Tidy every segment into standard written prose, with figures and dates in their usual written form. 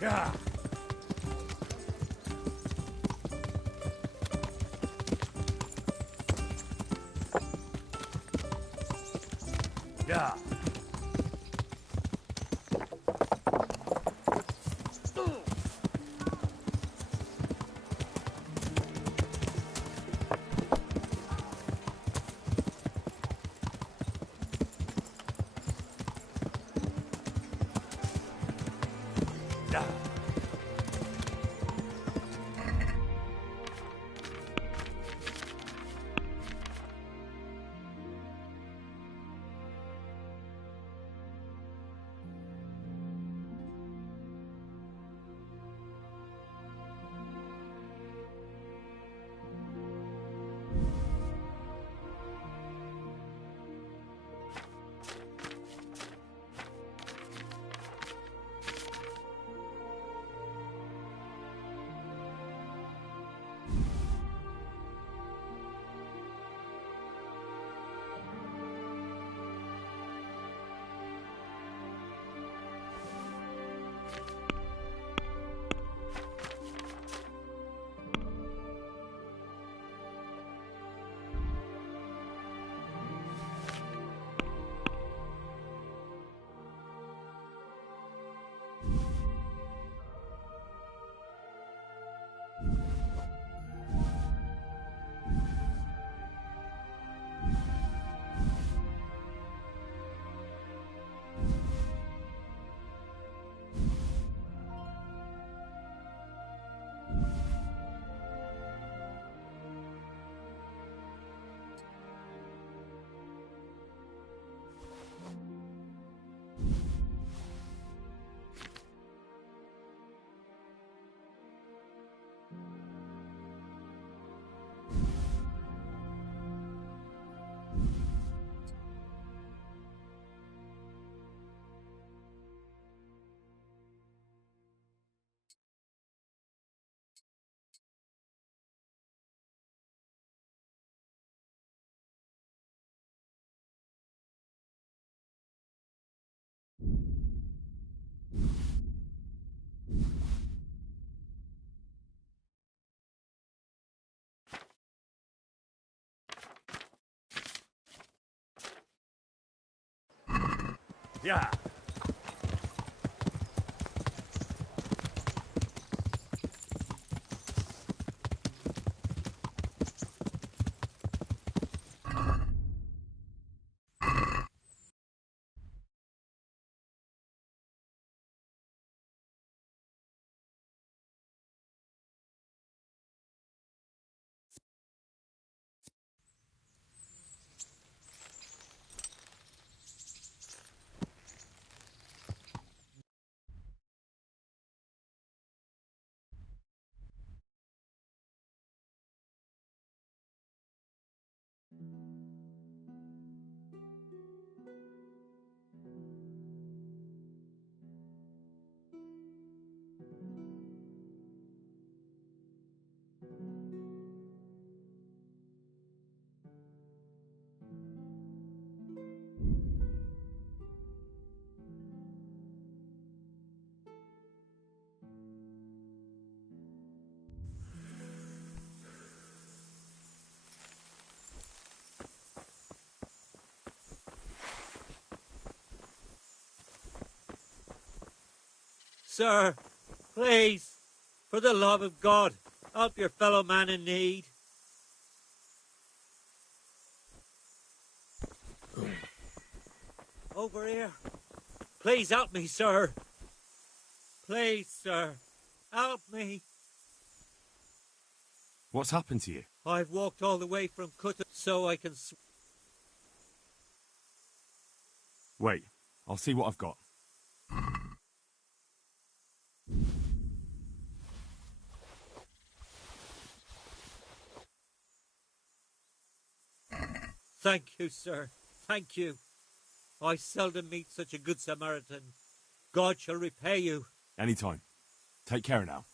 Yeah. Yeah. Yeah. Yeah. Sir, please, for the love of God, help your fellow man in need. Over here. Please help me, sir. Please, sir, help me. What's happened to you? I've walked all the way from Qatar so I can... Wait, I'll see what I've got. Thank you, sir. Thank you. I seldom meet such a good Samaritan. God shall repay you. Anytime. Take care now.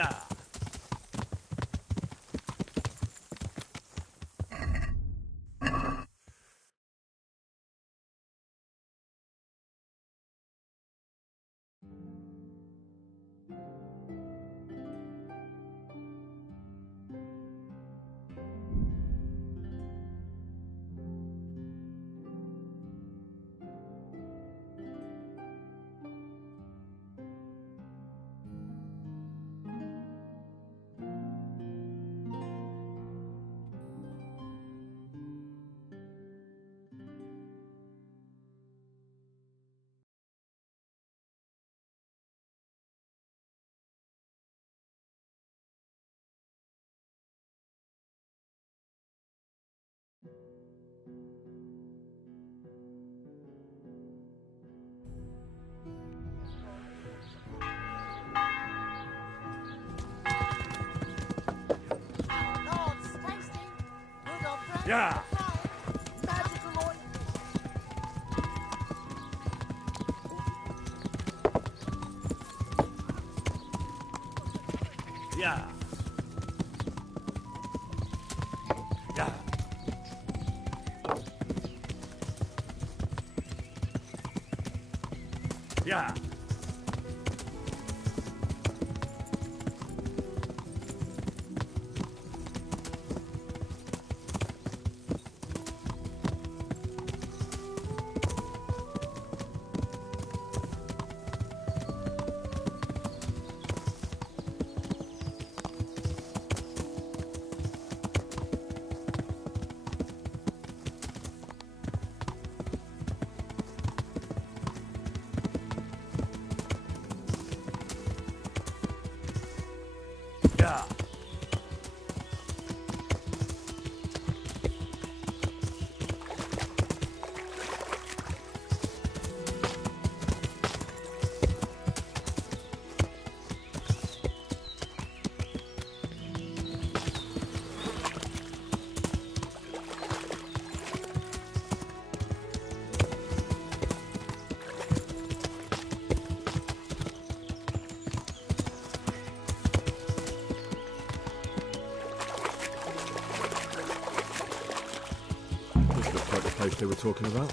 Yeah. Lord's tasty. Good on bread. Yeah. Magical oil. Yeah. Yeah. Yeah. Yeah. This looks like the place they were talking about.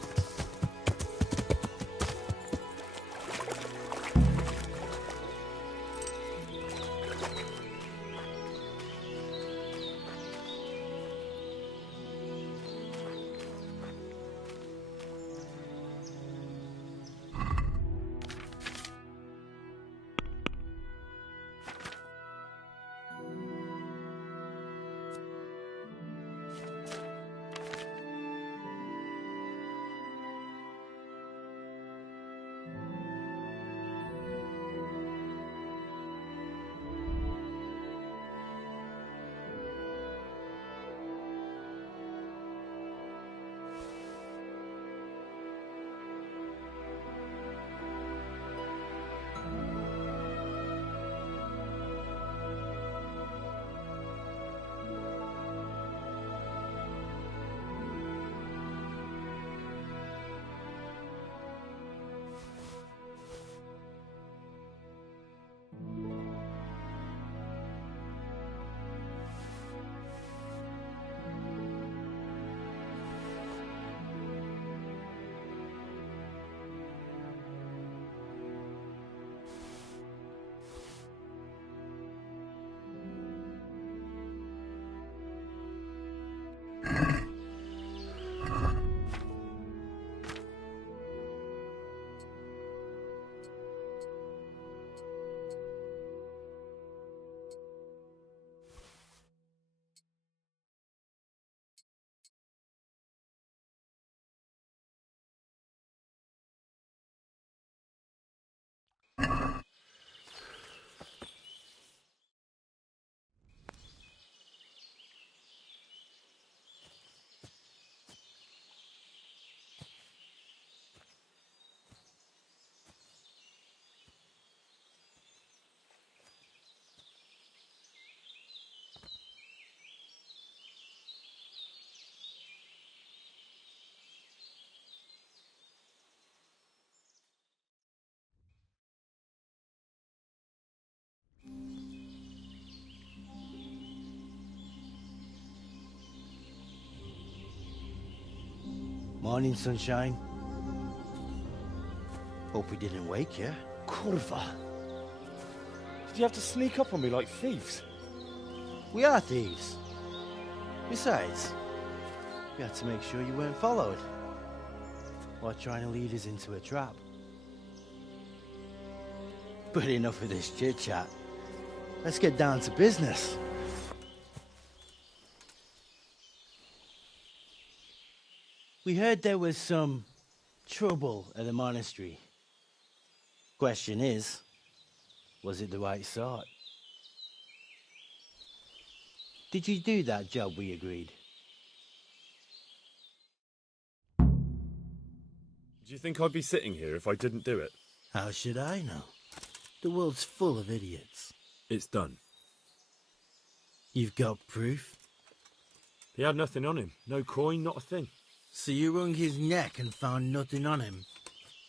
Morning, sunshine. Hope we didn't wake you. Kurva. Did you have to sneak up on me like thieves? We are thieves. Besides, we had to make sure you weren't followed. Or trying to lead us into a trap. But enough of this chit-chat. Let's get down to business. We heard there was some trouble at the monastery. Question is, was it the right sort? Did you do that job we agreed? Do you think I'd be sitting here if I didn't do it? How should I know? The world's full of idiots. It's done. You've got proof? He had nothing on him. No coin, not a thing. So you wrung his neck and found nothing on him?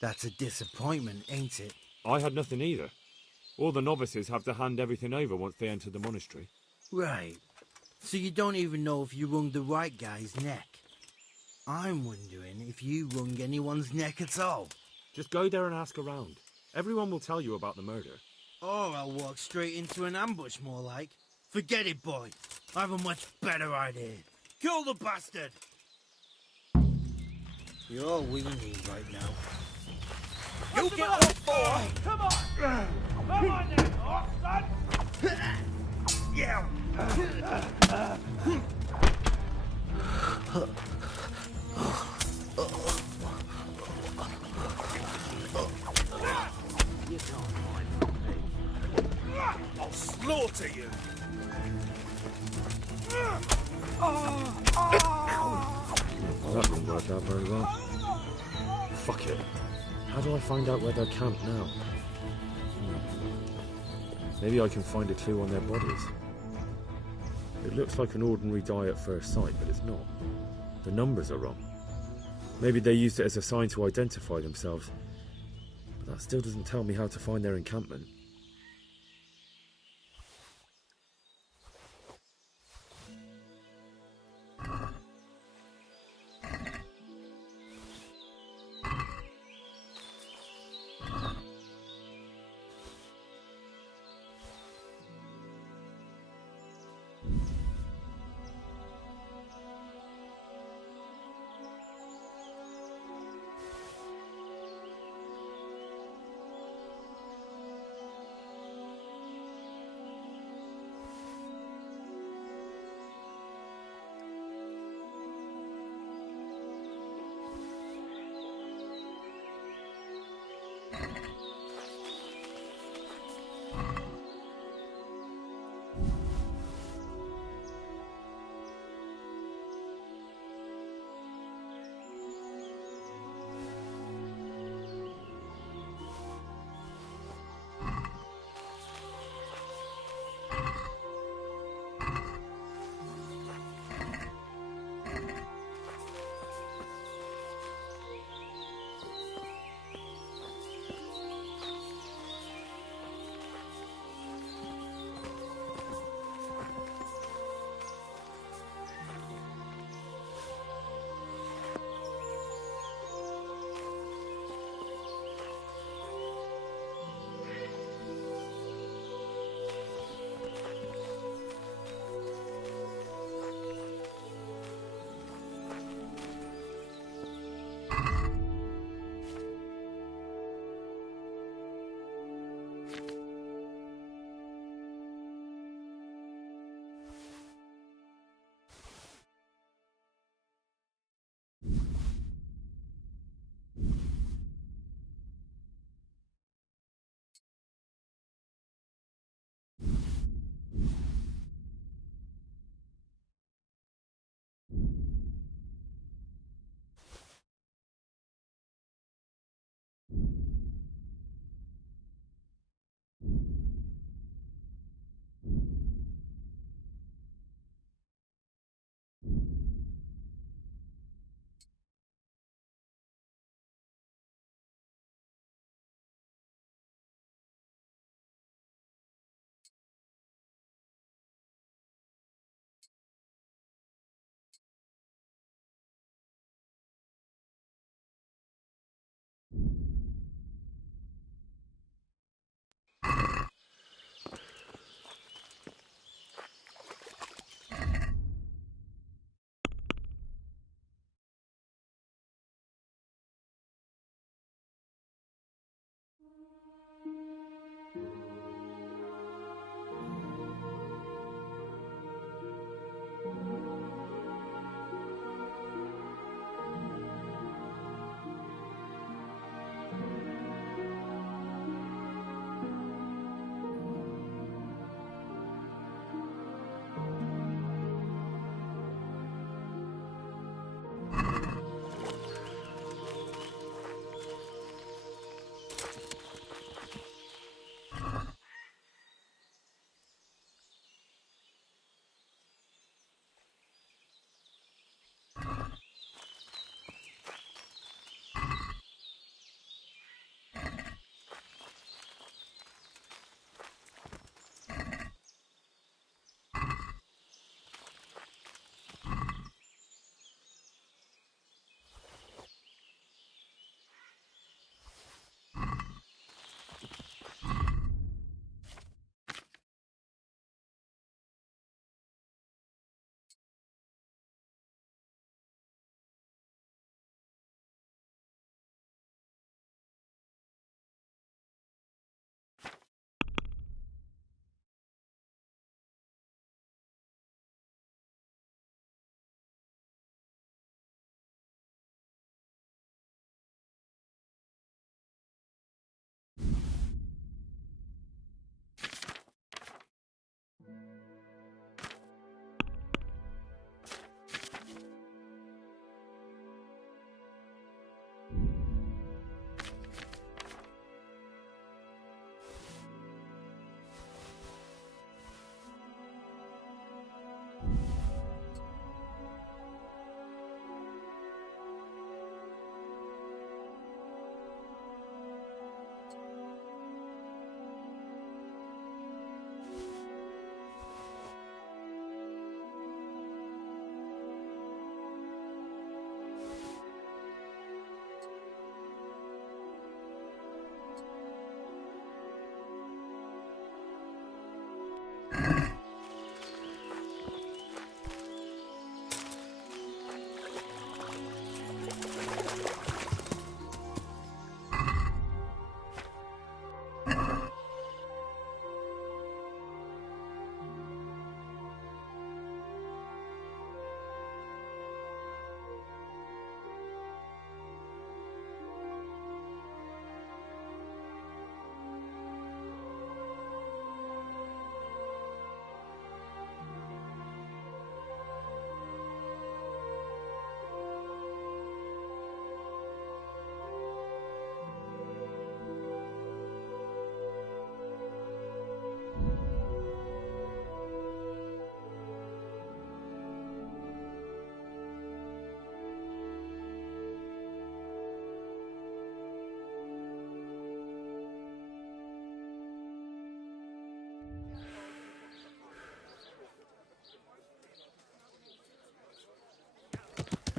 That's a disappointment, ain't it? I had nothing either. All the novices have to hand everything over once they enter the monastery. Right. So you don't even know if you wrung the right guy's neck. I'm wondering if you wrung anyone's neck at all. Just go there and ask around. Everyone will tell you about the murder. Or I'll walk straight into an ambush, more like. Forget it, boy. I have a much better idea. Kill the bastard! You're all we need right now. You get off, boy! Come on! Come on then, off, son! Yeah! I'll slaughter you! Well, that didn't work out very well. Fuck it. How do I find out where they're camped now? Maybe I can find a clue on their bodies. It looks like an ordinary die at first sight, but it's not. The numbers are wrong. Maybe they used it as a sign to identify themselves, but that still doesn't tell me how to find their encampment.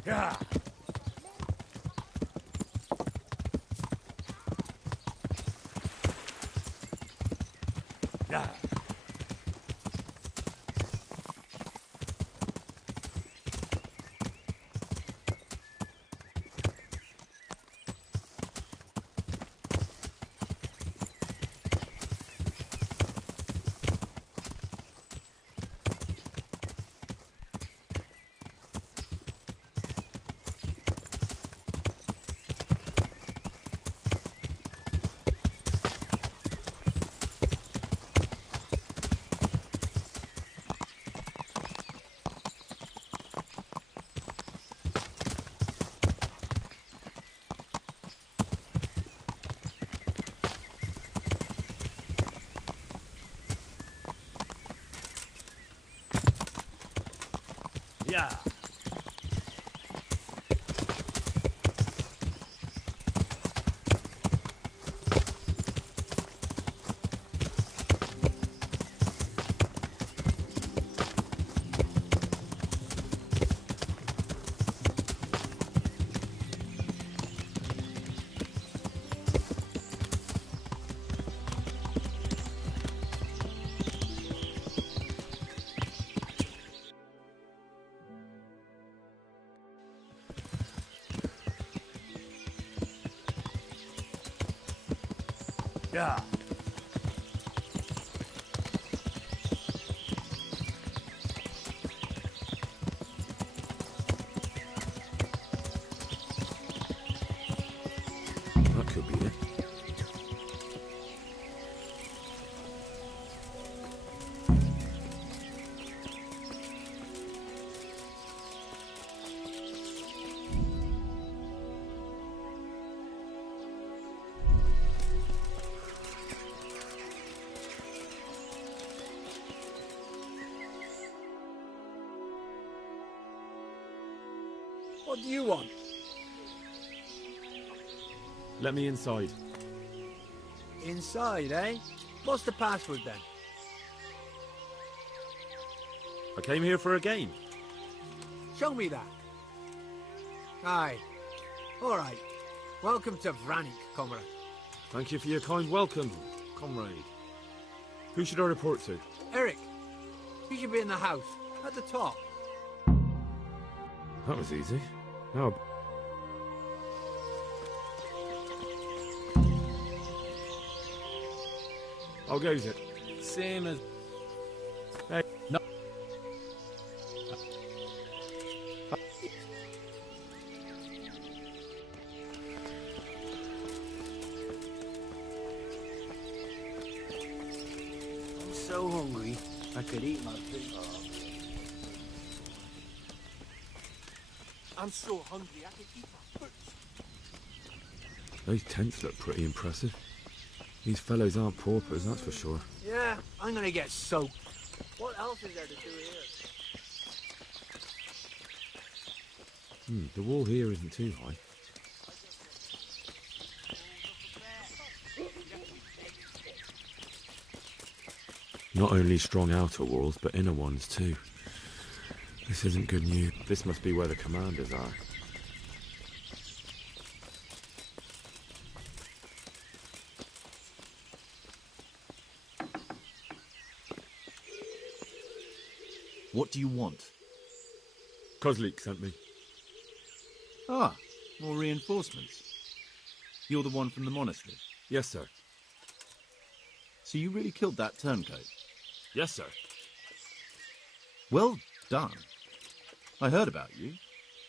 Yeah. Yeah. Yeah. Yeah. That could be it. What do you want? Let me inside. Inside, eh? What's the password then? I came here for a game. Show me that. Aye. All right. Welcome to Vranik, comrade. Thank you for your kind welcome, comrade. Who should I report to? Eric, you should be in the house, at the top. That was easy. How? How goes it? Same as... Hey. No. I'm so hungry, I could eat my food. I'm so hungry I can eat my foot. Those tents look pretty impressive. These fellows aren't paupers, that's for sure. Yeah, I'm gonna get soaked. What else is there to do here? The wall here isn't too high. Not only strong outer walls, but inner ones too. This isn't good news. This must be where the commanders are. What do you want? Kozlik sent me. Ah, more reinforcements. You're the one from the monastery. Yes, sir. So you really killed that turncoat? Yes, sir. Well done. I heard about you,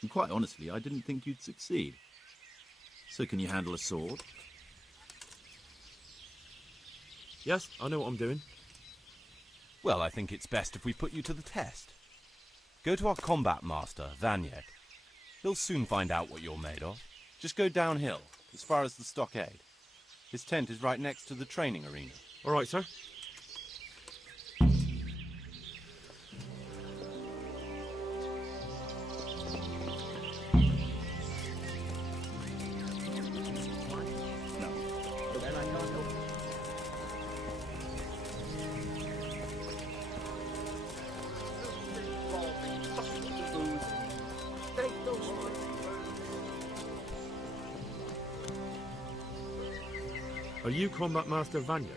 and quite honestly, I didn't think you'd succeed. So can you handle a sword? Yes, I know what I'm doing. Well, I think it's best if we put you to the test. Go to our combat master, Vanyek. He'll soon find out what you're made of. Just go downhill, as far as the stockade. His tent is right next to the training arena. All right, sir. Take the one. Are you Combat Master Vanya?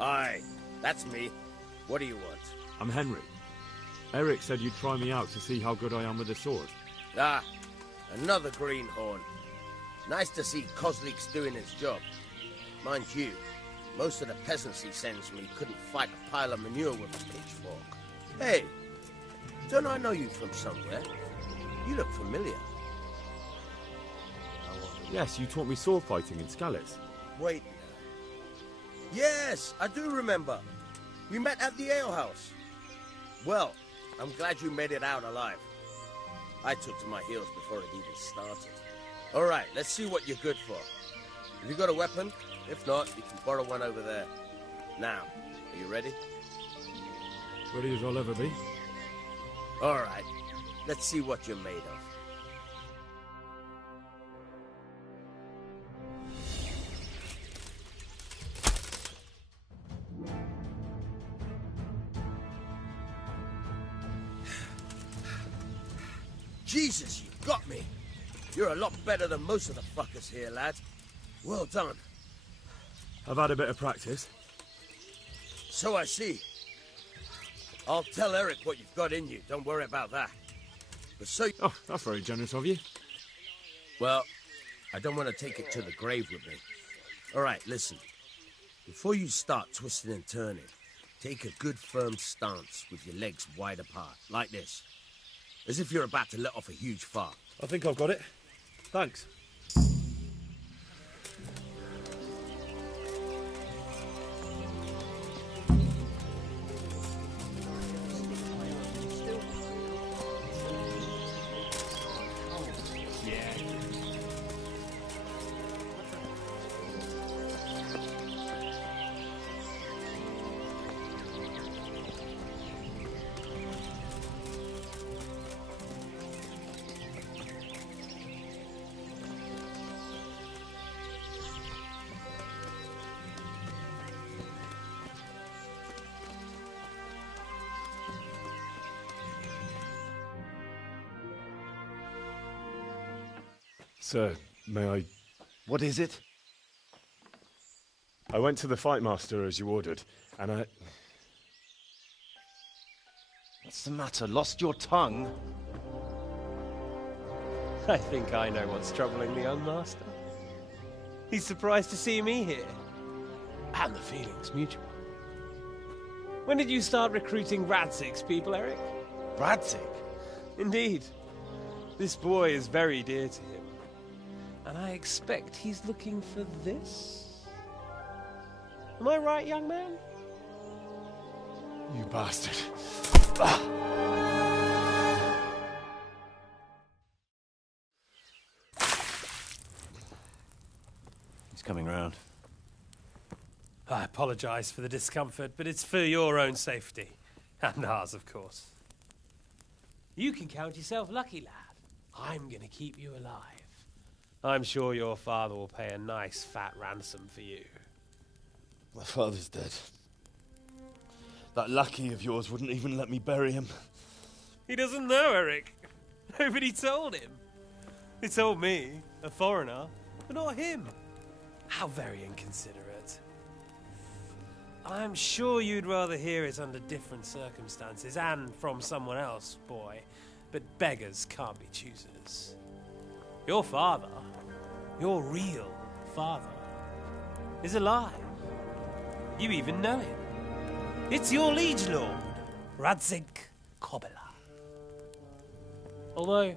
Aye, that's me. What do you want? I'm Henry. Eric said you'd try me out to see how good I am with the sword. Ah, another greenhorn. Nice to see Kozlik's doing his job. Mind you, most of the peasants he sends me couldn't fight a pile of manure with a pitchfork. Hey, don't I know you from somewhere? You look familiar. Yes, you taught me sword fighting in Skalitz. Wait now. Yes, I do remember. We met at the alehouse. Well, I'm glad you made it out alive. I took to my heels before it even started. All right, let's see what you're good for. Have you got a weapon? If not, you can borrow one over there. Now, are you ready? Ready as I'll ever be. All right, let's see what you're made of. Jesus, you got me. You're a lot better than most of the fuckers here, lad. Well done. I've had a bit of practice. So I see. I'll tell Eric what you've got in you. Don't worry about that. But so... Oh, that's very generous of you. Well, I don't want to take it to the grave with me. All right, listen. Before you start twisting and turning, take a good firm stance with your legs wide apart, like this. As if you're about to let off a huge fart. I think I've got it. Thanks. Sir, may I... What is it? I went to the Fight Master as you ordered, and I... What's the matter? Lost your tongue? I think I know what's troubling the young master. He's surprised to see me here. And the feeling's mutual. When did you start recruiting Radzig's people, Eric? Radzig? Indeed. This boy is very dear to him. And I expect he's looking for this? Am I right, young man? You bastard. He's coming round. I apologize for the discomfort, but it's for your own safety. And ours, of course. You can count yourself lucky, lad. I'm gonna keep you alive. I'm sure your father will pay a nice fat ransom for you. My father's dead. That lackey of yours wouldn't even let me bury him. He doesn't know, Eric. Nobody told him. They told me, a foreigner, but not him. How very inconsiderate. I'm sure you'd rather hear it under different circumstances and from someone else, boy. But beggars can't be choosers. Your father, your real father, is alive. You even know him. It's your liege lord, Radzig Kobyla. Although,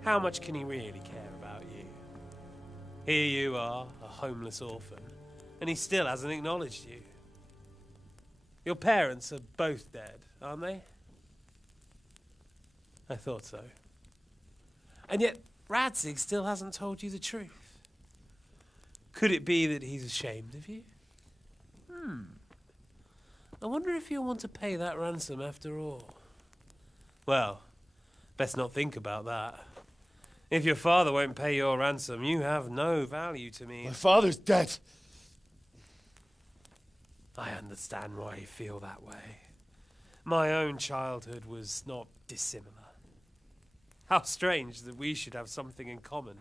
how much can he really care about you? Here you are, a homeless orphan, and he still hasn't acknowledged you. Your parents are both dead, aren't they? I thought so. And yet, Radzig still hasn't told you the truth. Could it be that he's ashamed of you? I wonder if you'll want to pay that ransom after all. Well, best not think about that. If your father won't pay your ransom, you have no value to me. My father's dead. I understand why you feel that way. My own childhood was not dissimilar. How strange that we should have something in common.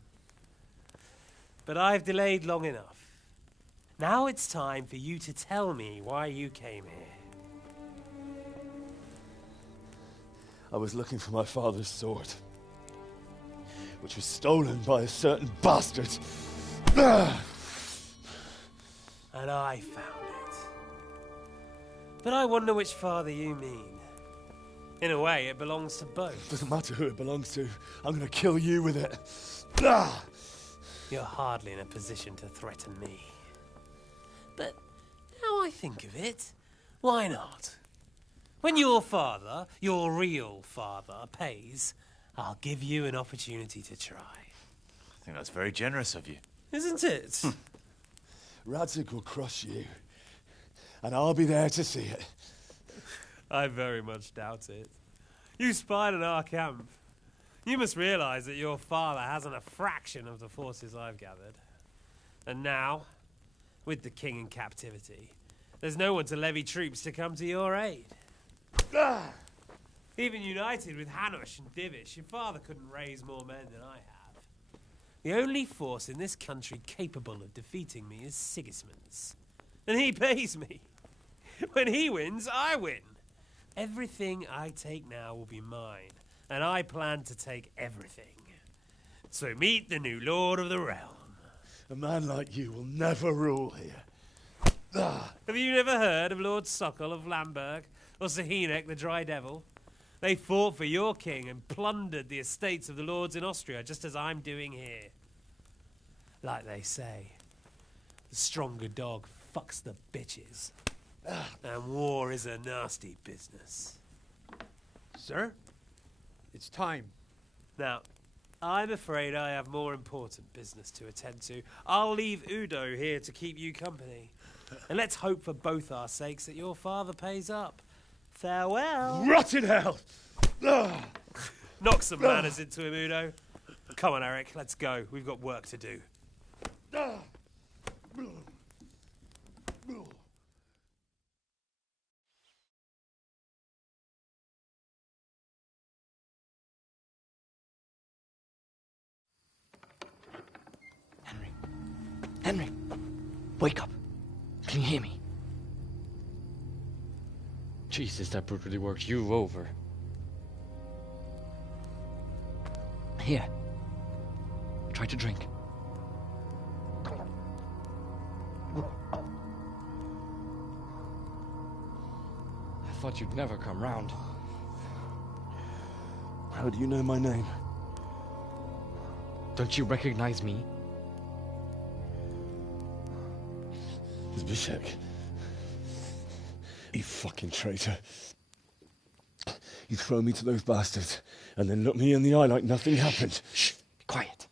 But I've delayed long enough. Now it's time for you to tell me why you came here. I was looking for my father's sword, which was stolen by a certain bastard. And I found it. But I wonder which father you mean. In a way, it belongs to both. Doesn't matter who it belongs to. I'm gonna kill you with it. You're hardly in a position to threaten me. But now I think of it, why not? When your father, your real father, pays, I'll give you an opportunity to try. I think that's very generous of you. Isn't it? Radzig will crush you, and I'll be there to see it. I very much doubt it. You spied on our camp. You must realize that your father hasn't a fraction of the forces I've gathered. And now, with the king in captivity, there's no one to levy troops to come to your aid. Even united with Hanush and Divish, your father couldn't raise more men than I have. The only force in this country capable of defeating me is Sigismund's. And he pays me. When he wins, I win. Everything I take now will be mine, and I plan to take everything. So meet the new Lord of the Realm. A man like you will never rule here. Have you never heard of Lord Sokol of Lamberg, or Sahinek the Dry Devil? They fought for your king and plundered the estates of the lords in Austria, just as I'm doing here. Like they say, the stronger dog fucks the bitches. And war is a nasty business. Sir, it's time. Now, I'm afraid I have more important business to attend to. I'll leave Udo here to keep you company. And let's hope for both our sakes that your father pays up. Farewell. Rot in hell! Knock some manners into him, Udo. Come on, Eric, let's go. We've got work to do. Henry, wake up. Can you hear me? Jesus, that brute really worked you over. Here. Try to drink. I thought you'd never come round. How do you know my name? Don't you recognize me? Zbyszek. You fucking traitor. You throw me to those bastards and then look me in the eye like nothing happened. Shh, be quiet.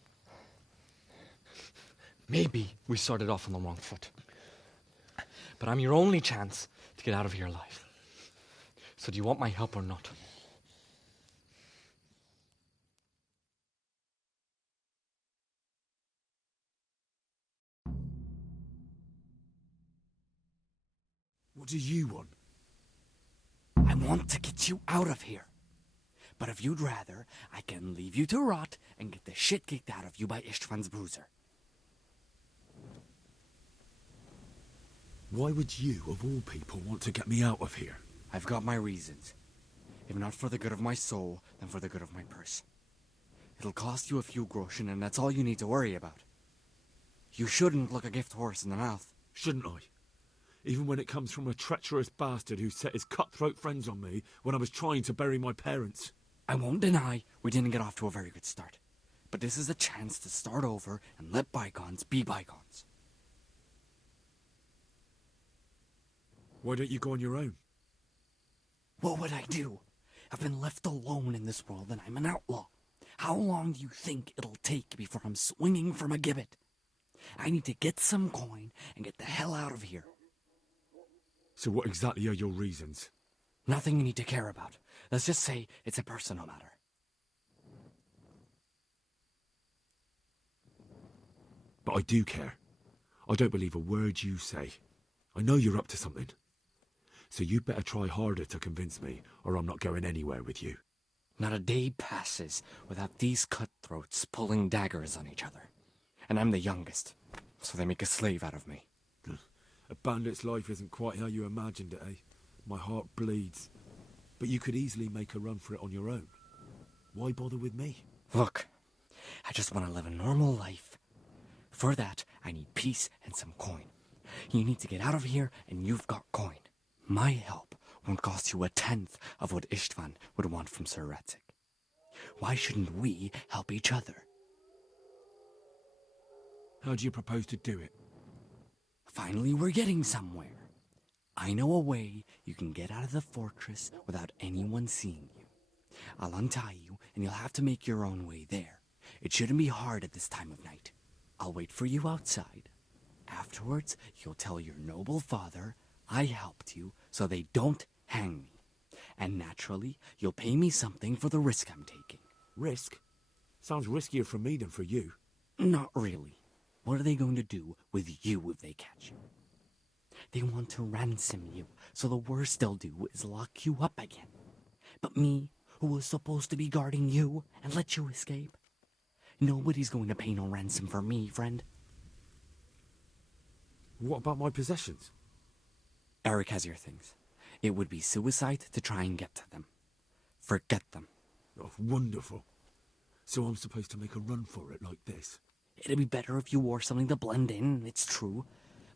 Maybe we started off on the wrong foot. But I'm your only chance to get out of here alive. So do you want my help or not? What do you want? I want to get you out of here. But if you'd rather, I can leave you to rot and get the shit kicked out of you by István's bruiser. Why would you, of all people, want to get me out of here? I've got my reasons. If not for the good of my soul, then for the good of my purse. It'll cost you a few groschen, and that's all you need to worry about. You shouldn't look a gift horse in the mouth. Shouldn't I? Even when it comes from a treacherous bastard who set his cutthroat friends on me when I was trying to bury my parents. I won't deny we didn't get off to a very good start. But this is a chance to start over and let bygones be bygones. Why don't you go on your own? What would I do? I've been left alone in this world and I'm an outlaw. How long do you think it'll take before I'm swinging from a gibbet? I need to get some coin and get the hell out of here. So what exactly are your reasons? Nothing you need to care about. Let's just say it's a personal matter. But I do care. I don't believe a word you say. I know you're up to something. So you'd better try harder to convince me, or I'm not going anywhere with you. Not a day passes without these cutthroats pulling daggers on each other. and I'm the youngest, so they make a slave out of me. A bandit's life isn't quite how you imagined it, eh? My heart bleeds. But you could easily make a run for it on your own. Why bother with me? Look, I just want to live a normal life. For that, I need peace and some coin. You need to get out of here, and you've got coin. My help won't cost you 1/10 of what Istvan would want from Sir Ratzik. Why shouldn't we help each other? How do you propose to do it? Finally, we're getting somewhere. I know a way you can get out of the fortress without anyone seeing you. I'll untie you, and you'll have to make your own way there. It shouldn't be hard at this time of night. I'll wait for you outside. Afterwards, you'll tell your noble father I helped you so they don't hang me. And naturally, you'll pay me something for the risk I'm taking. Risk? Sounds riskier for me than for you. Not really. What are they going to do with you if they catch you? They want to ransom you, so the worst they'll do is lock you up again. But me, who was supposed to be guarding you and let you escape, nobody's going to pay no ransom for me, friend. What about my possessions? Eric has your things. It would be suicide to try and get to them. Forget them. Oh, wonderful. So I'm supposed to make a run for it like this? It'd be better if you wore something to blend in, it's true.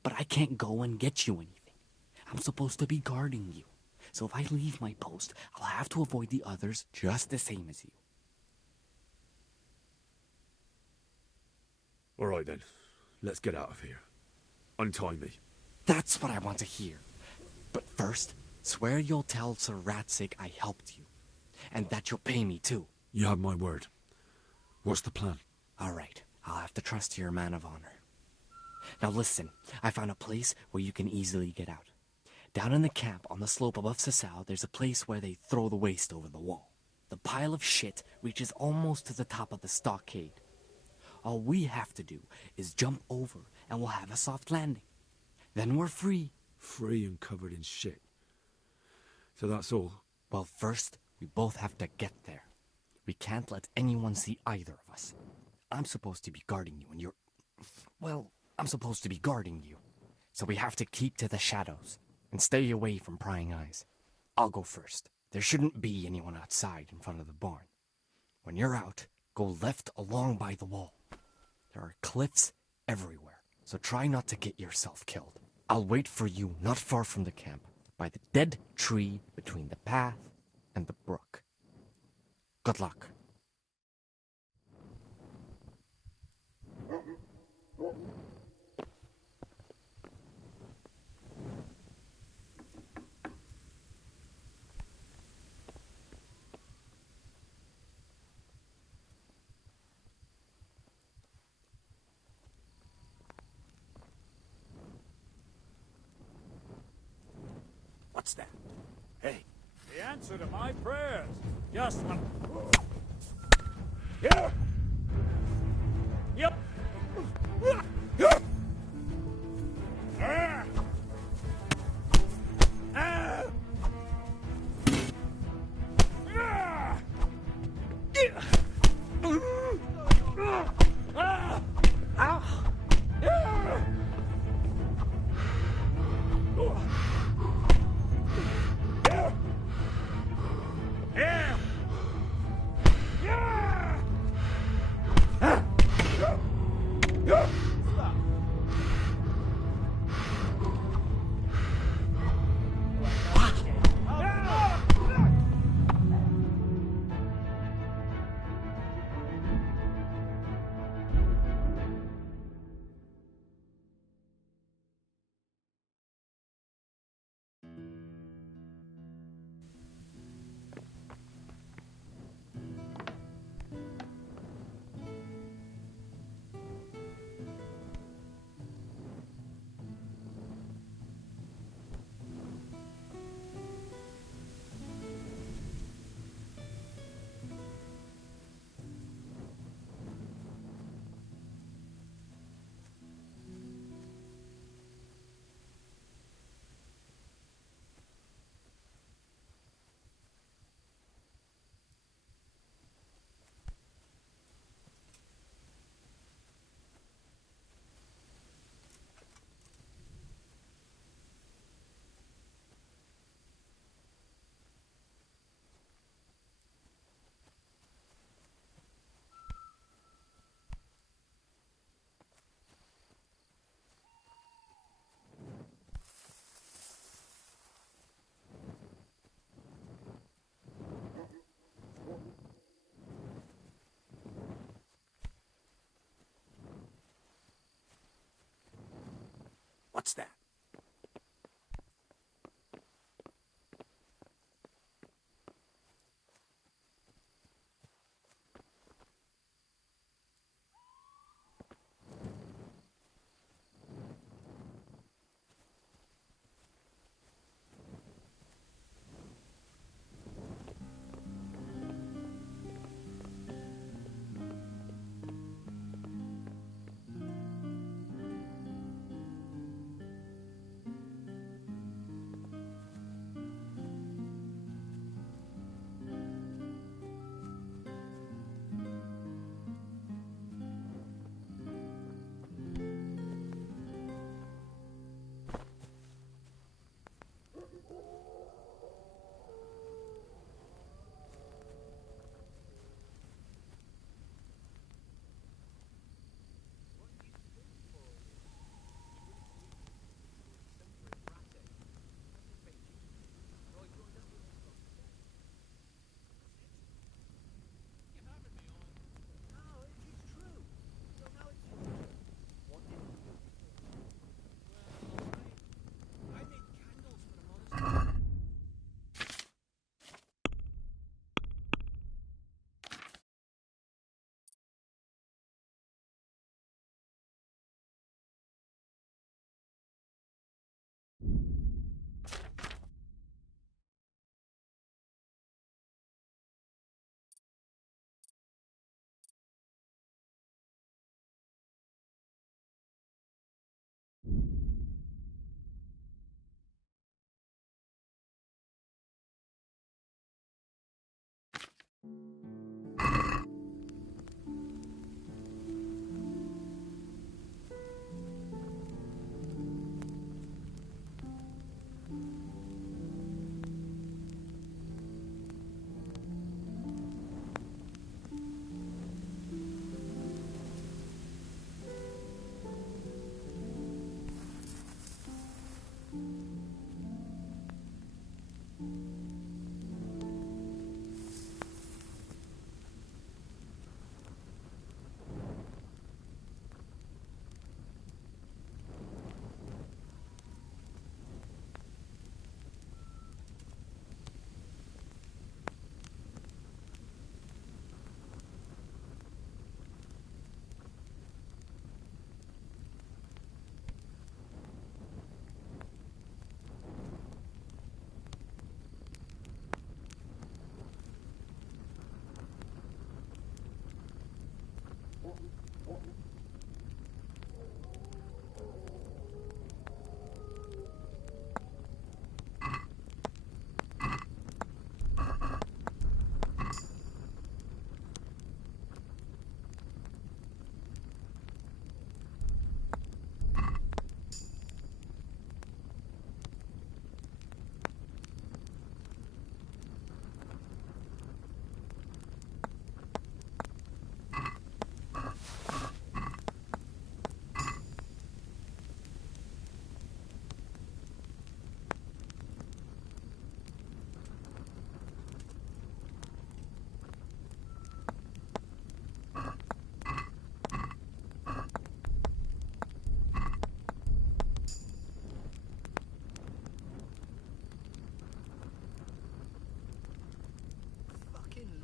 But I can't go and get you anything. I'm supposed to be guarding you. So if I leave my post, I'll have to avoid the others just the same as you. All right then. Let's get out of here. Untie me. That's what I want to hear. But first, swear you'll tell Sir Ratzik I helped you. And that you'll pay me too. You have my word. What's the plan? All right. I'll have to trust you're a man of honor. Now listen, I found a place where you can easily get out. Down in the camp on the slope above Sasau, there's a place where they throw the waste over the wall. The pile of shit reaches almost to the top of the stockade. All we have to do is jump over and we'll have a soft landing. Then we're free. Free and covered in shit. So that's all? Well, first, we both have to get there. We can't let anyone see either of us. I'm supposed to be guarding you and you're... Well, I'm supposed to be guarding you. So we have to keep to the shadows and stay away from prying eyes. I'll go first. There shouldn't be anyone outside in front of the barn. When you're out, go left along by the wall. There are cliffs everywhere, so try not to get yourself killed. I'll wait for you not far from the camp, by the dead tree between the path and the brook. Good luck. What's that? Hey. The answer to my prayers. Just one. Here. Yep. What's that?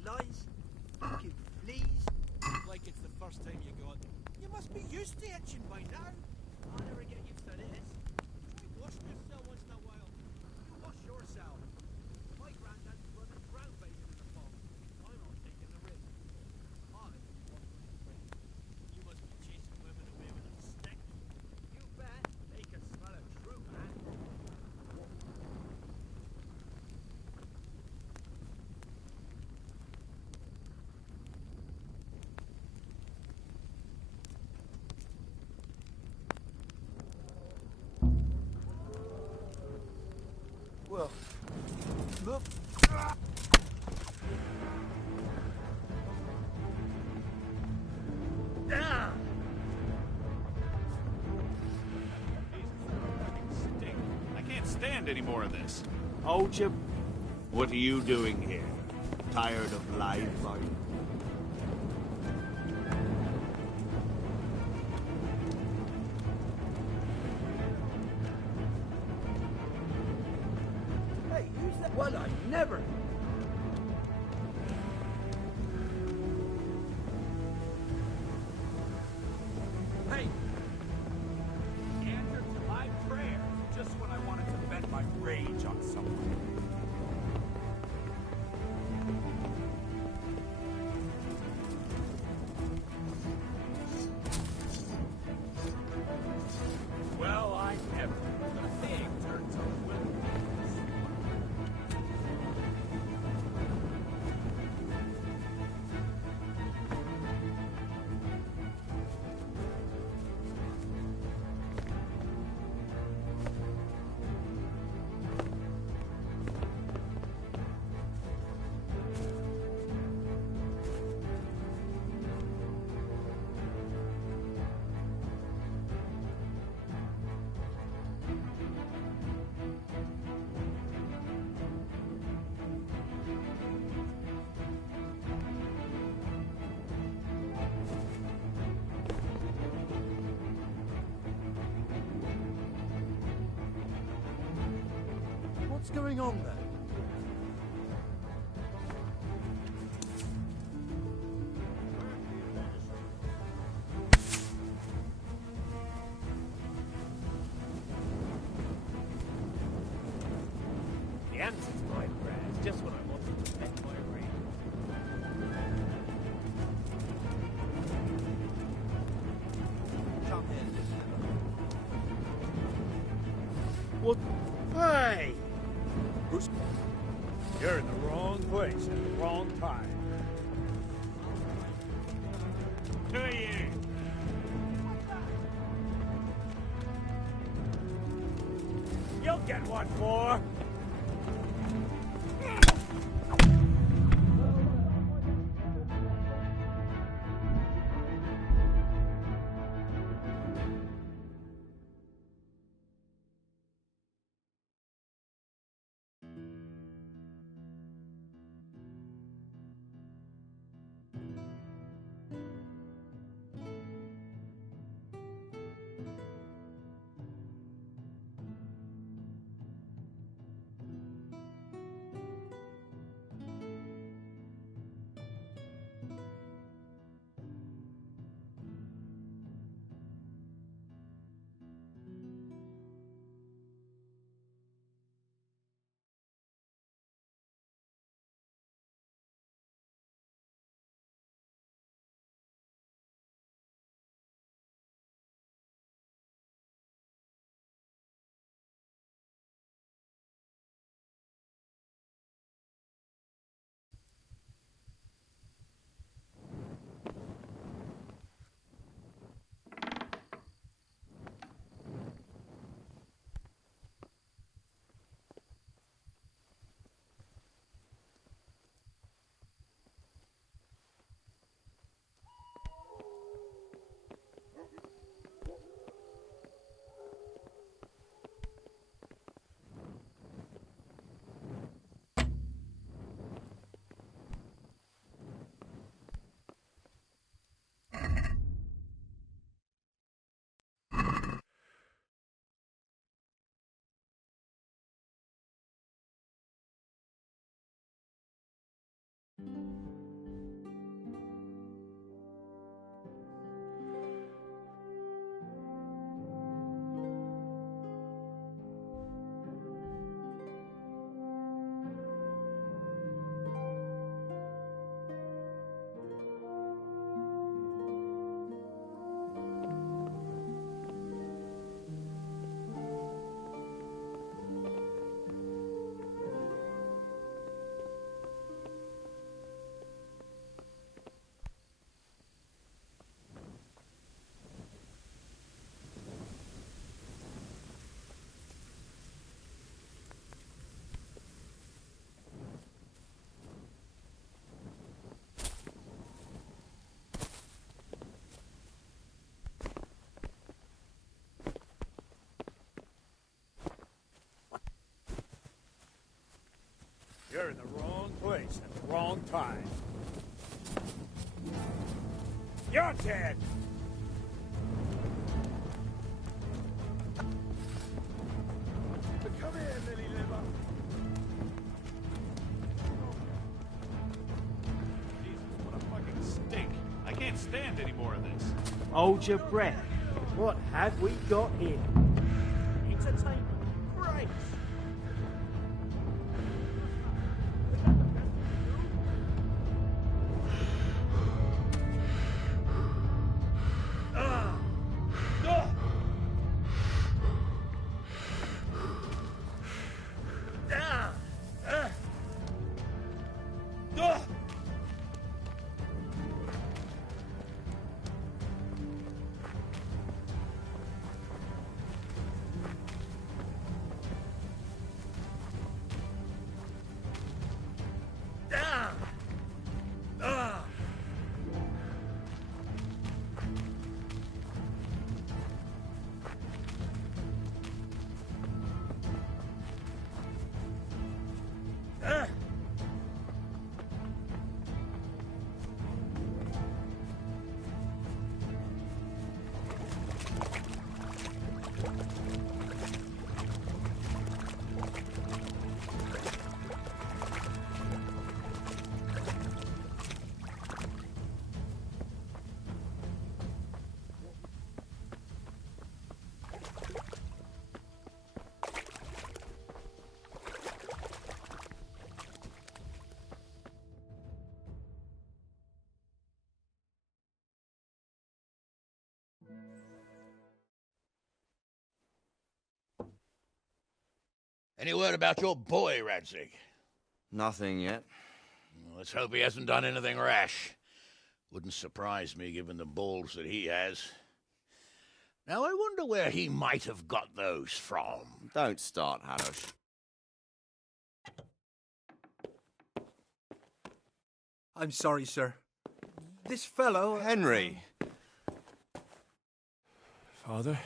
Lice, fucking fleas. Like it's the first time you got them. You must be used to itching by now. I'll never get used to this. Try washing yourself once in a while. You wash yourself. My granddad's running ground bathing in the pond. I'm not taking the risk. You must be chasing women away with a stick. You bet. They can smell a true man. Well, look. Ah! I can't stand any more of this. Hold you. What are you doing here? Tired of life, are you? ever. Hey, the answer to my prayer just when I wanted to vent my rage on someone. Well, I never. The thing turns out well. What's going on there? The answer to my prayers just when I wanted to vent my rage. Come in. What? Hey! Bruce, you're in the wrong place at the wrong time. Who are you? You'll get one for. You're in the wrong place at the wrong time. You're dead! Come here, Lily Liver. can't stand any more of this. Hold your breath. What have we got here? Entertainment. Great. Any word about your boy, Radzig? Nothing yet. Let's hope he hasn't done anything rash. Wouldn't surprise me, given the balls that he has. Now, I wonder where he might have got those from. Don't start, Hanush. I'm sorry, sir. This fellow... Henry! Father?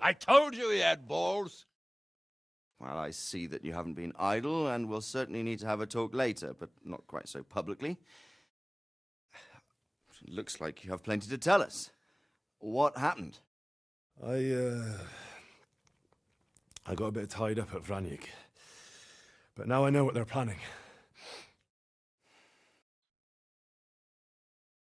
I told you he had balls. Well, I see that you haven't been idle, and we'll certainly need to have a talk later, but not quite so publicly. It looks like you have plenty to tell us. What happened? I got a bit tied up at Vranyik. But now I know what they're planning.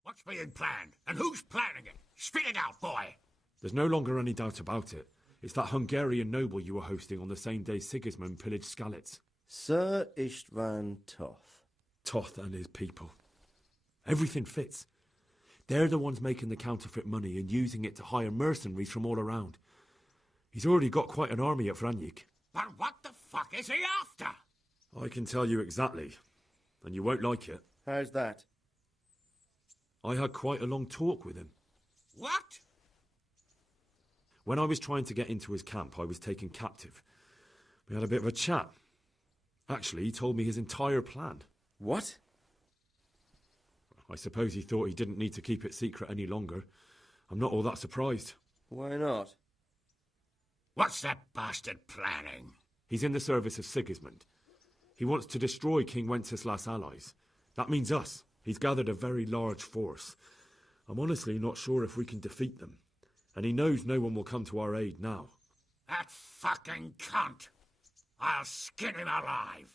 What's being planned? And who's planning it? Spit it out, boy! There's no longer any doubt about it. It's that Hungarian noble you were hosting on the same day Sigismund pillaged Skalitz. Sir Istvan Toth. Toth and his people. Everything fits. They're the ones making the counterfeit money and using it to hire mercenaries from all around. He's already got quite an army at Vranyik. But what the fuck is he after? I can tell you exactly, and you won't like it. How's that? I had quite a long talk with him. What? When I was trying to get into his camp, I was taken captive. We had a bit of a chat. Actually, he told me his entire plan. What? I suppose he thought he didn't need to keep it secret any longer. I'm not all that surprised. Why not? What's that bastard planning? He's in the service of Sigismund. He wants to destroy King Wenceslas' allies. That means us. He's gathered a very large force. I'm honestly not sure if we can defeat them. And he knows no one will come to our aid now. That fucking cunt! I'll skin him alive!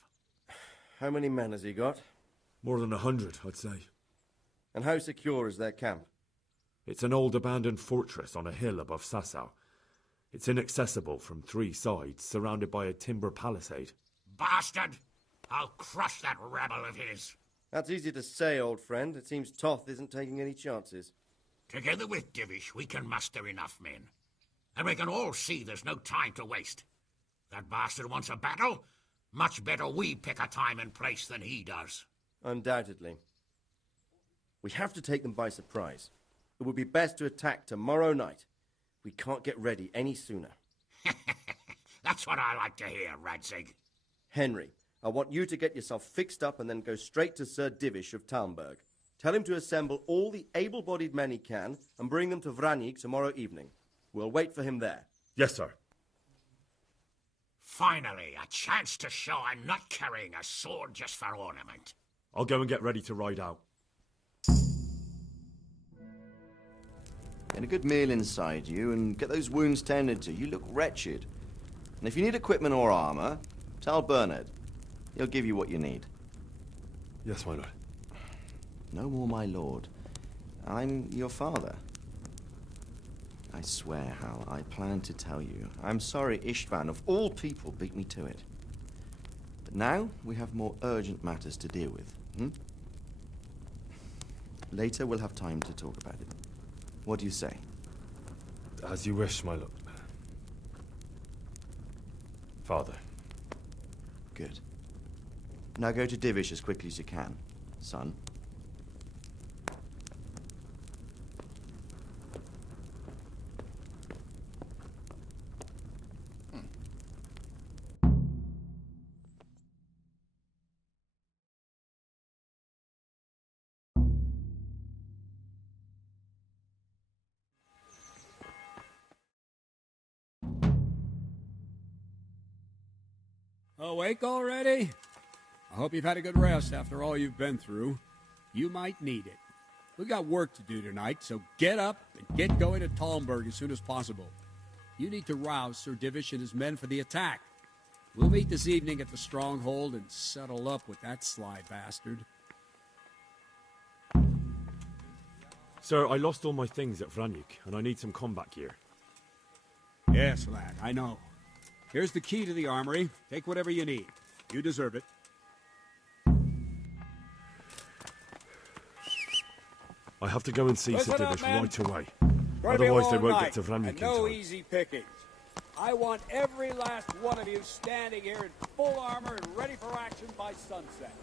How many men has he got? More than 100, I'd say. And how secure is their camp? It's an old abandoned fortress on a hill above Sasau. It's inaccessible from 3 sides, surrounded by a timber palisade. Bastard! I'll crush that rebel of his! That's easy to say, old friend. It seems Toth isn't taking any chances. Together with Divish, we can muster enough men. And we can all see there's no time to waste. That bastard wants a battle. Much better we pick a time and place than he does. Undoubtedly. We have to take them by surprise. It would be best to attack tomorrow night. We can't get ready any sooner. That's what I like to hear, Radzig. Henry, I want you to get yourself fixed up and then go straight to Sir Divish of Talmberg. Tell him to assemble all the able-bodied men he can and bring them to Vranyik tomorrow evening. We'll wait for him there. Yes, sir. Finally, a chance to show I'm not carrying a sword just for ornament. I'll go and get ready to ride out. Get a good meal inside you and get those wounds tended to. You look wretched. And if you need equipment or armor, tell Bernard. He'll give you what you need. Yes, my lord. No more my lord. I'm your father. I swear, Hal, I planned to tell you. I'm sorry Istvan, of all people, beat me to it. But now we have more urgent matters to deal with. Later we'll have time to talk about it. What do you say? As you wish, my lord. Father. Good. Now go to Divish as quickly as you can, son. Awake already? I hope you've had a good rest after all you've been through. You might need it. We got work to do tonight, so get up and get going to Talmberg as soon as possible. You need to rouse Sir Divish and his men for the attack. We'll meet this evening at the stronghold and settle up with that sly bastard. Sir, I lost all my things at Vranyuk, and I need some combat gear. Yes, lad, I know. Here's the key to the armory. Take whatever you need. You deserve it. I have to go and see Sir Listen up, Divish men. right away. Gonna be a Otherwise they long won't night, get to Vranyuk in and no time. easy pickings. I want every last one of you standing here in full armor and ready for action by sunset.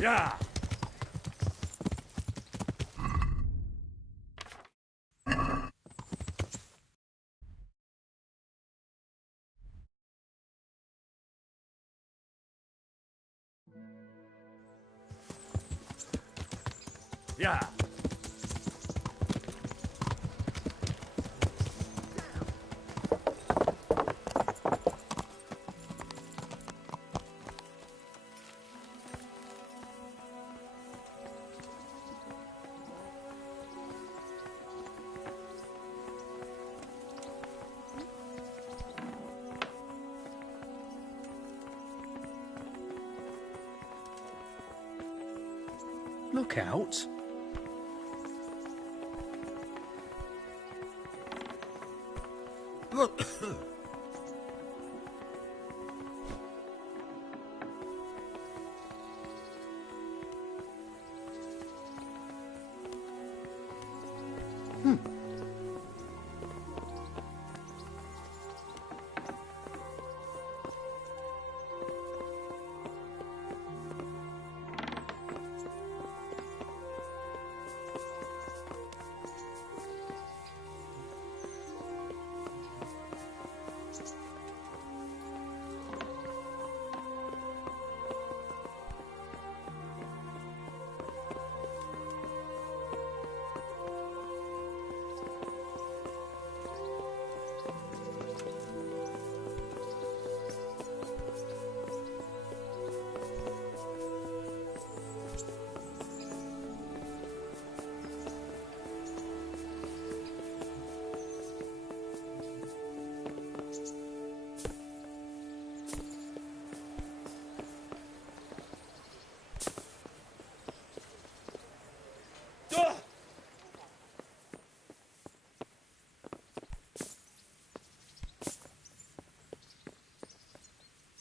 Yeah. Yeah. Look out.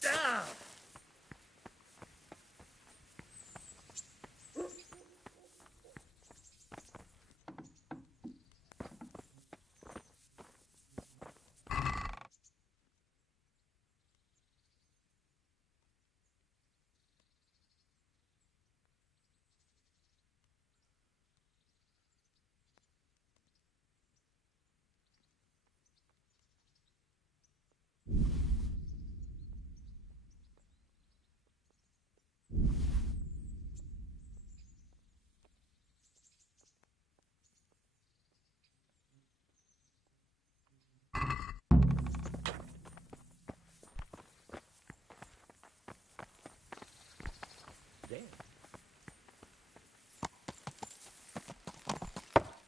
Yeah.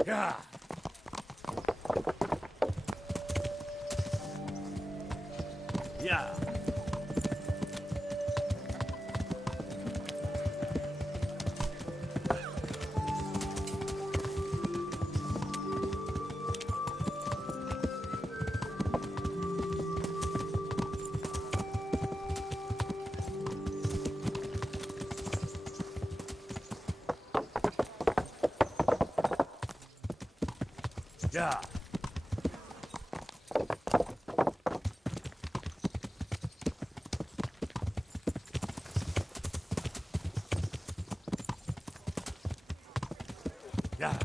Yeah. Yeah. Yeah.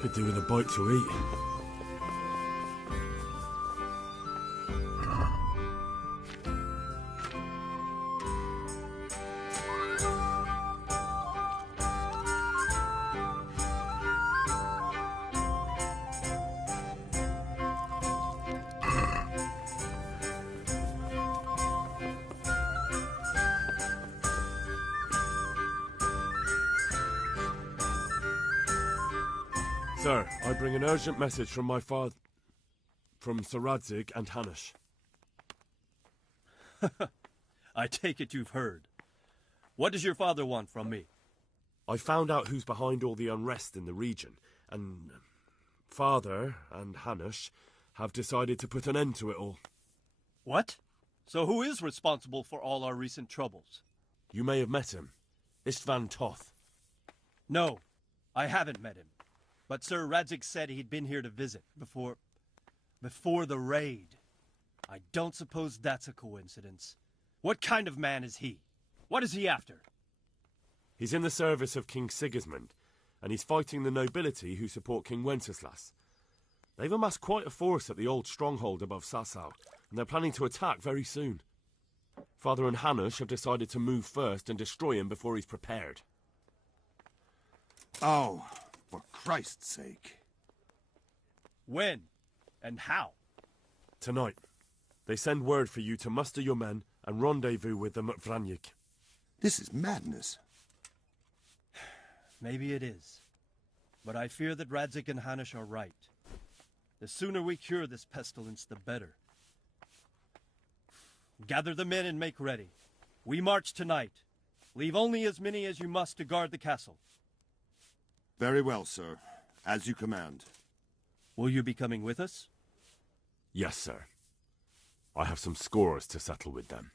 Could do with a bite to eat. Sir, I bring an urgent message from my father, from Sir Radzig and Hanush. I take it you've heard. What does your father want from me? I found out who's behind all the unrest in the region, and Father and Hanush have decided to put an end to it all. What? So who is responsible for all our recent troubles? You may have met him. Istvan Toth. No, I haven't met him. But Sir Radzig said he'd been here to visit before the raid. I don't suppose that's a coincidence. What kind of man is he? What is he after? He's in the service of King Sigismund, and he's fighting the nobility who support King Wenceslas. They've amassed quite a force at the old stronghold above Sasau, and they're planning to attack very soon. Father and Hanush have decided to move first and destroy him before he's prepared. Oh, for Christ's sake. When? And how? Tonight. They send word for you to muster your men and rendezvous with them at Vranyik. This is madness. Maybe it is. But I fear that Radzig and Hanush are right. The sooner we cure this pestilence, the better. Gather the men and make ready. We march tonight. Leave only as many as you must to guard the castle. Very well, sir. As you command. Will you be coming with us? Yes, sir. I have some scores to settle with them.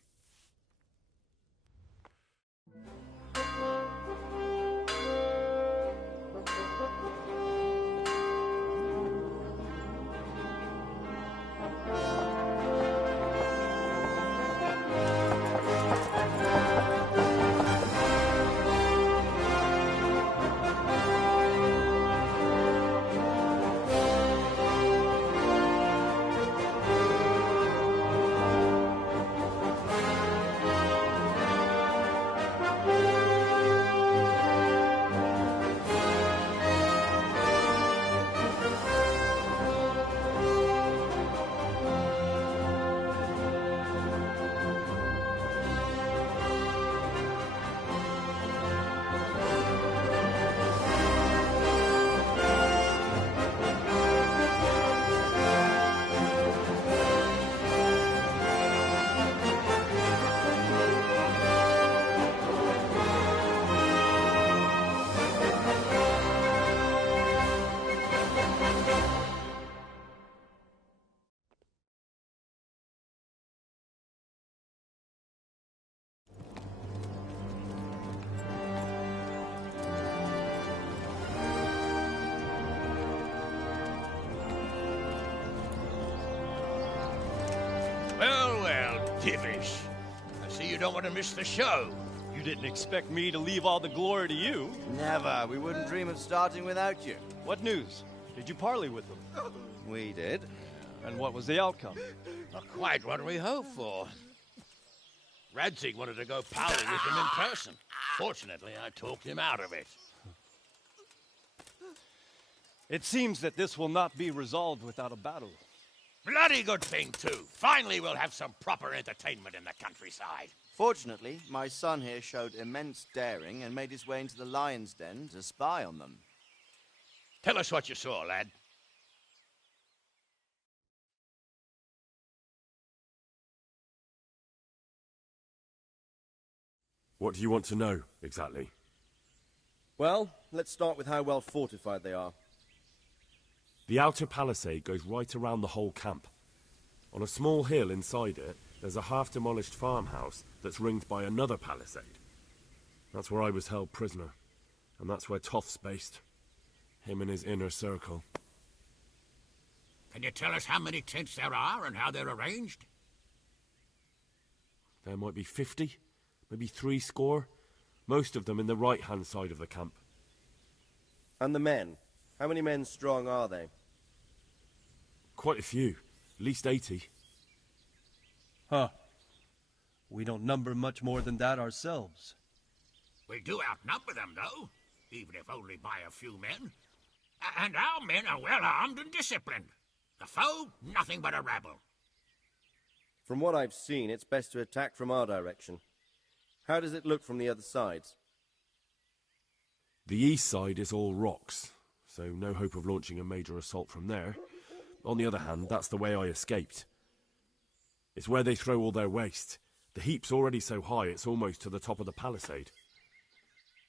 Divish. I see you don't want to miss the show. You didn't expect me to leave all the glory to you. Never. We wouldn't dream of starting without you. What news? Did you parley with them? We did. And what was the outcome? Not quite what we hoped for. Radzig wanted to go parley with him in person. Fortunately, I talked him out of it. It seems that this will not be resolved without a battle. Bloody good thing, too. Finally, we'll have some proper entertainment in the countryside. Fortunately, my son here showed immense daring and made his way into the lion's den to spy on them. Tell us what you saw, lad. What do you want to know, exactly? Well, let's start with how well fortified they are. The outer palisade goes right around the whole camp. On a small hill inside it, there's a half-demolished farmhouse that's ringed by another palisade. That's where I was held prisoner, and that's where Toth's based. Him and his inner circle. Can you tell us how many tents there are and how they're arranged? There might be 50, maybe 70. Most of them in the right-hand side of the camp. And the men? How many men strong are they? Quite a few. At least 80. Huh. We don't number much more than that ourselves. We do outnumber them, though, even if only by a few men. And our men are well armed and disciplined. The foe, nothing but a rabble. From what I've seen, it's best to attack from our direction. How does it look from the other sides? The east side is all rocks, so no hope of launching a major assault from there. On the other hand, that's the way I escaped. It's where they throw all their waste. The heap's already so high it's almost to the top of the palisade.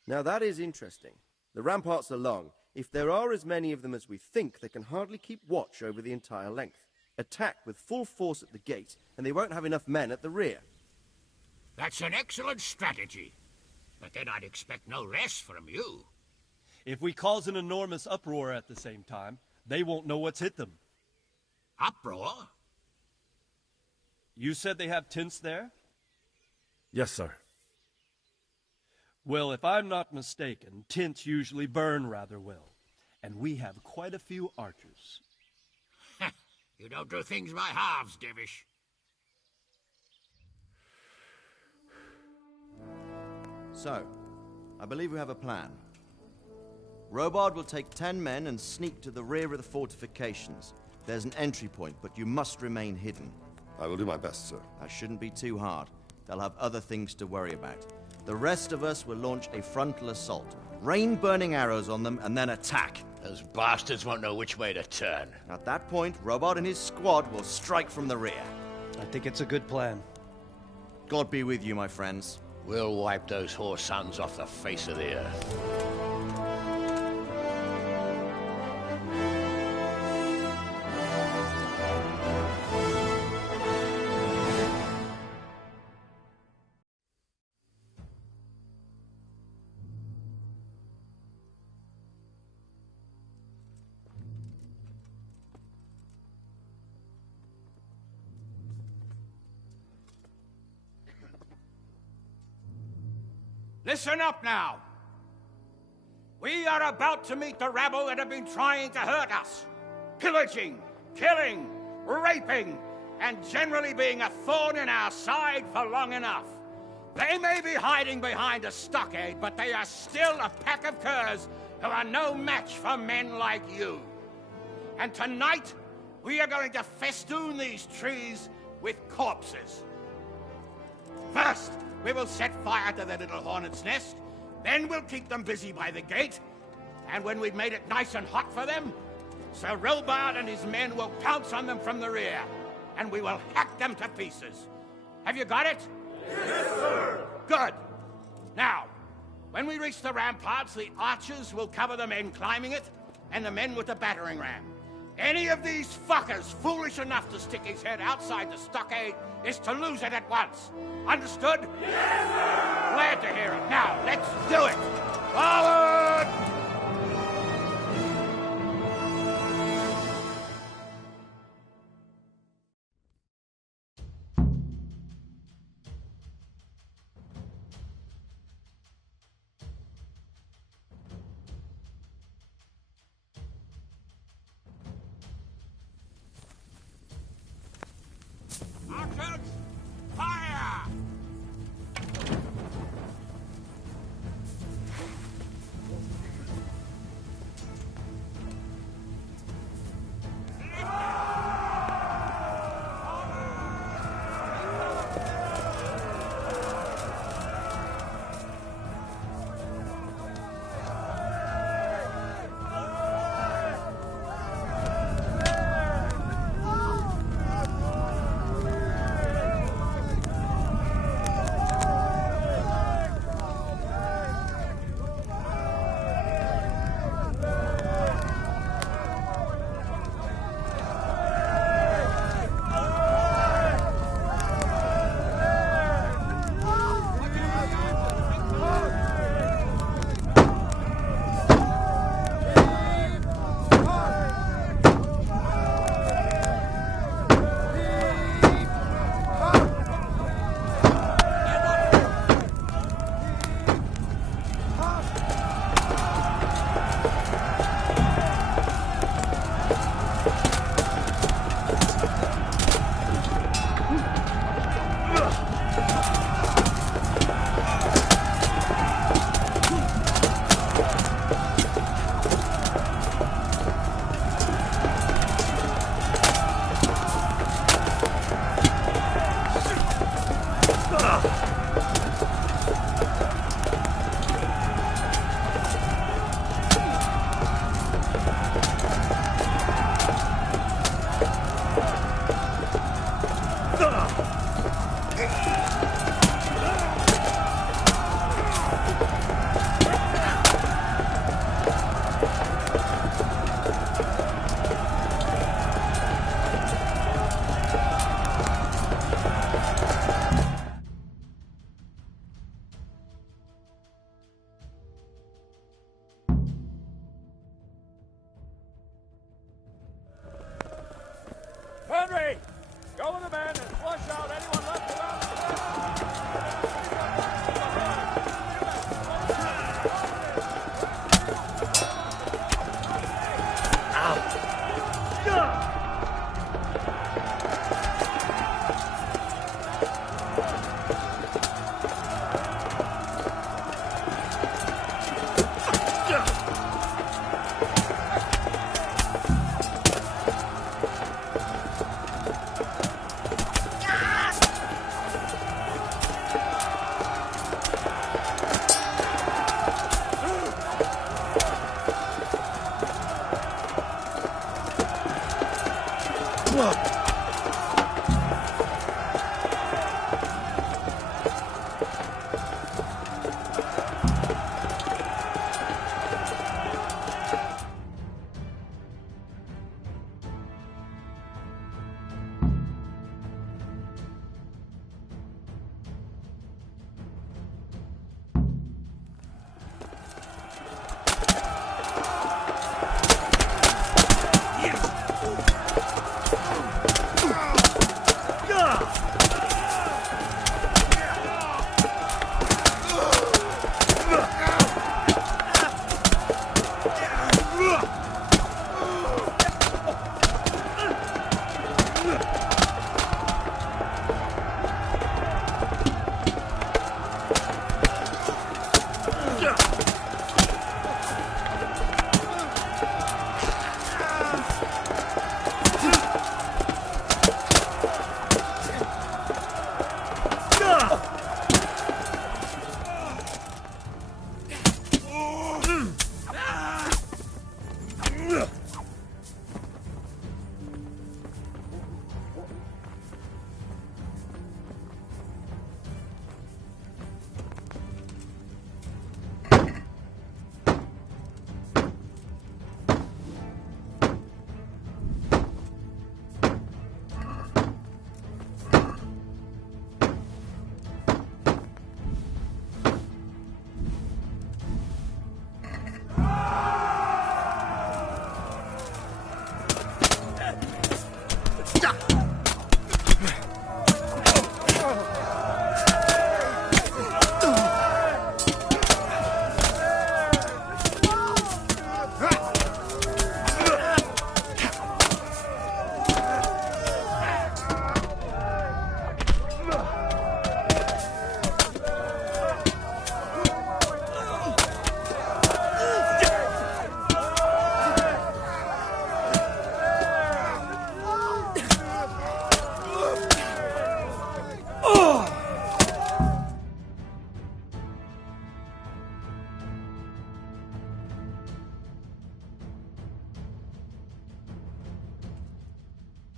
Now that is interesting. The ramparts are long. If there are as many of them as we think, they can hardly keep watch over the entire length. Attack with full force at the gate, and they won't have enough men at the rear. That's an excellent strategy. But then I'd expect no less from you. If we cause an enormous uproar at the same time, they won't know what's hit them. Uproar? You said they have tents there? Yes, sir. Well, if I'm not mistaken, tents usually burn rather well. And we have quite a few archers. You don't do things by halves, Divish. So, I believe we have a plan. Robard will take 10 men and sneak to the rear of the fortifications. There's an entry point, but you must remain hidden. I will do my best, sir. That shouldn't be too hard. They'll have other things to worry about. The rest of us will launch a frontal assault. Rain burning arrows on them, and then attack. Those bastards won't know which way to turn. At that point, Robard and his squad will strike from the rear. I think it's a good plan. God be with you, my friends. We'll wipe those whore sons off the face of the earth. Listen up now. We are about to meet the rabble that have been trying to hurt us. Pillaging, killing, raping, and generally being a thorn in our side for long enough. They may be hiding behind a stockade, but they are still a pack of curs who are no match for men like you. And tonight, we are going to festoon these trees with corpses. First, we will set fire to their little hornet's nest. Then we'll keep them busy by the gate. And when we've made it nice and hot for them, Sir Robard and his men will pounce on them from the rear. And we will hack them to pieces. Have you got it? Yes, sir! Good. Now, when we reach the ramparts, the archers will cover the men climbing it, and the men with the battering ram. Any of these fuckers foolish enough to stick his head outside the stockade is to lose it at once. Understood? Yes, sir! Glad to hear it. Now, let's do it! Forward! Archers, fire!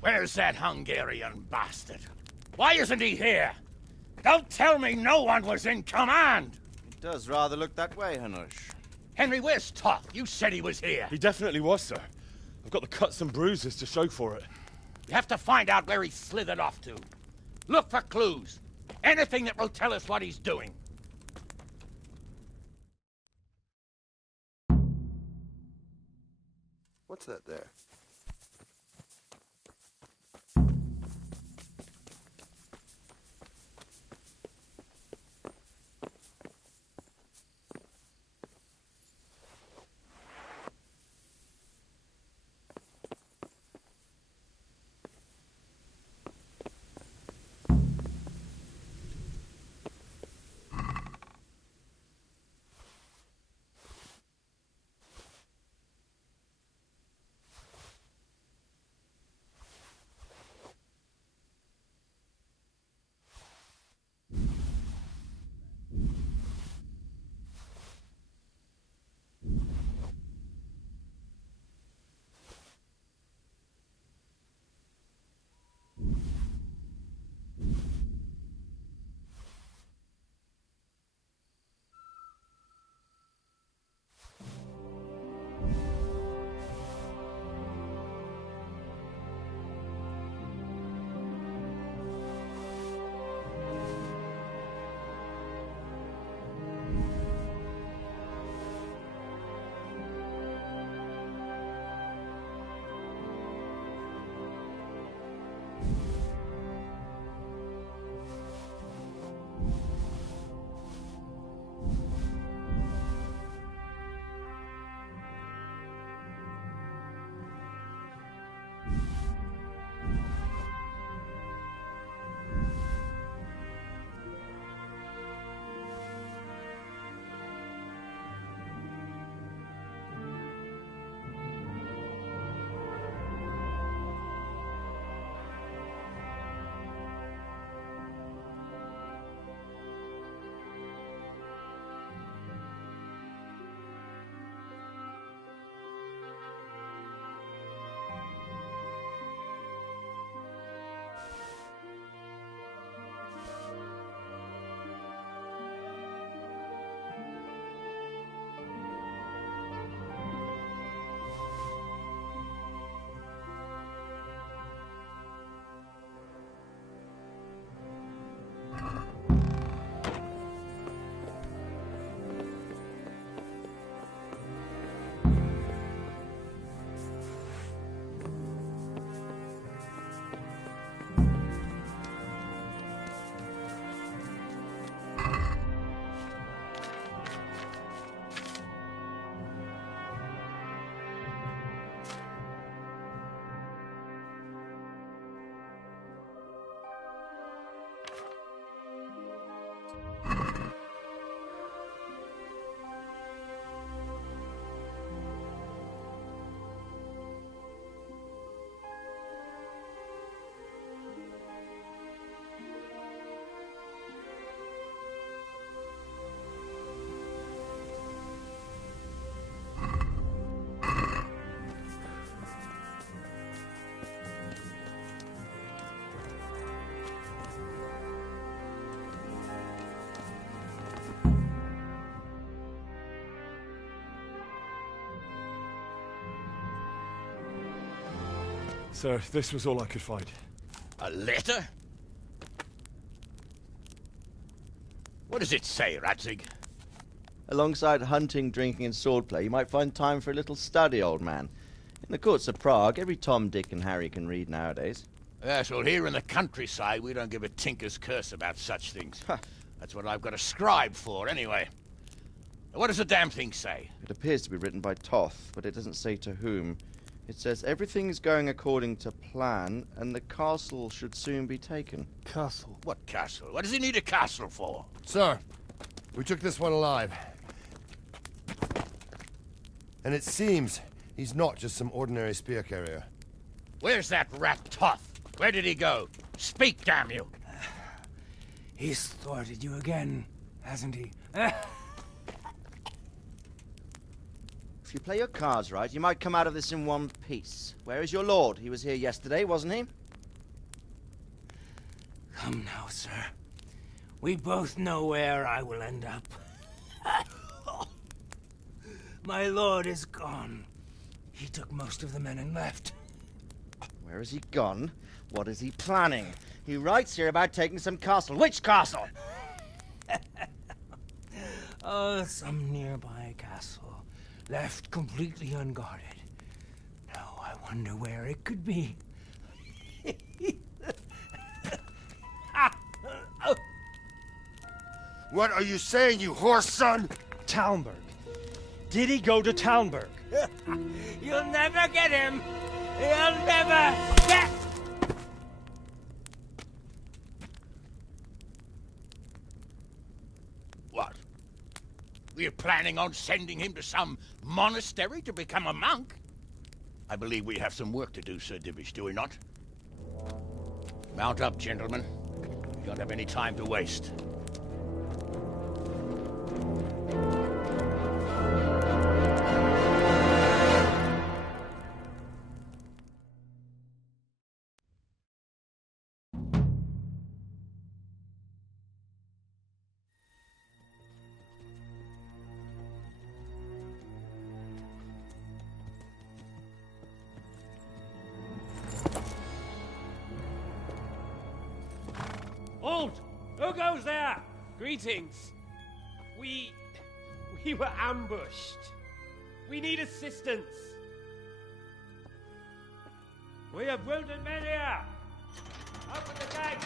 Where's that Hungarian bastard? Why isn't he here? Don't tell me no one was in command! It does rather look that way, Hanush. Henry, where's Toth? You said he was here. He definitely was, sir. I've got the cuts and bruises to show for it. You have to find out where he slithered off to. Look for clues. Anything that will tell us what he's doing. What's that there? Sir, this was all I could find. A letter? What does it say, Radzig? Alongside hunting, drinking, and swordplay, you might find time for a little study, old man. In the courts of Prague, every Tom, Dick, and Harry can read nowadays. Yes, well, here in the countryside, we don't give a tinker's curse about such things. That's what I've got a scribe for, anyway. What does the damn thing say? It appears to be written by Toth, but it doesn't say to whom. It says everything's going according to plan, and the castle should soon be taken. Castle? What castle? What does he need a castle for? Sir, we took this one alive. And it seems he's not just some ordinary spear carrier. Where's that rat Toth? Where did he go? Speak, damn you! He's thwarted you again, hasn't he? If you play your cards right, you might come out of this in one piece. Where is your lord? He was here yesterday, wasn't he? Come now, sir. We both know where I will end up. My lord is gone. He took most of the men and left. Where has he gone? What is he planning? He writes here about taking some castle. Which castle? Oh, some nearby castle, left completely unguarded. Now I wonder where it could be. What are you saying, you horse son? Talmberg. Did he go to Talmberg? You'll never get him! You'll never get... What? We're planning on sending him to some monastery to become a monk? I believe we have some work to do, Sir Divish, do we not? Mount up, gentlemen. We don't have any time to waste. Halt! Who goes there? Greetings. We were ambushed. We need assistance. We have wounded men here. Open the gate.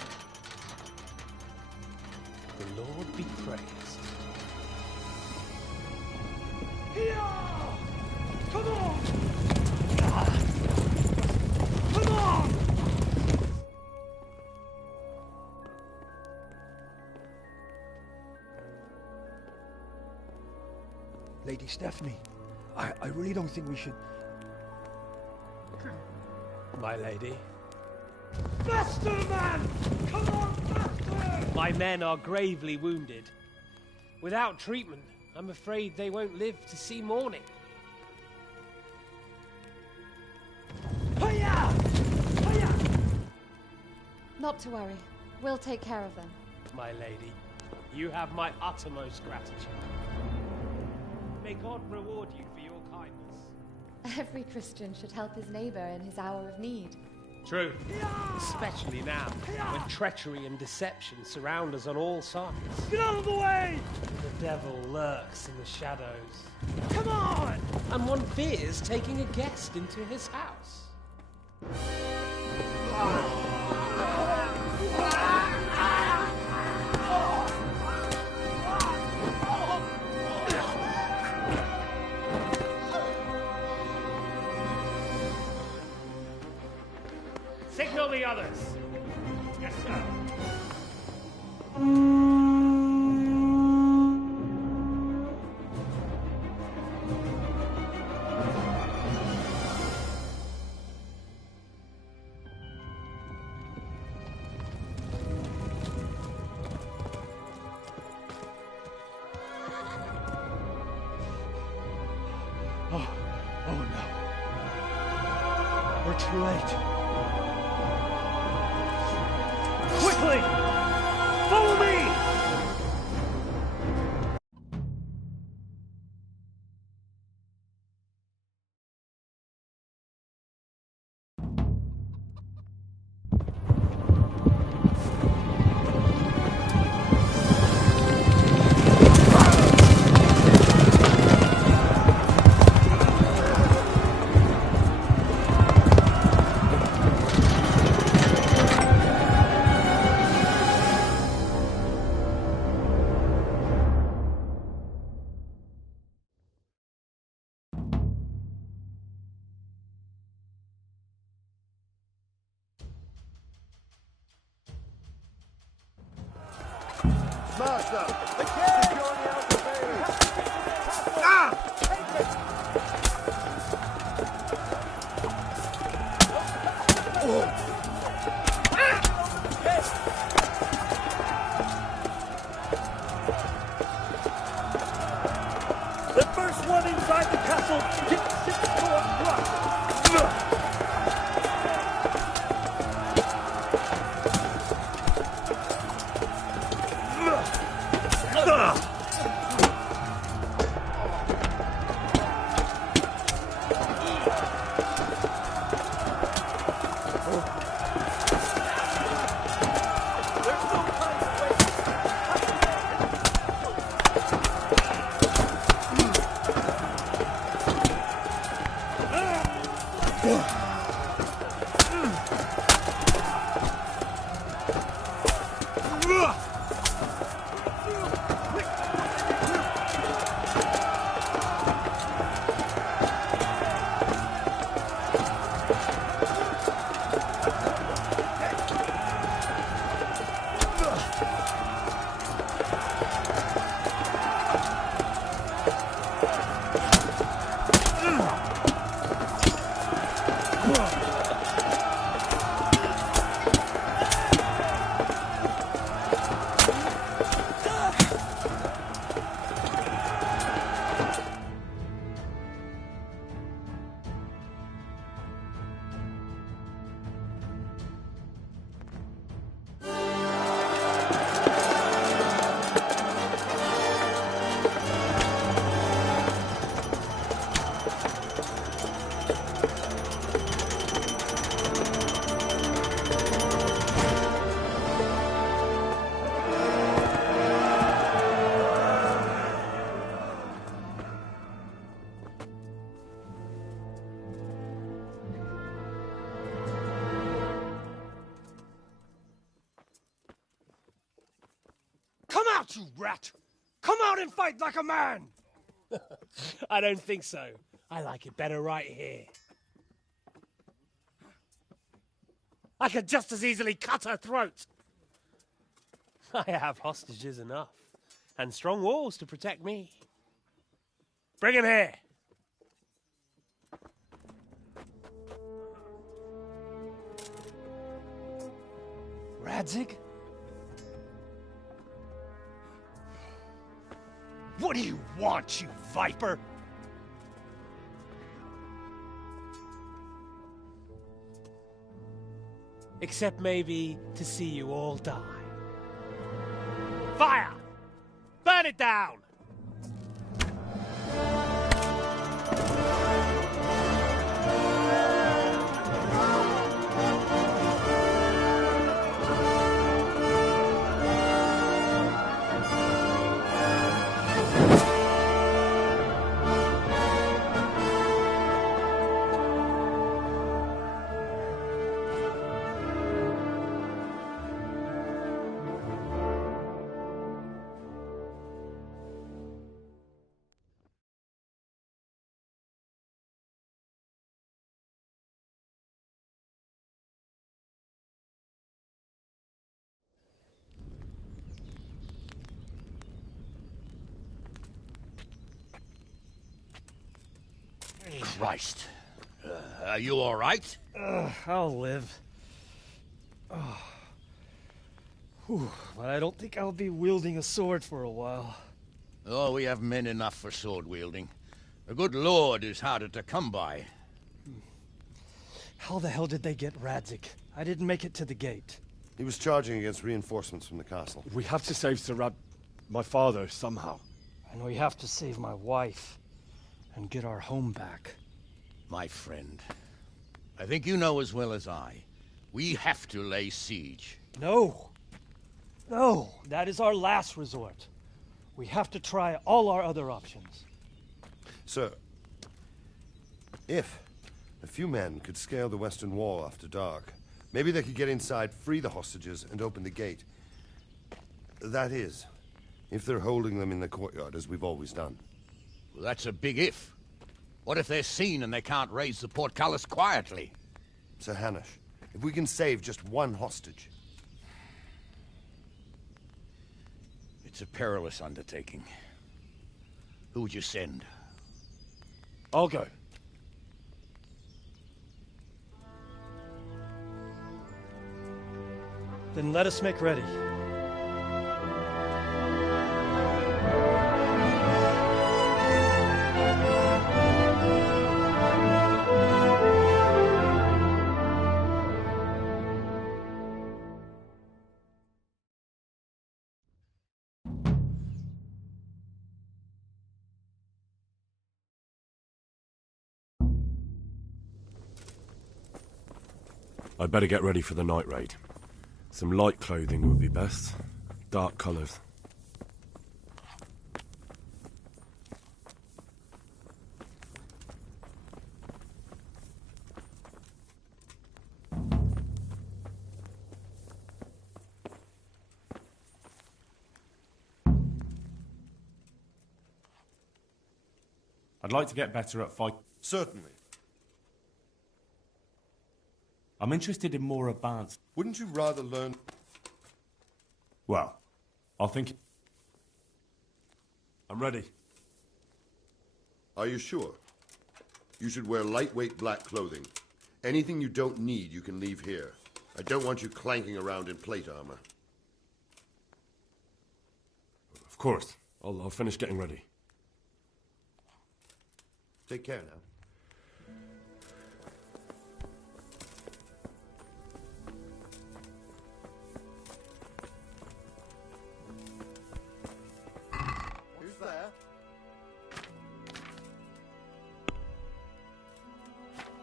The Lord be praised. Here! Come on! Come on! Lady Stephanie, I really don't think we should... My lady. Faster, man! Come on, faster! My men are gravely wounded. Without treatment, I'm afraid they won't live to see morning. Hiya! Hiya! Not to worry. We'll take care of them. My lady, you have my uttermost gratitude. May God reward you for your kindness. Every Christian should help his neighbor in his hour of need. True. Especially now, when treachery and deception surround us on all sides. Get out of the way! The devil lurks in the shadows. Come on! And one fears taking a guest into his house. Signal the others. Yes, sir. Oh no. We're too late. Quickly! Follow me! Master! The first First one inside the castle gets 6 sword thrust. Come out, you rat! Come out and fight like a man! I don't think so. I like it better right here. I could just as easily cut her throat. I have hostages enough, and strong walls to protect me. Bring him here. Radzig? What do you want, you viper? Except maybe to see you all die. Fire! Burn it down! Christ. Are you all right? I'll live. Oh. Whew, but I don't think I'll be wielding a sword for a while. Oh, we have men enough for sword wielding. The good Lord is harder to come by. How the hell did they get Radzig? I didn't make it to the gate. He was charging against reinforcements from the castle. We have to save my father, somehow. And we have to save my wife. And get our home back. My friend, I think you know as well as I. We have to lay siege. No. No, that is our last resort. We have to try all our other options. Sir, if a few men could scale the western wall after dark, maybe they could get inside, free the hostages, and open the gate. That is, if they're holding them in the courtyard, as we've always done. Well, that's a big if. What if they're seen and they can't raise the portcullis quietly? Sir Hanush, if we can save just one hostage. It's a perilous undertaking. Who would you send? I'll go. Then let us make ready. I'd better get ready for the night raid. Some light clothing would be best. Dark colours. I'd like to get better at fight. Certainly. I'm interested in more advanced. Wouldn't you rather learn... Well, I'll think... I'm ready. Are you sure? You should wear lightweight black clothing. Anything you don't need, you can leave here. I don't want you clanking around in plate armor. Of course. I'll finish getting ready. Take care now. Who's there?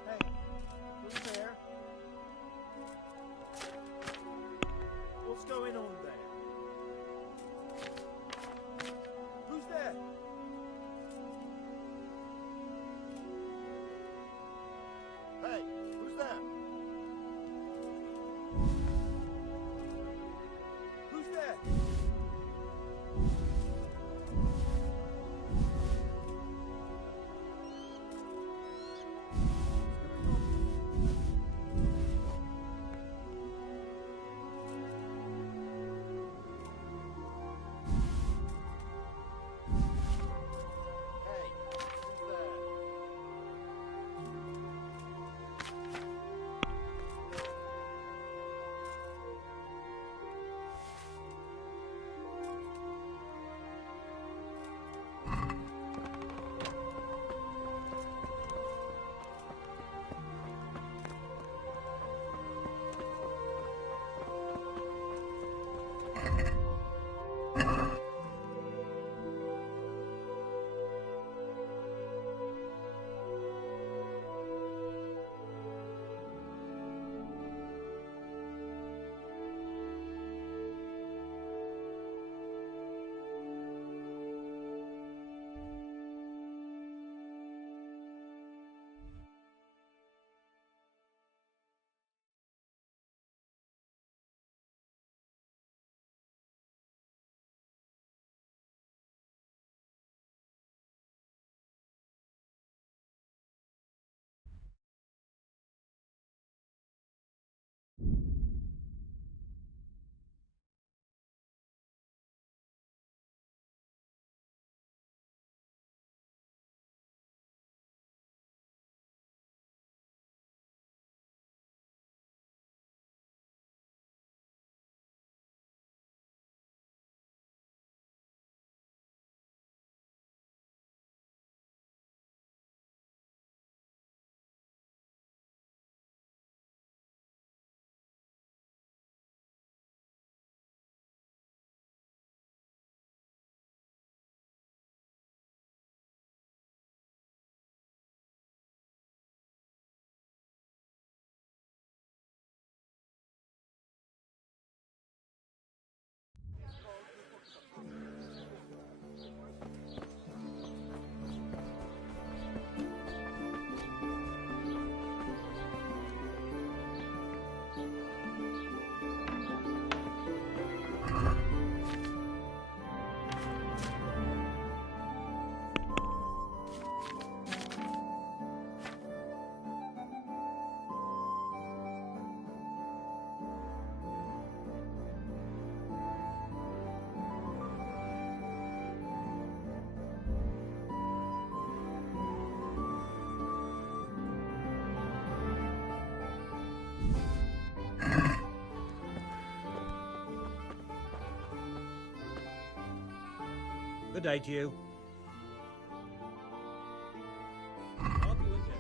Hey, who's there? What's going on there? Who's there? Hey, who's there? Who's there? Good day to you. I'll be with you.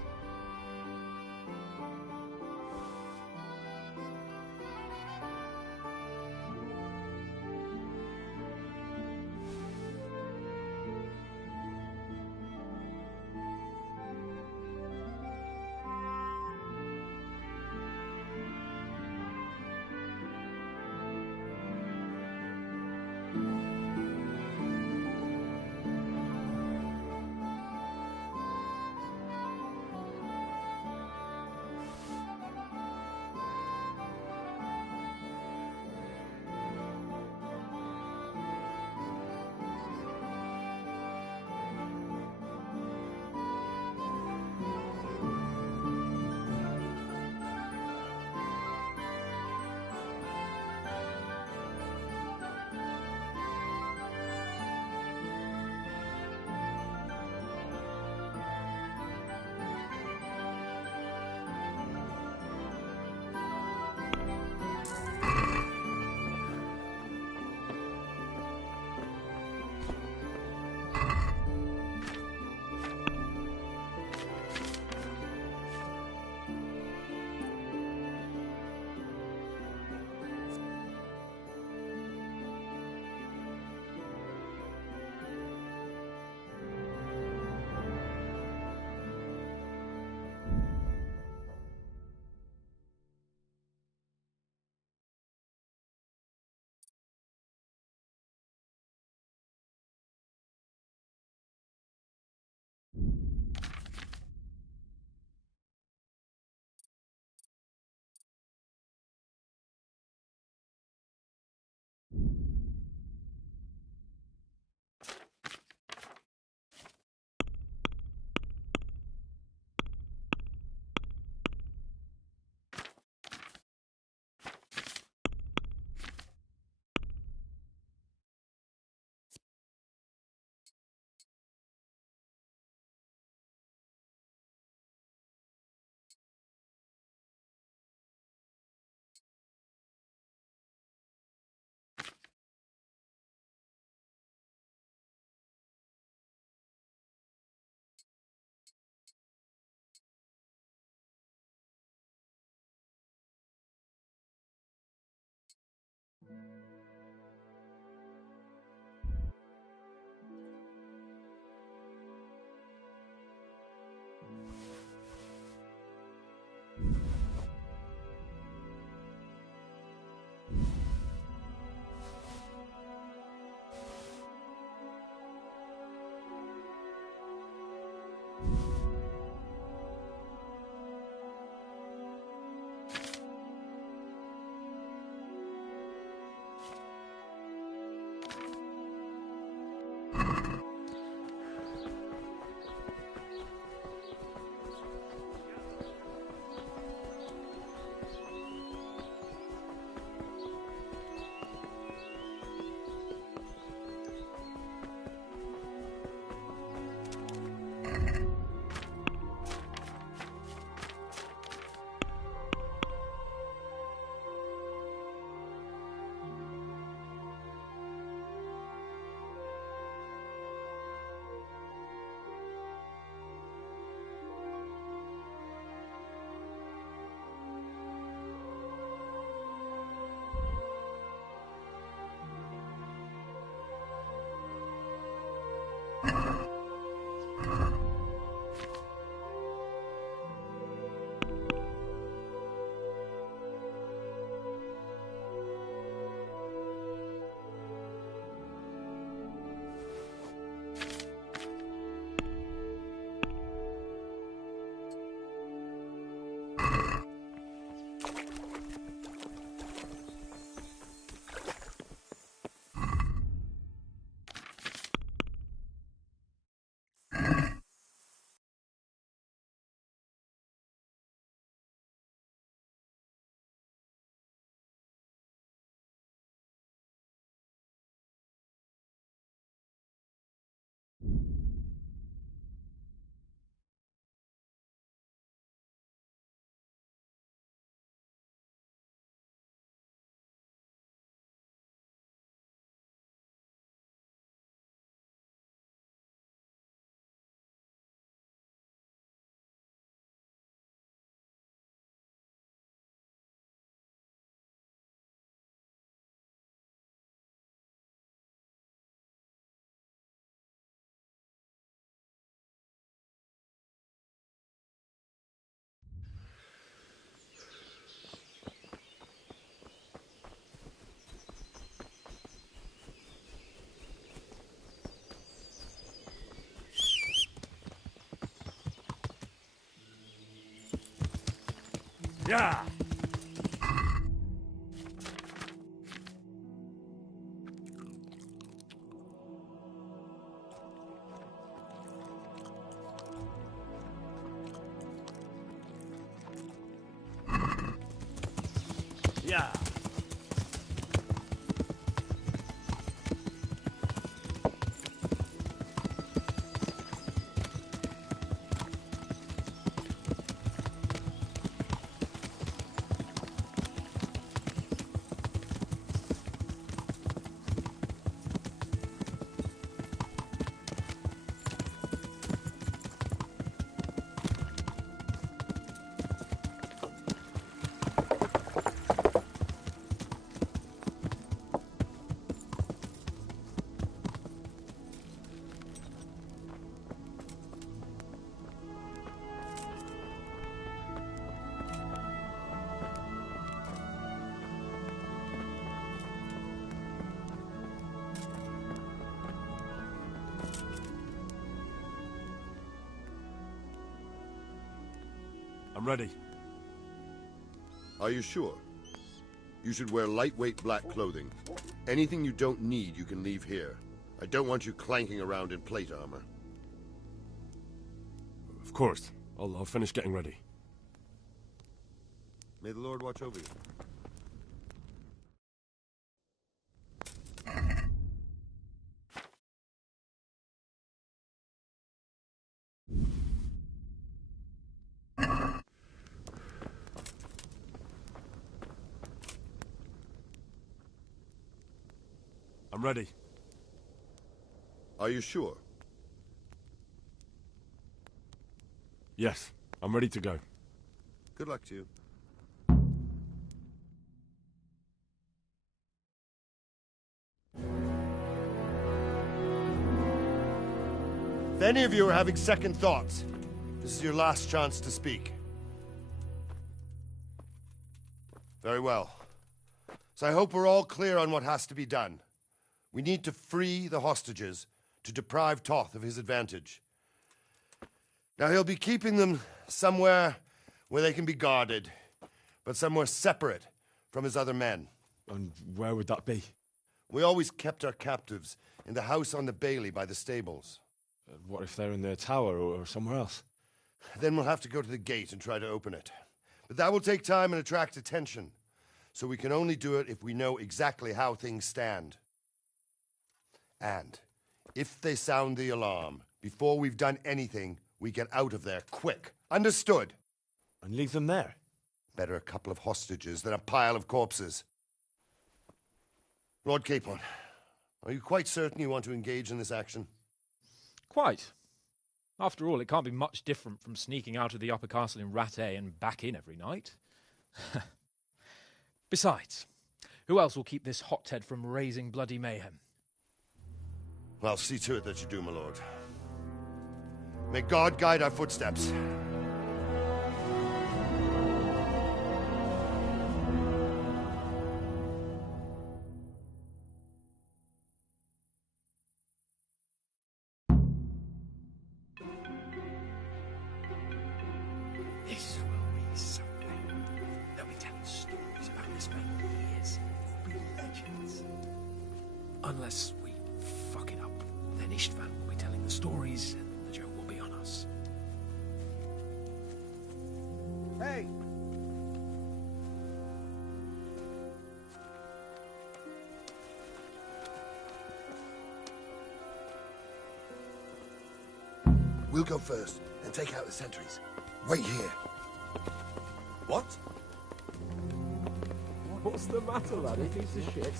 Yeah! Yeah. I'm ready. Are you sure? You should wear lightweight black clothing. Anything you don't need, you can leave here. I don't want you clanking around in plate armor. Of course. I'll finish getting ready. May the Lord watch over you. I'm ready. Are you sure? Yes, I'm ready to go. Good luck to you. If any of you are having second thoughts, This is your last chance to speak. Very well. So I hope we're all clear on what has to be done. We need to free the hostages to deprive Toth of his advantage. Now he'll be keeping them somewhere where they can be guarded, but somewhere separate from his other men. And where would that be? We always kept our captives in the house on the Bailey by the stables. What if they're in their tower or somewhere else? Then we'll have to go to the gate and try to open it. But that will take time and attract attention. So we can only do it if we know exactly how things stand. And if they sound the alarm, before we've done anything, we get out of there quick. Understood? And leave them there? Better a couple of hostages than a pile of corpses. Lord Capon, are you quite certain you want to engage in this action? Quite. After all, it can't be much different from sneaking out of the upper castle in Rattay and back in every night. Besides, who else will keep this hothead from raising bloody mayhem? I'll see to it that you do, my lord. May God guide our footsteps. This will be something. They'll be telling stories about this for years. It'll be legends. Unless we fuck it up, then Istvan will be telling the stories and the joke will be on us. Hey! We'll go first and take out the sentries. Wait here. What? What's the matter, laddie? Piece of shit.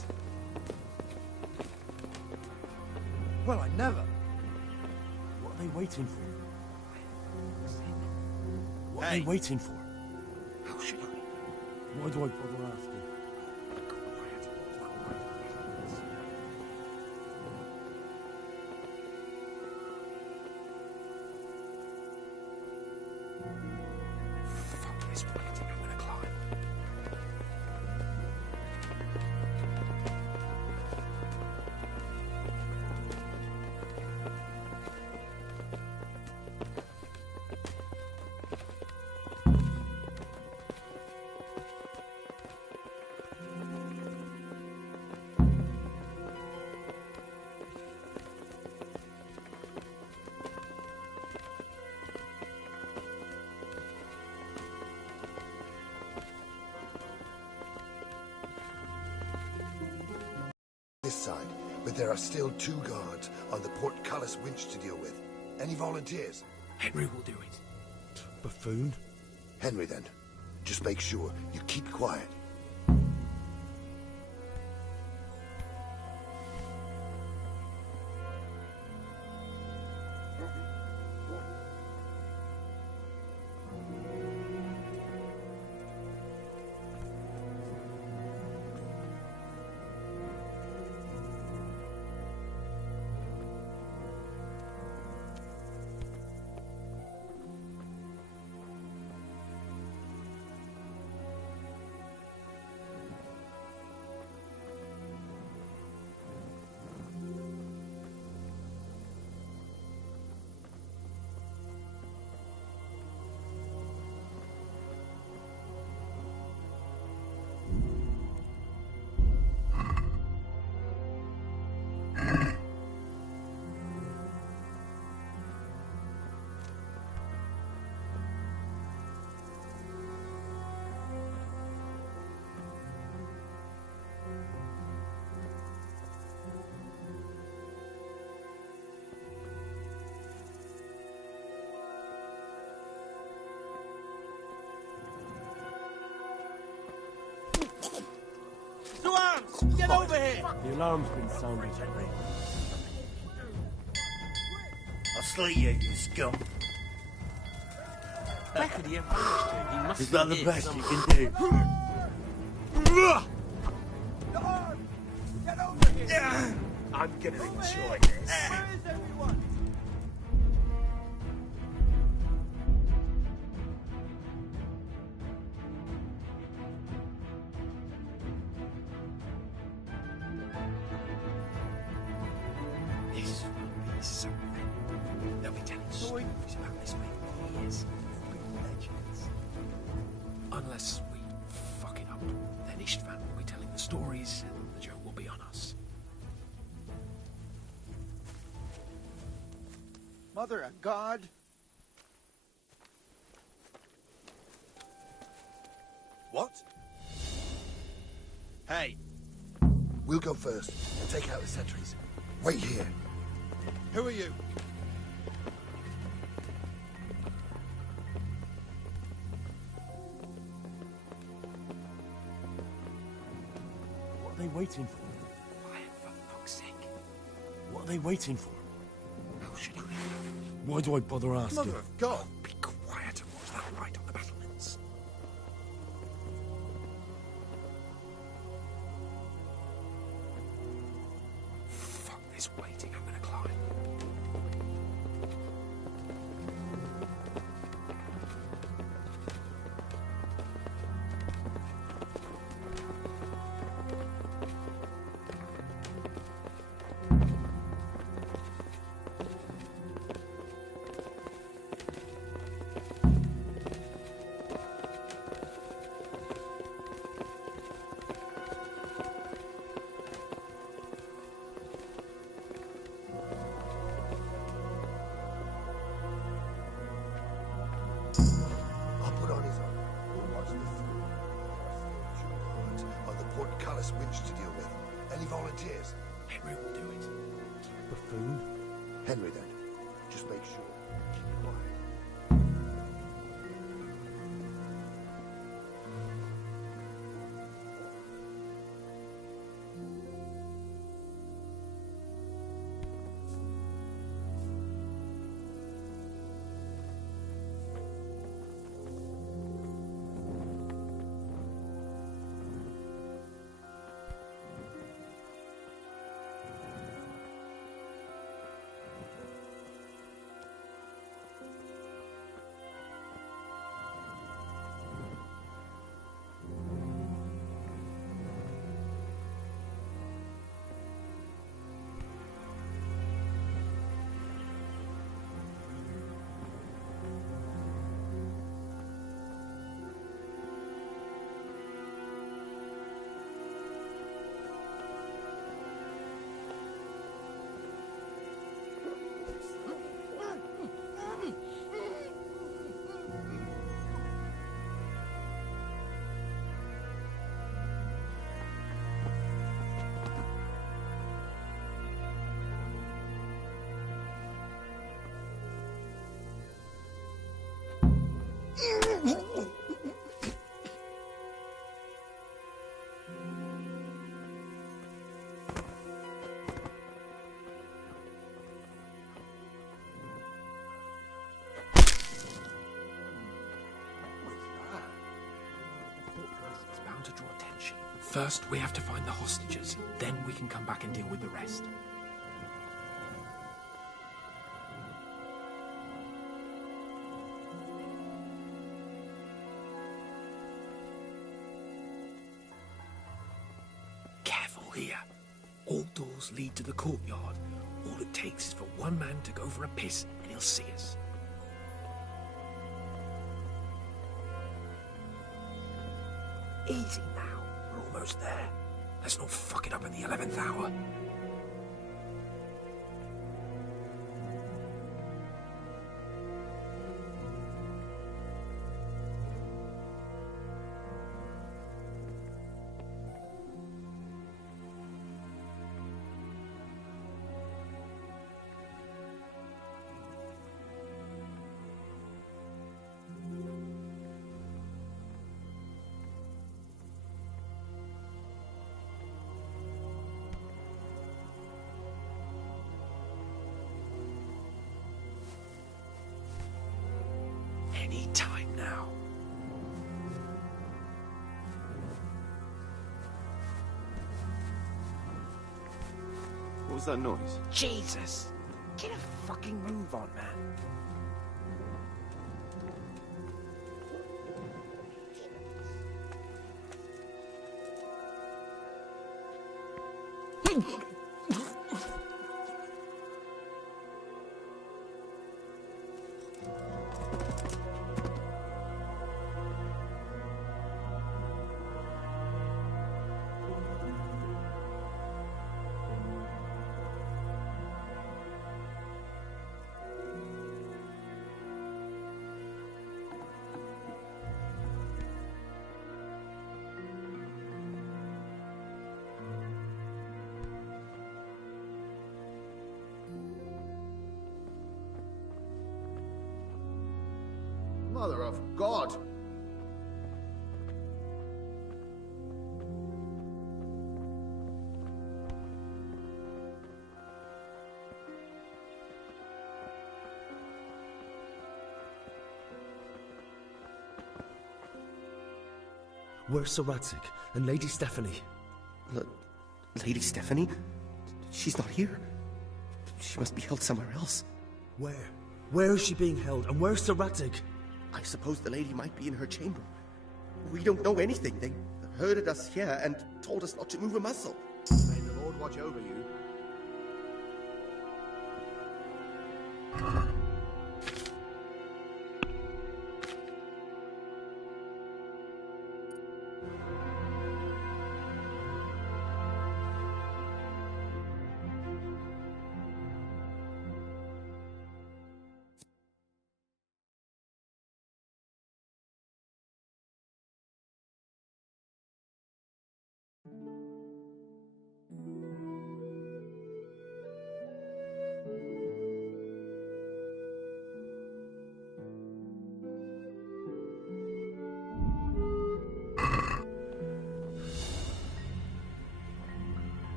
Well, I never. What are they waiting for? What are they waiting for? How should I? Why do I bother asking? Fuck this waiting, I'm gonna climb. This side, but there are still 2 guards on the portcullis winch to deal with. Any volunteers? Henry will do it. Buffoon? Henry, then. Just make sure you keep quiet. Get over here! The alarm's been sounded, Henry. I'll slay you, you scum. How could he have managed to? He must Is that the be best some- you can do? I'm gonna enjoy this. Where is everyone? stories about this many years. Legends. Unless we fuck it up, then Istvan will be telling the stories and the joke will be on us. Mother of God. What? Hey. We'll go first and take out the sentries. Wait here. Who are you? What are they waiting for? Quiet, for fuck's sake. What are they waiting for? How should you know? Why do I bother asking? Mother of God! Be quiet and watch that light on the battlements. Fuck this waiting, I'm gonna climb. I'll put on his arm. We'll watch this through. On the Port Callis winch to deal with. Any volunteers? Henry will do it. Buffoon? Henry, then. Just make sure. Keep quiet. It's bound to draw attention. First, we have to find the hostages. Then we can come back and deal with the rest. Careful here. All doors lead to the courtyard. All it takes is for one man to go for a piss and he'll see us. Easy now. We're almost there. Let's not fuck it up in the 11th hour. Any time now. What was that noise? Jesus! Get a fucking move on, man. Mother of God! Where's Sir Radzig and Lady Stephanie? Lady Stephanie? She's not here. She must be held somewhere else. Where? Where is she being held, and where's Sir Radzig? I suppose the lady might be in her chamber. We don't know anything. They herded us here and told us not to move a muscle. May the Lord watch over you.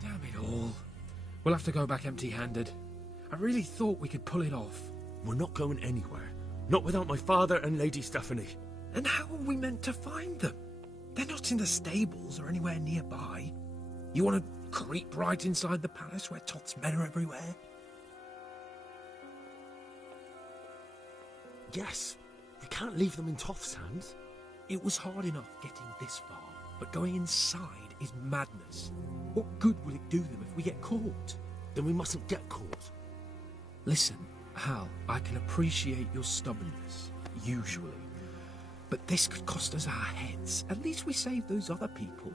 Damn it all. We'll have to go back empty-handed. I really thought we could pull it off. We're not going anywhere. Not without my father and Lady Stephanie. And how are we meant to find them? They're not in the stables or anywhere nearby. You want to creep right inside the palace where Toth's men are everywhere? Yes. We can't leave them in Toth's hands. It was hard enough getting this far, but going inside is madness. What good will it do them if we get caught? Then we mustn't get caught. Listen, Hal, I can appreciate your stubbornness, usually. But this could cost us our heads. At least we saved those other people.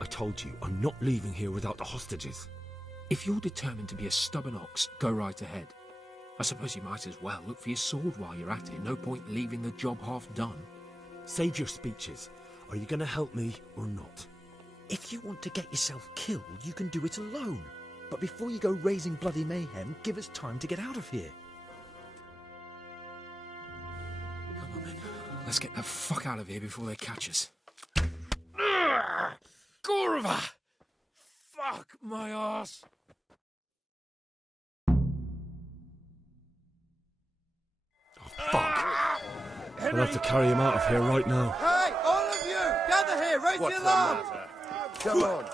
I told you, I'm not leaving here without the hostages. If you're determined to be a stubborn ox, go right ahead. I suppose you might as well look for your sword while you're at it. No point leaving the job half done. Save your speeches. Are you going to help me or not? If you want to get yourself killed, you can do it alone. But before you go raising bloody mayhem, give us time to get out of here. Come on then. Let's get the fuck out of here before they catch us. Gorva! Fuck my ass! Fuck. I'll have to carry him out of here right now. Hey, all of you! Gather here! Raise the alarm! Come on.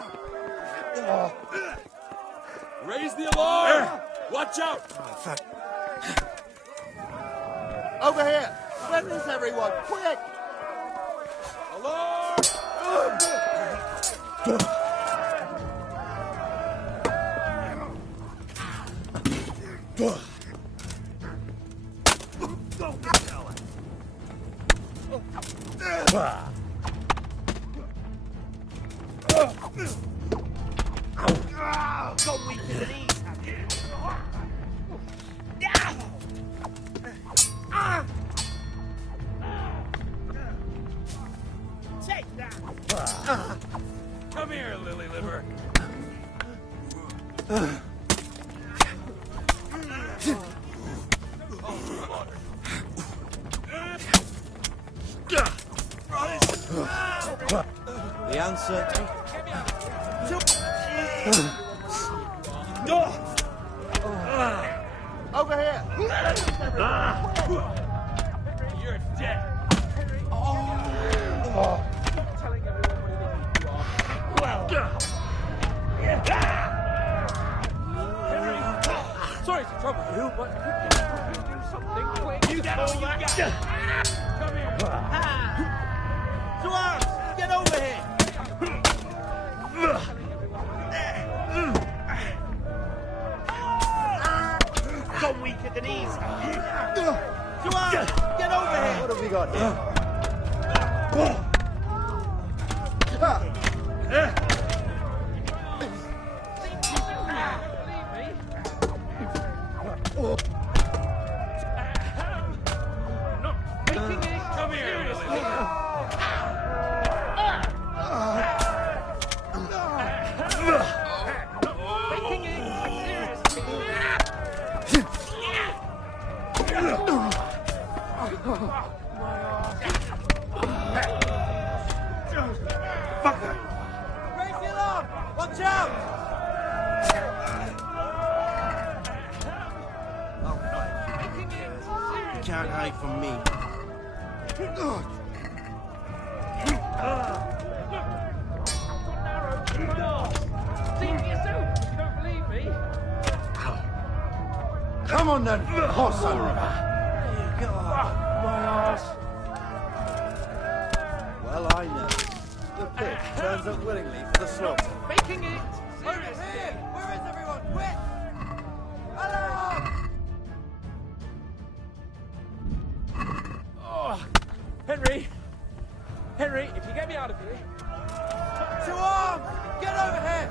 Raise the alarm! Watch out! Over here! Where is everyone? Quick! Alarm! Got weak in the knees, have you? Take that! Come here, lily liver. The answer... Over here! You're dead. Telling everyone what you think you are. Well... Sorry to trouble you, but could you do something quick? You get all you got! Come here. Swarms! Get over here! Got weak at the knees. Swarms! Get over here! What have we got here? Raise the alarm! Watch out! You can't hide from me. Come on then, horse son. Well, I know. The pig turns up willingly for the slaughter. Making it! Over here! Where is everyone? Quick! Alarm! Oh, Henry! Henry, if you get me out of here... To arms! Get over here!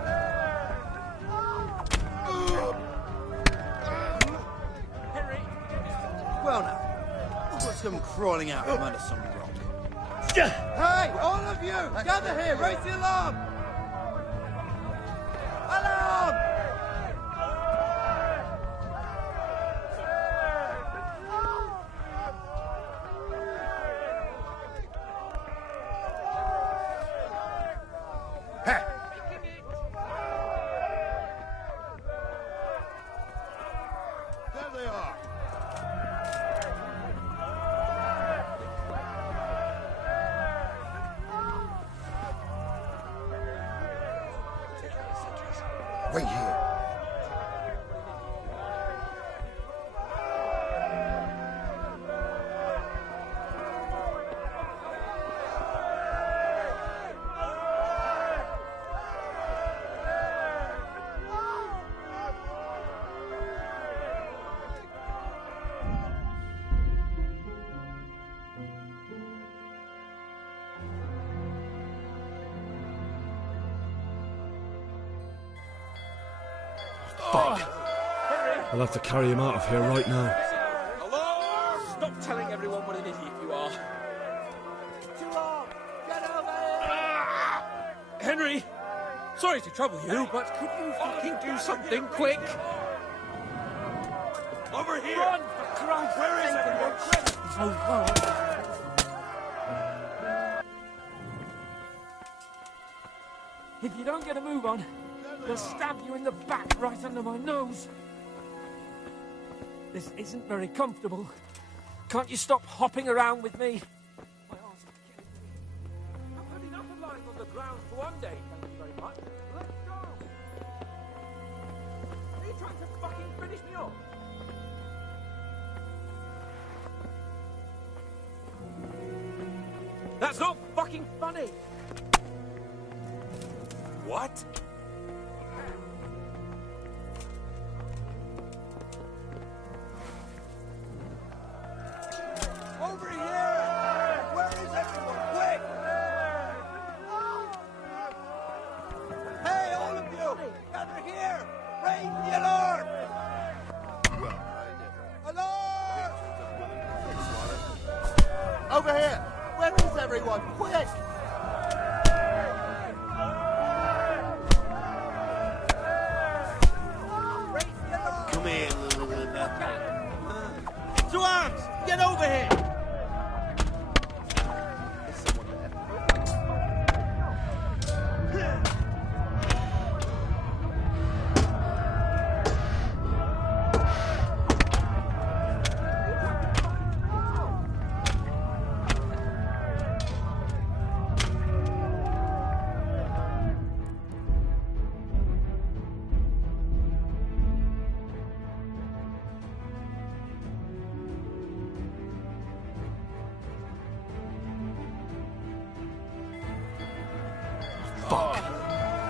Henry! Well now, look what's come crawling out from under some rock. Hey, all of you! Gather here! Raise the alarm! Alarm! There they are. Wait here. Fuck. I'll have to carry him out of here right now. Hello? Stop telling everyone what an idiot you are. Get over here! Henry! Sorry to trouble you, but could you fucking do something quick? Over here! Run, for Christ's sake! If you don't get a move on, they'll stab you in the back right under my nose. This isn't very comfortable. Can't you stop hopping around with me? My arse is killing me. I've had enough of lying on the ground for one day, thank you very much. Let's go! Are you trying to fucking finish me off? That's not fucking funny! What? Over here! Where is everyone? Quick! Hey, all of you! Gather here! Raise the alarm! Well, Alarm! Over here! Where is everyone? Quick! Come here, little To arms! Get over here!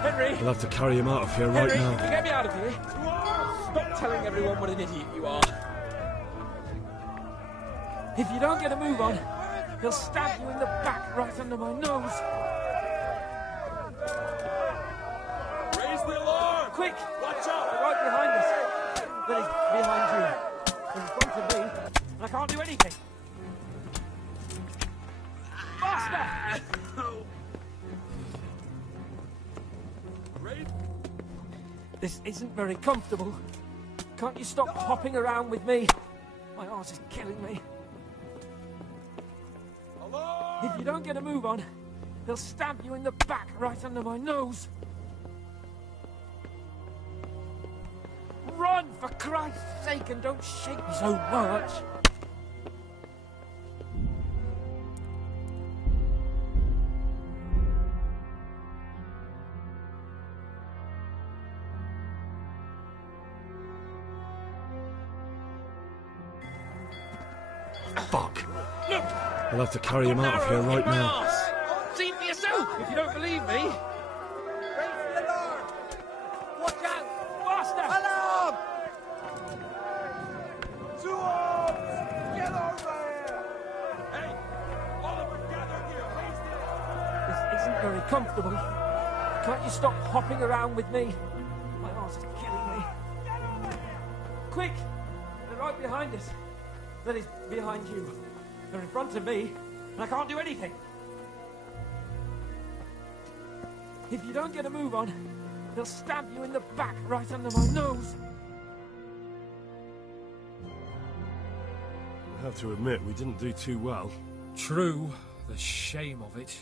Henry! I'll have to carry him out of here right Henry, now. get me out of here. Stop telling everyone what an idiot you are. If you don't get a move on, He'll stab you in the back right under my nose. Raise the alarm! Quick! Watch out! They're right behind us. Then he's behind you. They're in front of me, and I can't do anything. Faster! This isn't very comfortable. Can't you stop hopping around with me? My arse is killing me. If you don't get a move on, they'll stab you in the back right under my nose. Run, for Christ's sake, and don't shake me so much. Fuck. Look! I'll have to carry him out of here right now. See for yourself if you don't believe me. Raise the alarm! Watch out! Faster! Alarm! Two arms! Get over here! Hey! All of us gathered here! Raise the alarm! This isn't very comfortable. Can't you stop hopping around with me? My arse is killing me. Quick! They're right behind us. That is, behind you. They're in front of me, and I can't do anything. If you don't get a move on, they'll stab you in the back right under my nose. I have to admit, we didn't do too well. True. The shame of it.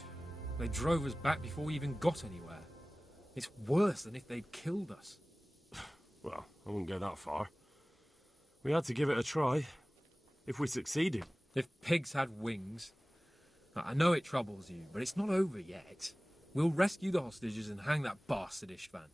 They drove us back before we even got anywhere. It's worse than if they'd killed us. Well, I wouldn't go that far. We had to give it a try. If we succeeded. If pigs had wings. I know it troubles you, but it's not over yet. We'll rescue the hostages and hang that bastard Istvan.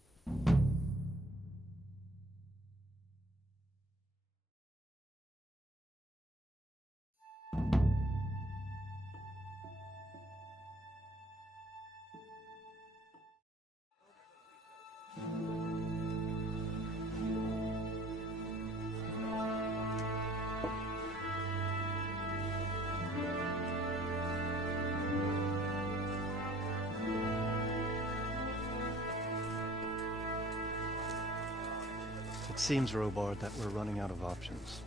It seems, Robard, that we're running out of options.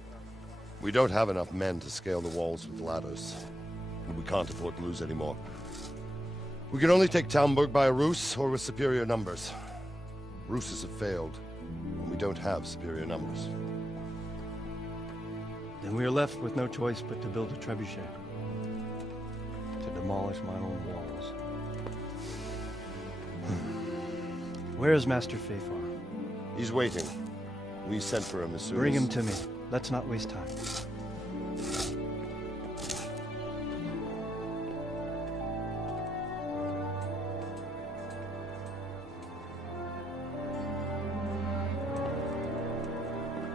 We don't have enough men to scale the walls with ladders. And we can't afford to lose any more. We can only take Talmberg by a ruse or with superior numbers. Ruses have failed, and we don't have superior numbers. Then we are left with no choice but to build a trebuchet. To demolish my own walls. Where is Master Fafar? He's waiting. We sent for him as soon Bring as... him to me. Let's not waste time.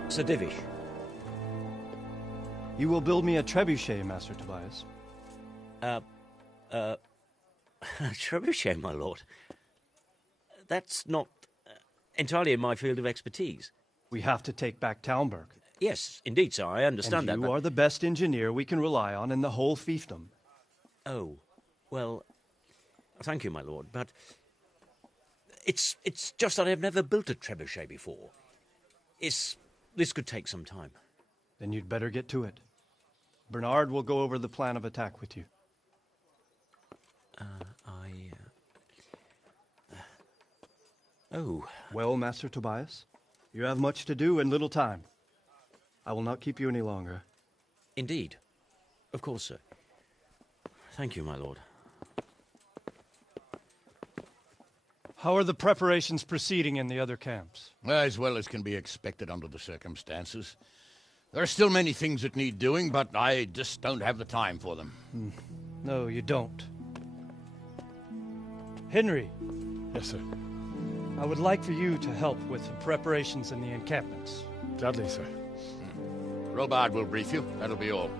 Sir Divish. You will build me a trebuchet, Master Tobias. Trebuchet, my lord. That's not entirely in my field of expertise. We have to take back Talmberg. Yes, indeed, sir. I understand and that. You are the best engineer we can rely on in the whole fiefdom. Oh, well, thank you, my lord, but it's just that I've never built a trebuchet before. This could take some time. Then you'd better get to it. Bernard will go over the plan of attack with you. Oh. Well, Master Tobias, you have much to do and little time. I will not keep you any longer. Indeed. Of course, sir. Thank you, my lord. How are the preparations proceeding in the other camps? As well as can be expected under the circumstances. There are still many things that need doing, but I just don't have the time for them. No, you don't. Henry. Yes, sir. I would like for you to help with the preparations in the encampments. Gladly, sir. Robard will brief you. That'll be all.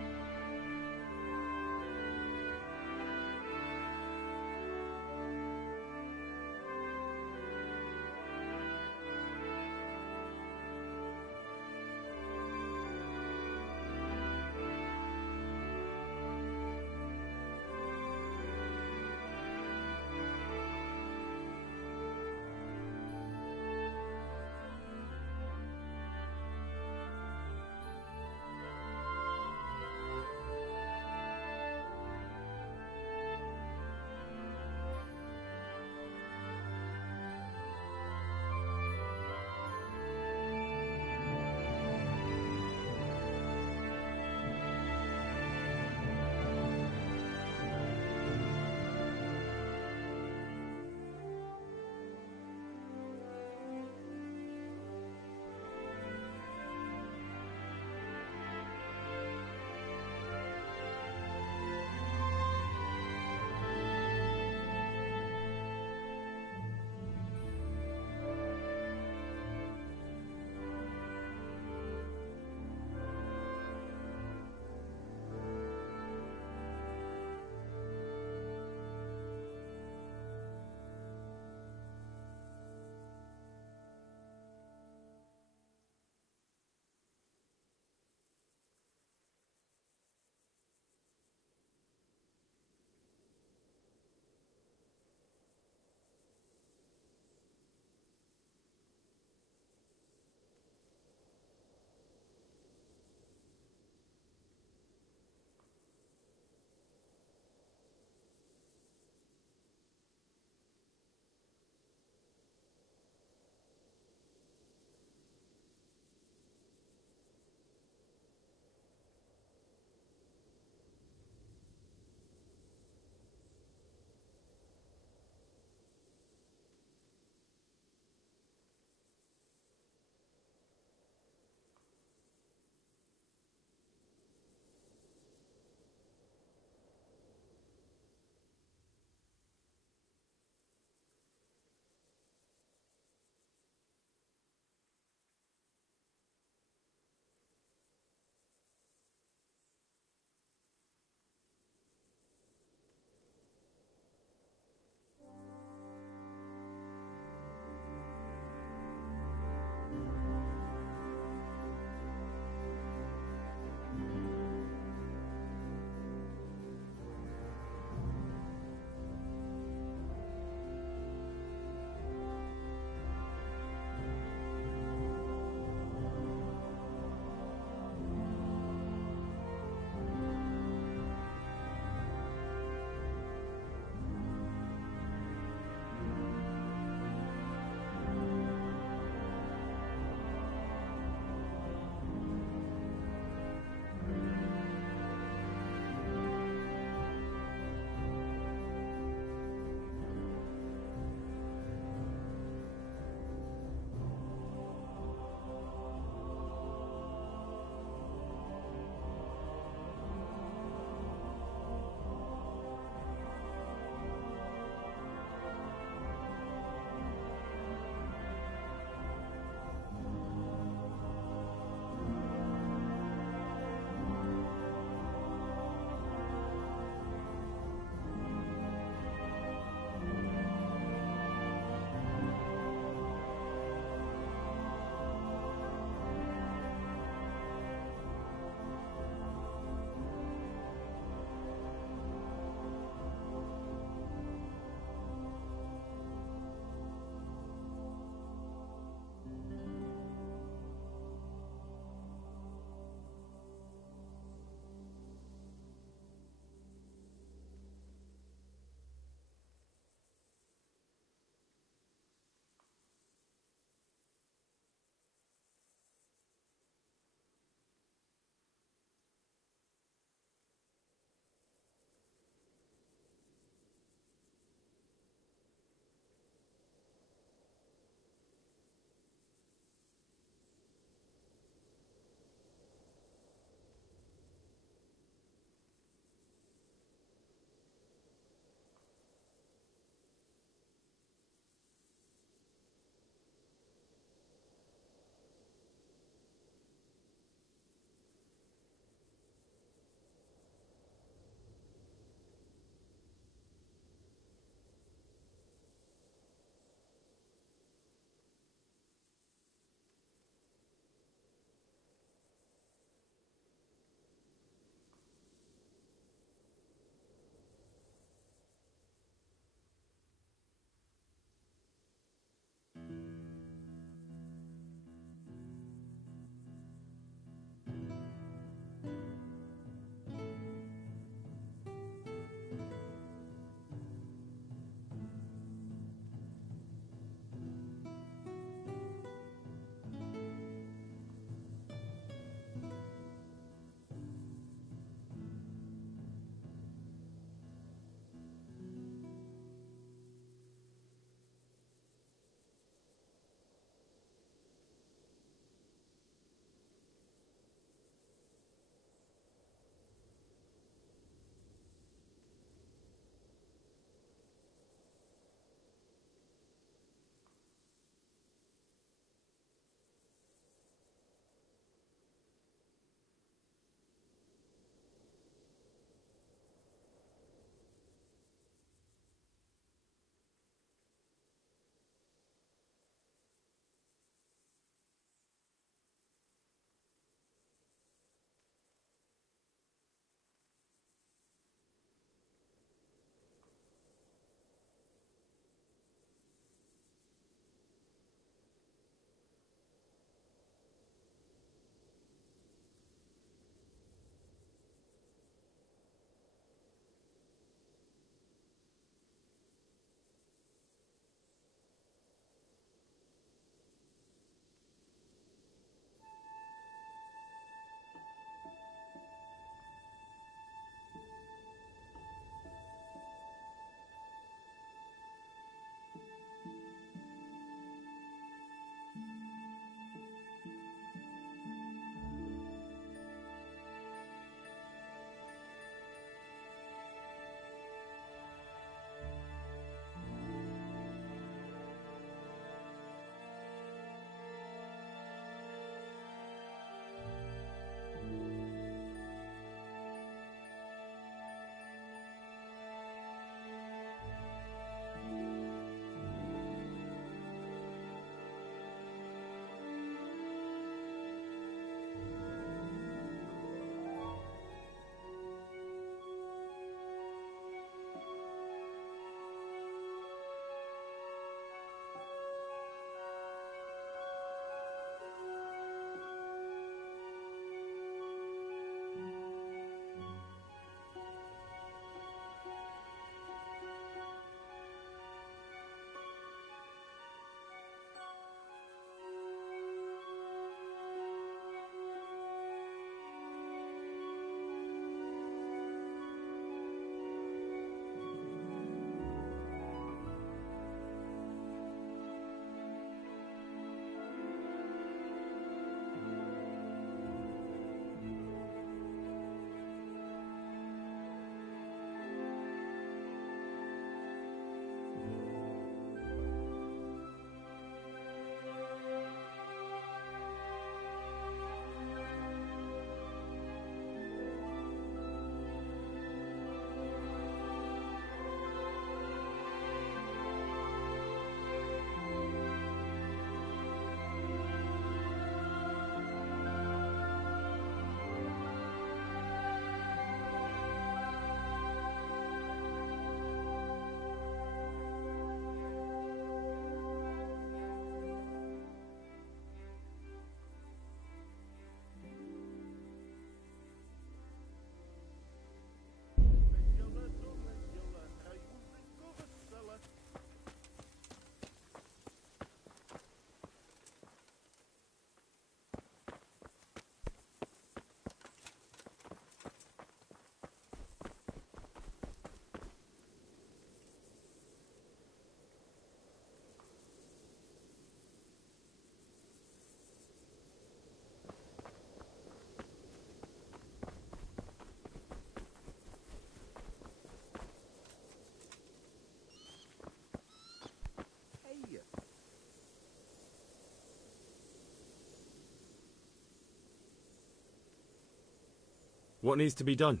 What needs to be done?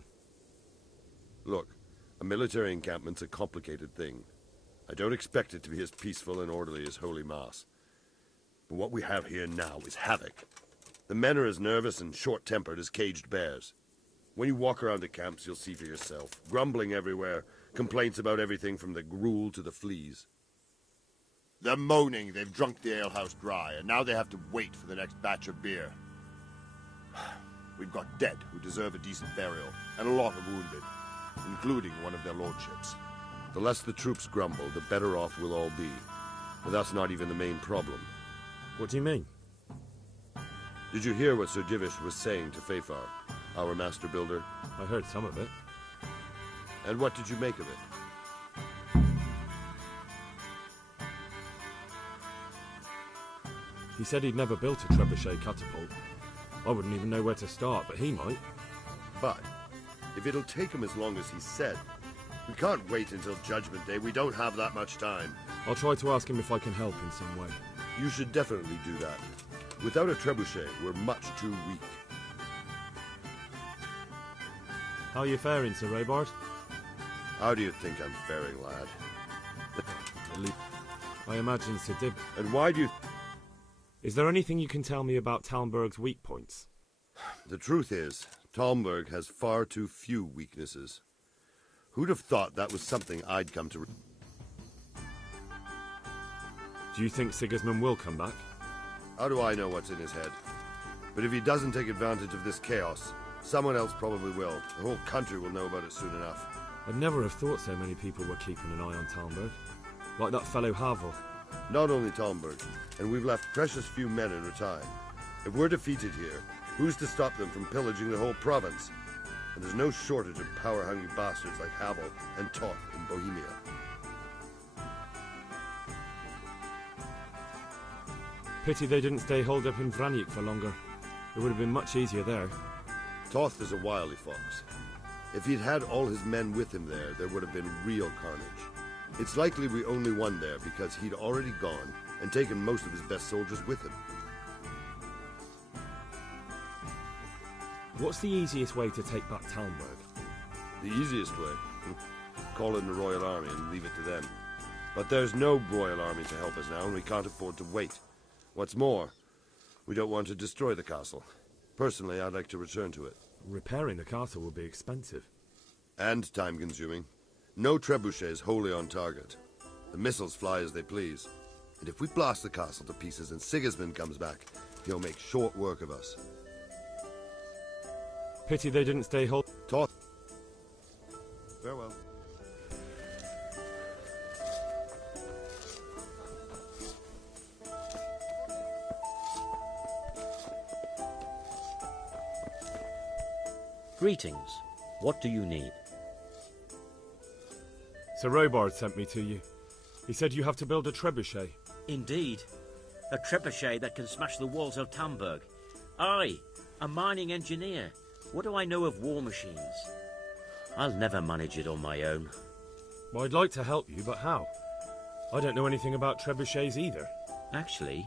Look, a military encampment's a complicated thing. I don't expect it to be as peaceful and orderly as Holy Mass. But what we have here now is havoc. The men are as nervous and short-tempered as caged bears. When you walk around the camps, you'll see for yourself. Grumbling everywhere, complaints about everything from the gruel to the fleas. They're moaning they've drunk the alehouse dry, and now they have to wait for the next batch of beer. We've got dead who deserve a decent burial, and a lot of wounded, including one of their lordships. The less the troops grumble, the better off we'll all be. But that's not even the main problem. What do you mean? Did you hear what Sir Divish was saying to Fafar, our master builder? I heard some of it. And what did you make of it? He said he'd never built a trebuchet catapult. I wouldn't even know where to start, but he might. But if it'll take him as long as he said, we can't wait until Judgment Day. We don't have that much time. I'll try to ask him if I can help in some way. You should definitely do that. Without a trebuchet, we're much too weak. How are you faring, Sir Robard? How do you think I'm faring, lad? I imagine Sir Dib. And why do you... Is there anything you can tell me about Talmberg's weak points? The truth is, Talmberg has far too few weaknesses. Who'd have thought that was something I'd come to... Do you think Sigismund will come back? How do I know what's in his head? But if he doesn't take advantage of this chaos, someone else probably will. The whole country will know about it soon enough. I'd never have thought so many people were keeping an eye on Talmberg. Like that fellow Havel. Not only Talmberg, and we've left precious few men in Rattay. If we're defeated here, who's to stop them from pillaging the whole province? And there's no shortage of power-hungry bastards like Havel and Toth in Bohemia. Pity they didn't stay holed up in Vranic for longer. It would have been much easier there. Toth is a wily fox. If he'd had all his men with him there, there would have been real carnage. It's likely we only won there because he'd already gone and taken most of his best soldiers with him. What's the easiest way to take back Talmberg? The easiest way? Call in the Royal Army and leave it to them. But there's no Royal Army to help us now, and we can't afford to wait. What's more, we don't want to destroy the castle. Personally, I'd like to return to it. Repairing the castle will be expensive. And time-consuming. No trebuchets wholly on target. The missiles fly as they please. And if we blast the castle to pieces and Sigismund comes back, he'll make short work of us. Pity they didn't stay whole. Toth. Farewell. Greetings. What do you need? Sir Robard sent me to you. He said you have to build a trebuchet. Indeed. A trebuchet that can smash the walls of Talmberg. I, a mining engineer. What do I know of war machines? I'll never manage it on my own. Well, I'd like to help you, but how? I don't know anything about trebuchets either. Actually,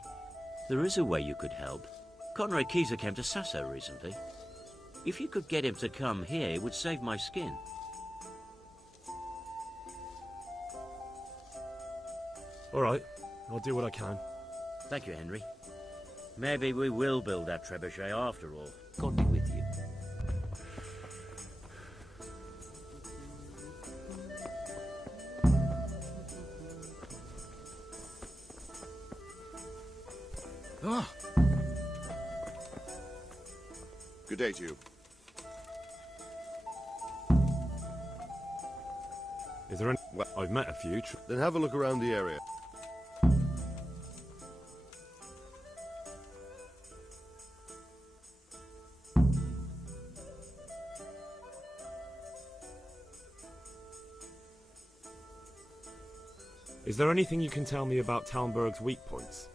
there is a way you could help. Conrad Kieser came to Sasso recently. If you could get him to come here, it would save my skin. All right, I'll do what I can. Thank you, Henry. Maybe we will build that trebuchet after all. God be with you. Ah. Good day to you. Is there any... Well, I've met a few. Then have a look around the area. Is there anything you can tell me about Talmberg's weak points?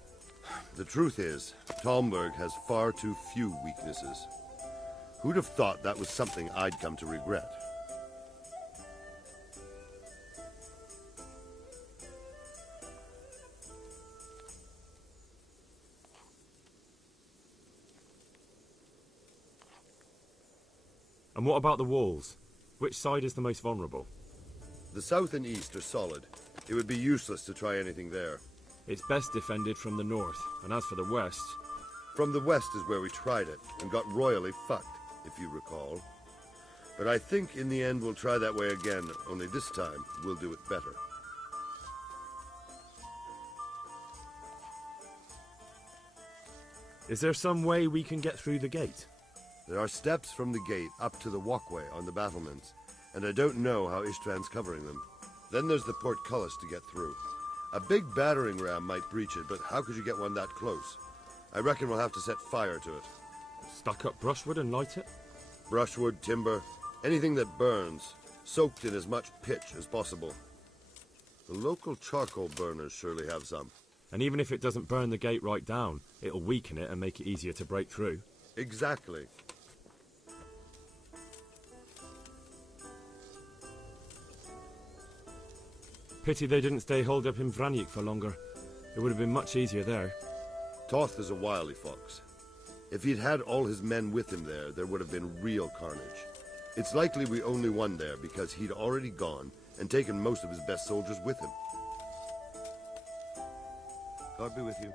The truth is, Talmberg has far too few weaknesses. Who'd have thought that was something I'd come to regret? And what about the walls? Which side is the most vulnerable? The south and east are solid. It would be useless to try anything there. It's best defended from the north, and as for the west... From the west is where we tried it, and got royally fucked, if you recall. But I think in the end we'll try that way again, only this time we'll do it better. Is there some way we can get through the gate? There are steps from the gate up to the walkway on the battlements, and I don't know how Ishtvan's covering them. Then there's the portcullis to get through. A big battering ram might breach it, but how could you get one that close? I reckon we'll have to set fire to it. Stuck up brushwood and light it? Brushwood, timber, anything that burns, soaked in as much pitch as possible. The local charcoal burners surely have some. And even if it doesn't burn the gate right down, it'll weaken it and make it easier to break through. Exactly. Pity they didn't stay holed up in Vranyk for longer. It would have been much easier there. Toth is a wily fox. If he'd had all his men with him there would have been real carnage. It's likely we only won there because he'd already gone and taken most of his best soldiers with him. God be with you.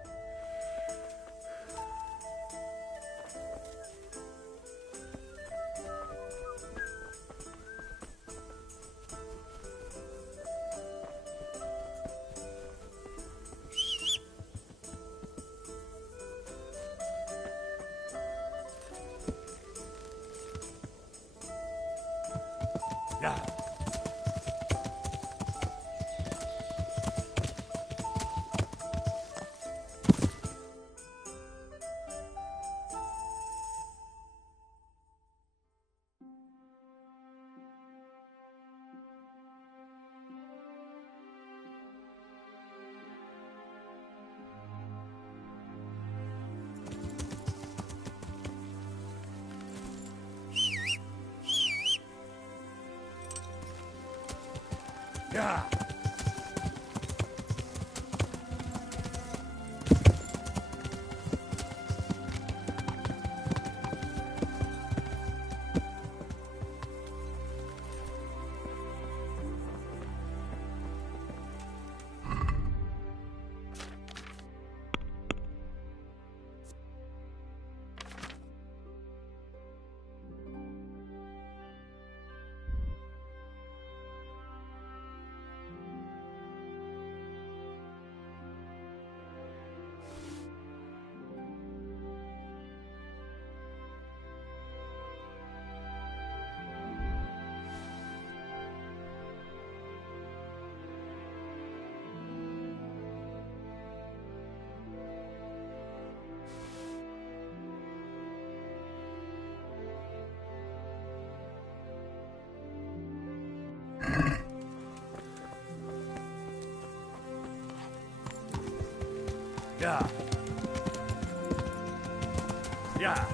Yeah. Yeah. Yeah.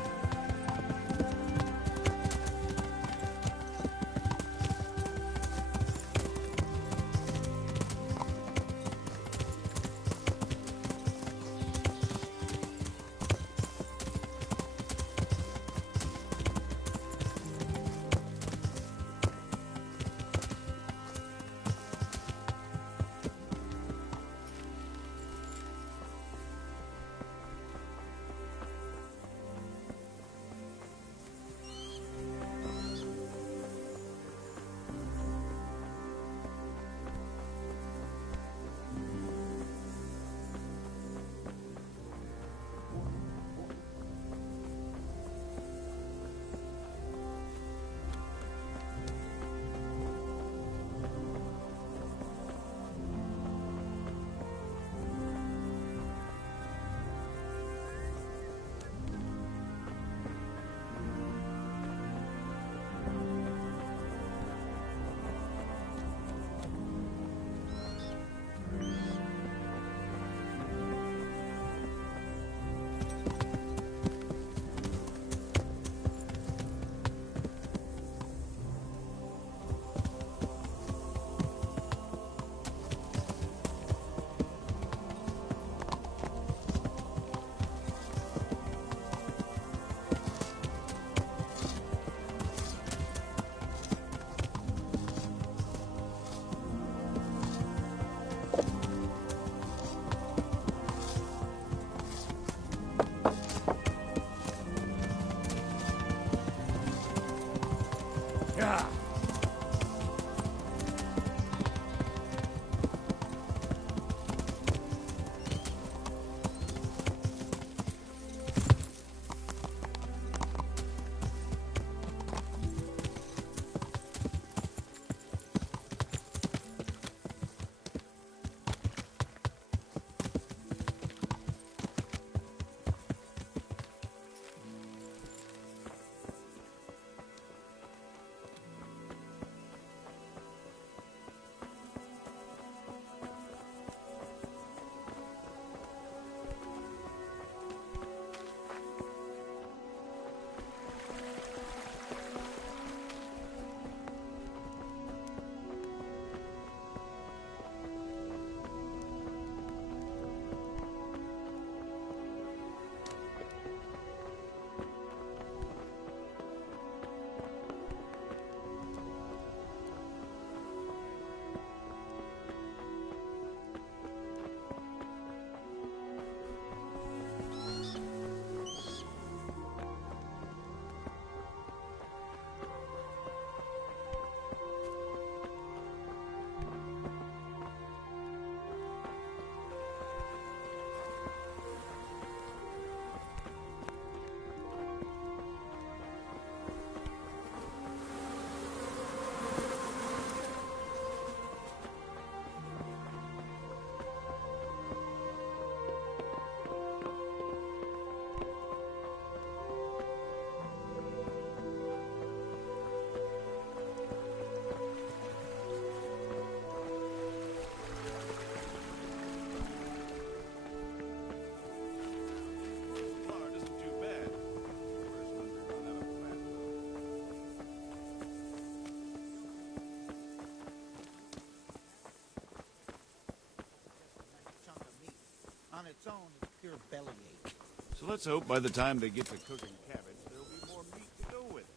On its own, it's pure bellyache. So let's hope by the time they get to cooking cabbage, there'll be more meat to go with it.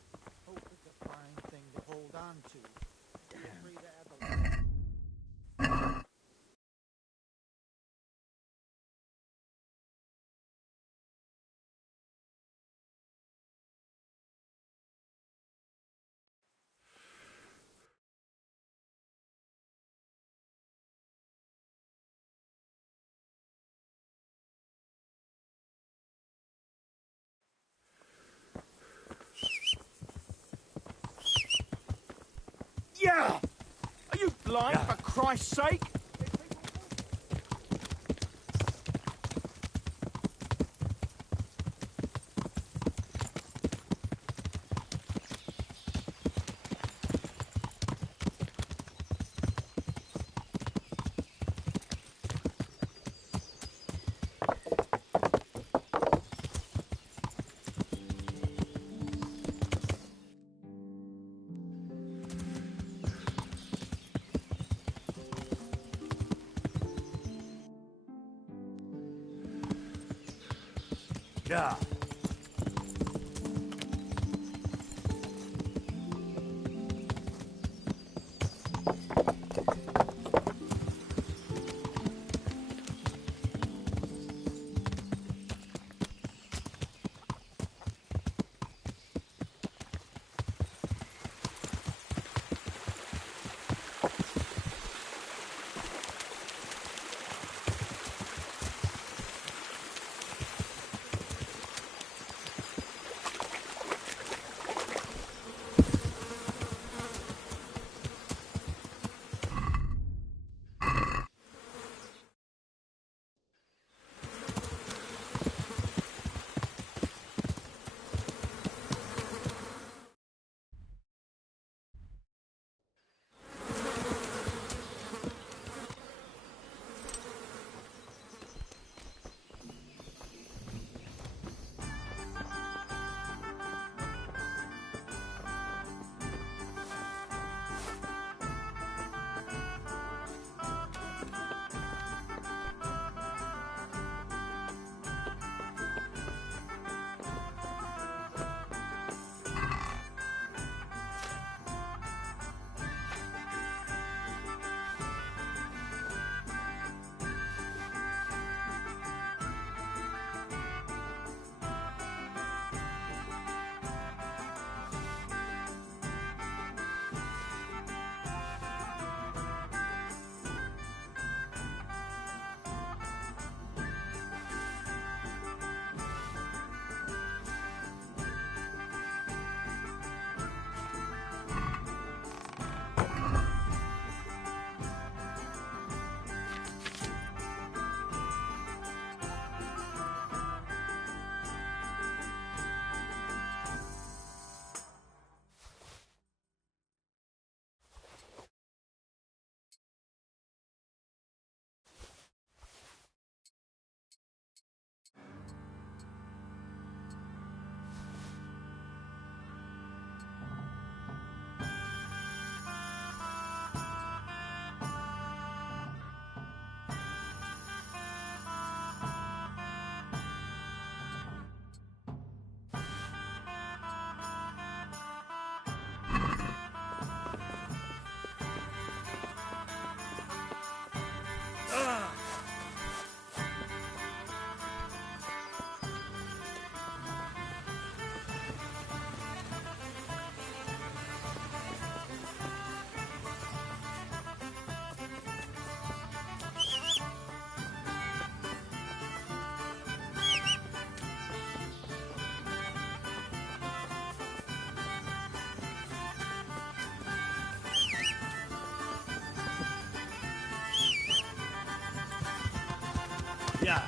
Hope is a fine thing to hold on to. Free to have a... Yeah! Are you blind, for Christ's sake? Yeah. Yeah.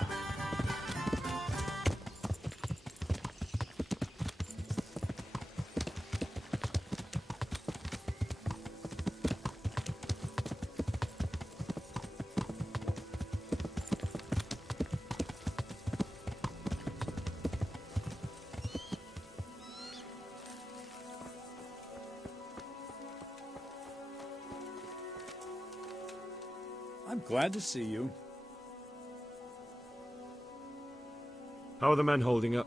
I'm glad to see you. How are the men holding up?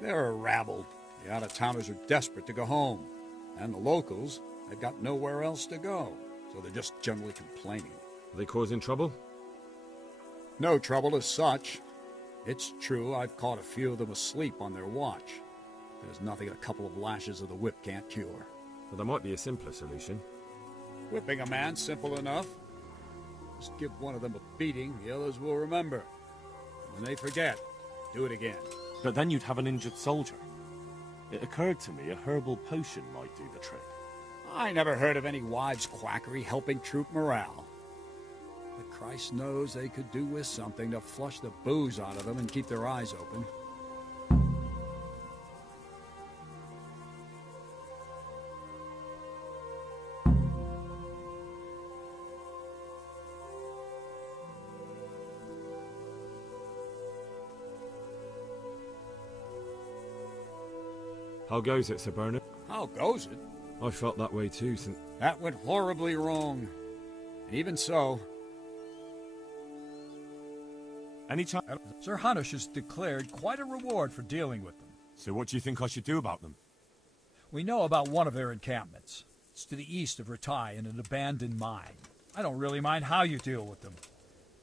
They're a rabble. The out-of-towners are desperate to go home. And the locals, they've got nowhere else to go. So they're just generally complaining. Are they causing trouble? No trouble as such. It's true I've caught a few of them asleep on their watch. There's nothing a couple of lashes of the whip can't cure. Well, there might be a simpler solution. Whipping a man, simple enough. Just give one of them a beating, the others will remember. When they forget, do it again. But then you'd have an injured soldier. It occurred to me a herbal potion might do the trick. I never heard of any wives' quackery helping troop morale. But Christ knows they could do with something to flush the booze out of them and keep their eyes open. How goes it, Sir Bernard? How goes it? I felt that way too since... That went horribly wrong. And even so... Any chance... Sir Hanush has declared quite a reward for dealing with them. So what do you think I should do about them? We know about one of their encampments. It's to the east of Ratai in an abandoned mine. I don't really mind how you deal with them.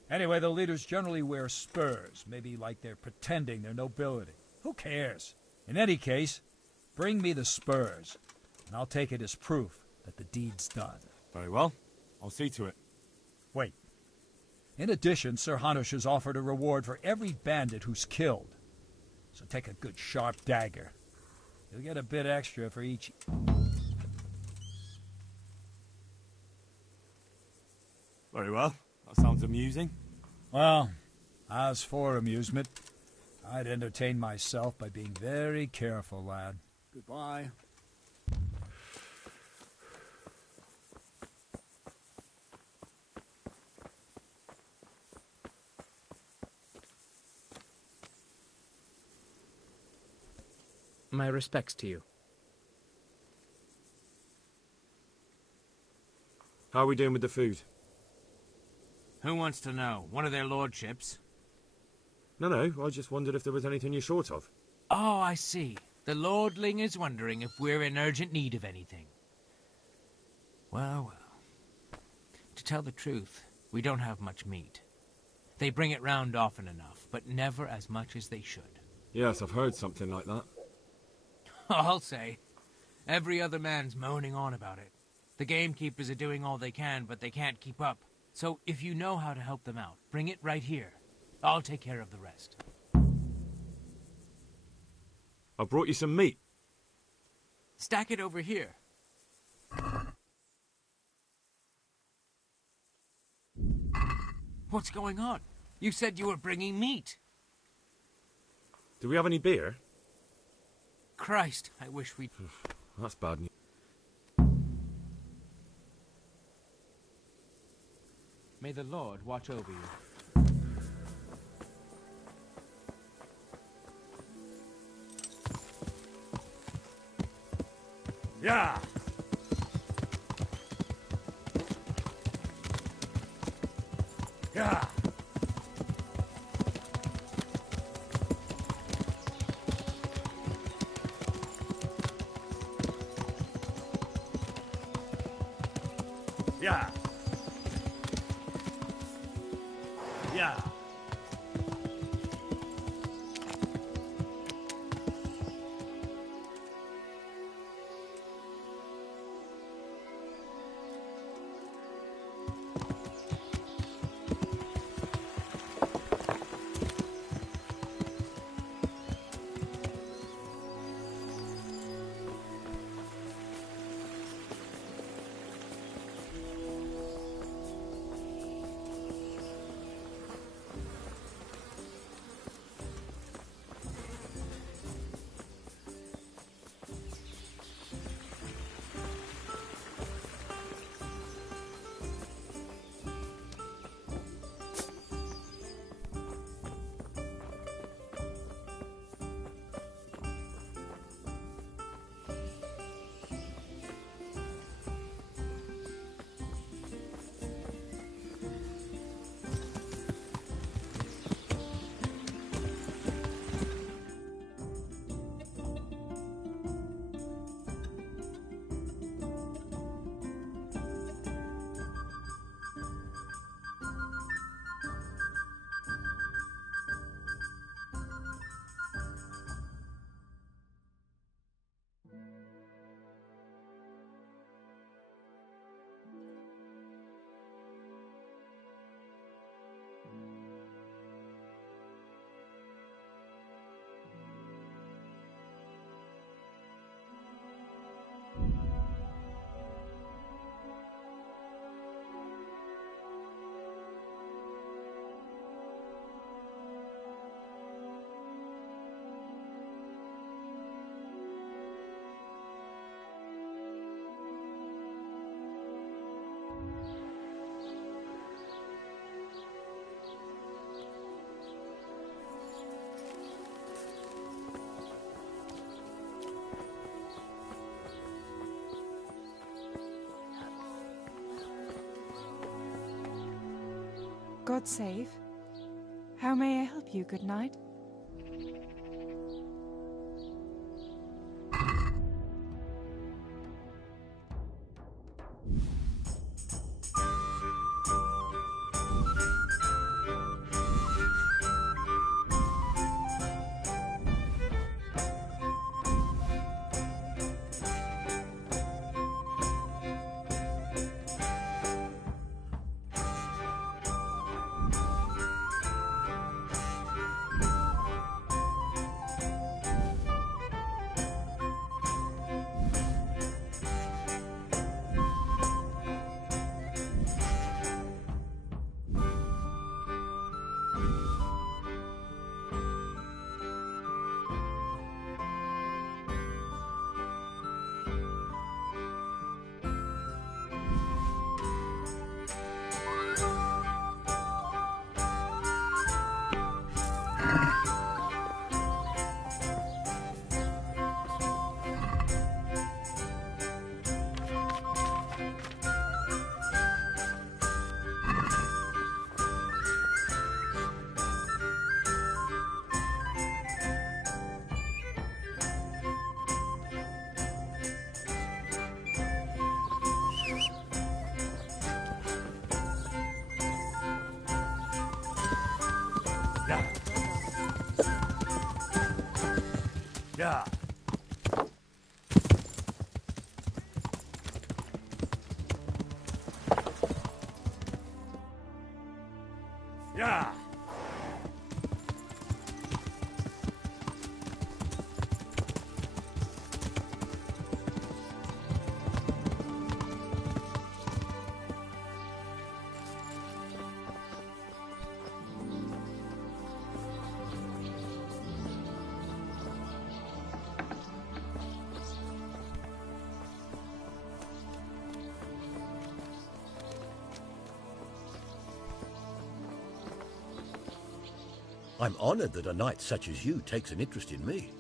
Anyway, the leaders generally wear spurs, maybe like they're pretending they're nobility. Who cares? In any case, bring me the spurs, and I'll take it as proof that the deed's done. Very well. I'll see to it. Wait. In addition, Sir Hanush has offered a reward for every bandit who's killed. So take a good sharp dagger. You'll get a bit extra for each... Very well. That sounds amusing. Well, as for amusement, I'd entertain myself by being very careful, lad. Goodbye. My respects to you. How are we doing with the food? Who wants to know? One of their lordships? No, I just wondered if there was anything you're short of. Oh, I see. The lordling is wondering if we're in urgent need of anything. Well. To tell the truth, we don't have much meat. They bring it round often enough, but never as much as they should. Yes, I've heard something like that. I'll say. Every other man's moaning on about it. The gamekeepers are doing all they can, but they can't keep up. So if you know how to help them out, bring it right here. I'll take care of the rest. I brought you some meat. Stack it over here. What's going on? You said you were bringing meat. Do we have any beer? Christ, I wish we'd... That's bad news. May the Lord watch over you. Yeah! Yeah! Yeah! Yeah! God save. How may I help you, good knight? Yeah. Yeah. I'm honored that a knight such as you takes an interest in me.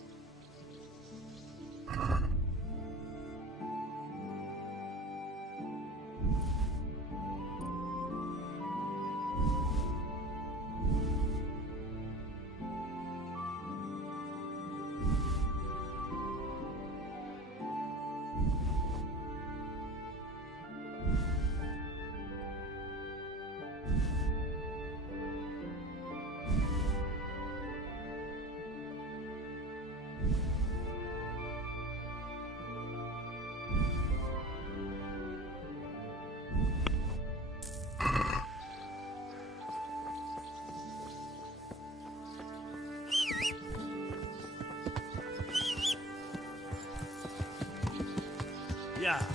Yeah.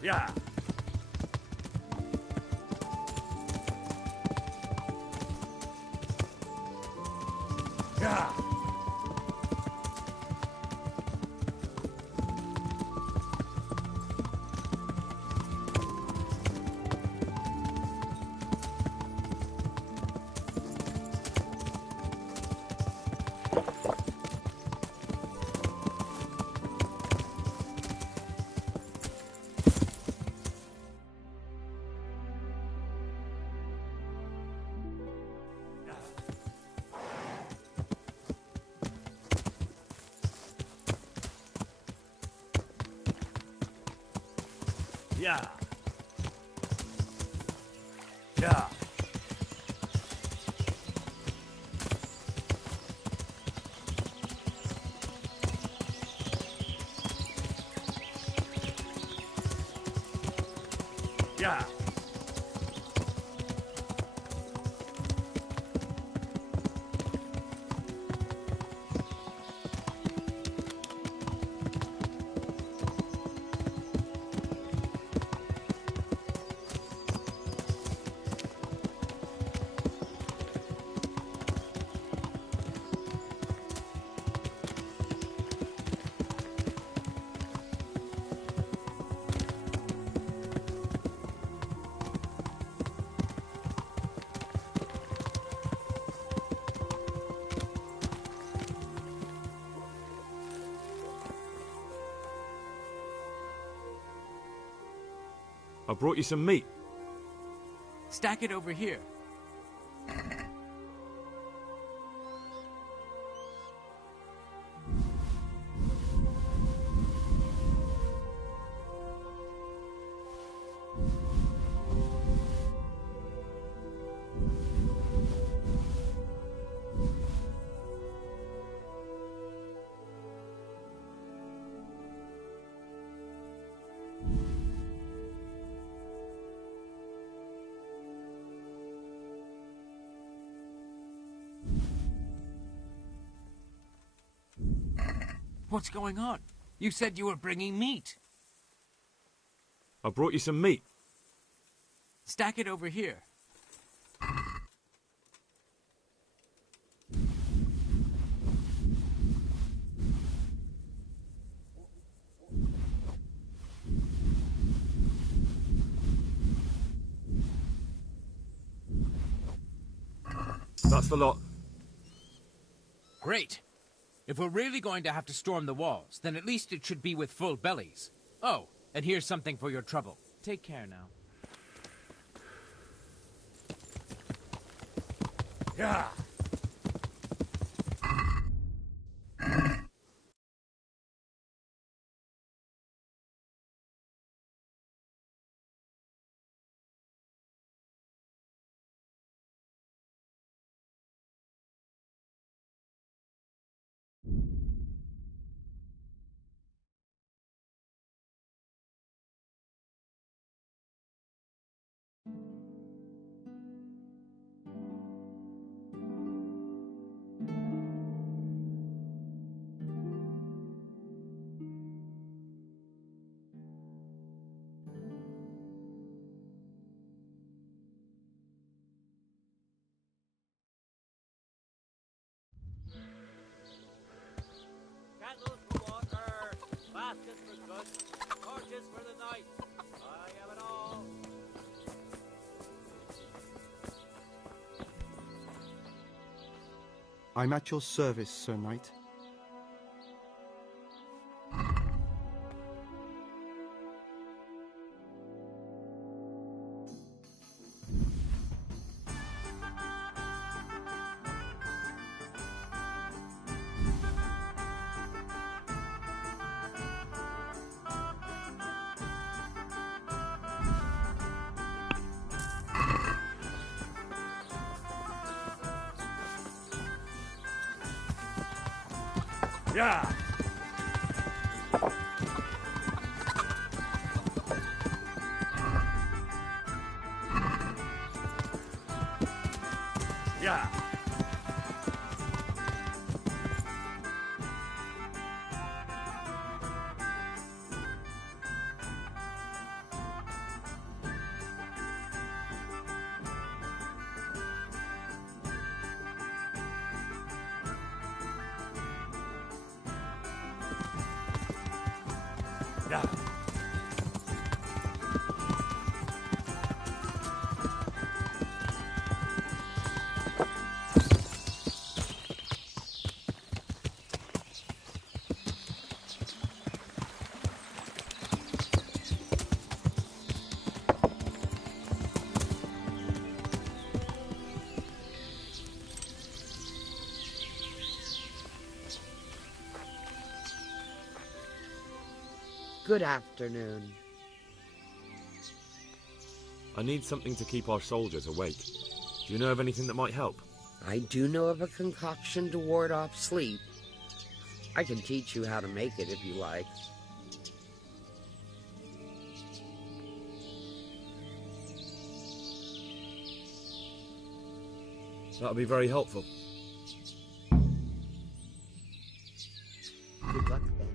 Yeah. Yeah. Yeah. Yeah. Yeah. I brought you some meat. Stack it over here. What's going on? You said you were bringing meat. I brought you some meat. Stack it over here. That's the lot. Great. If we're really going to have to storm the walls, then at least it should be with full bellies. Oh, and here's something for your trouble. Take care now. Yeah. Candles for water, baskets for goods, torches for the night. I have it all. I'm at your service, Sir Knight. Yeah. Yeah. Yeah. Good afternoon. I need something to keep our soldiers awake. Do you know of anything that might help? I do know of a concoction to ward off sleep. I can teach you how to make it if you like. That'll be very helpful. Good luck then.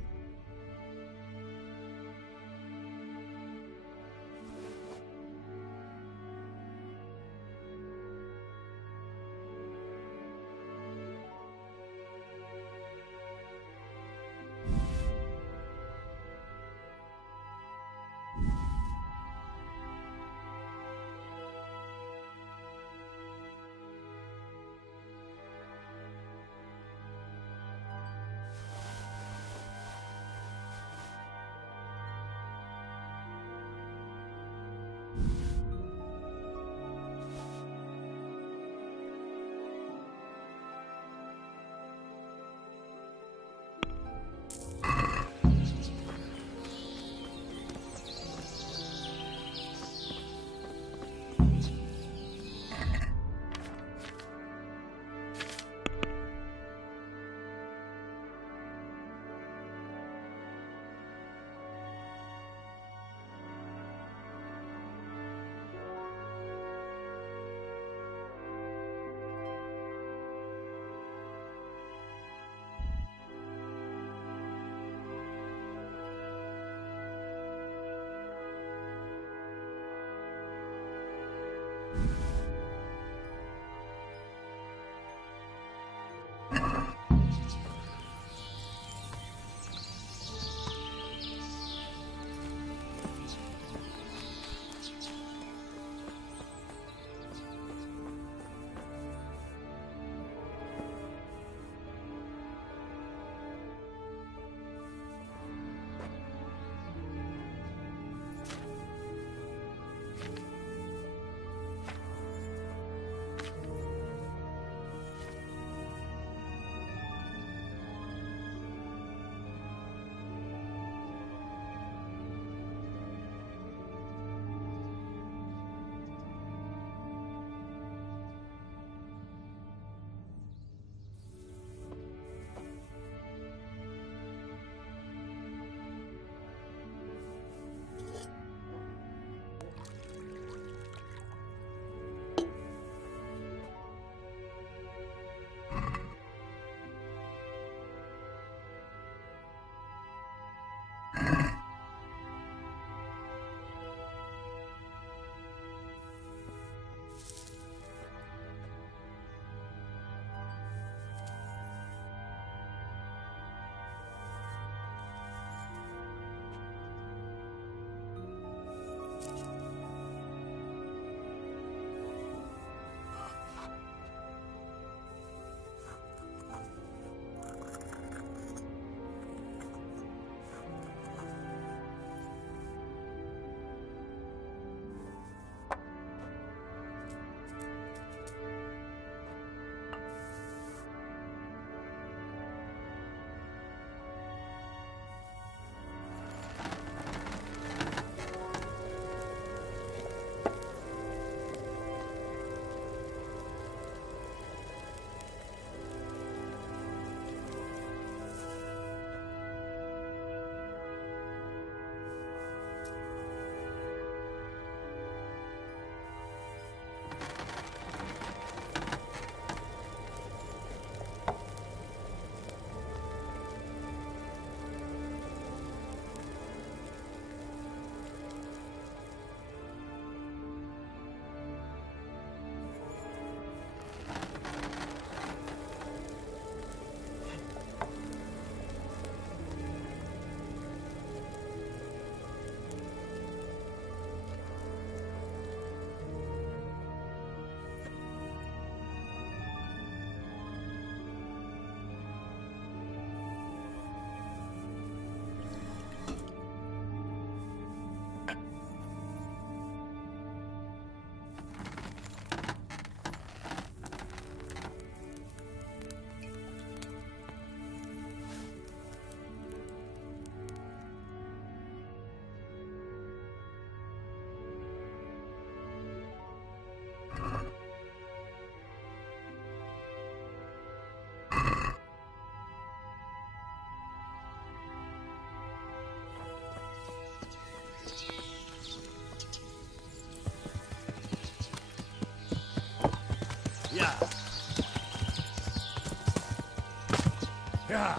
Yeah.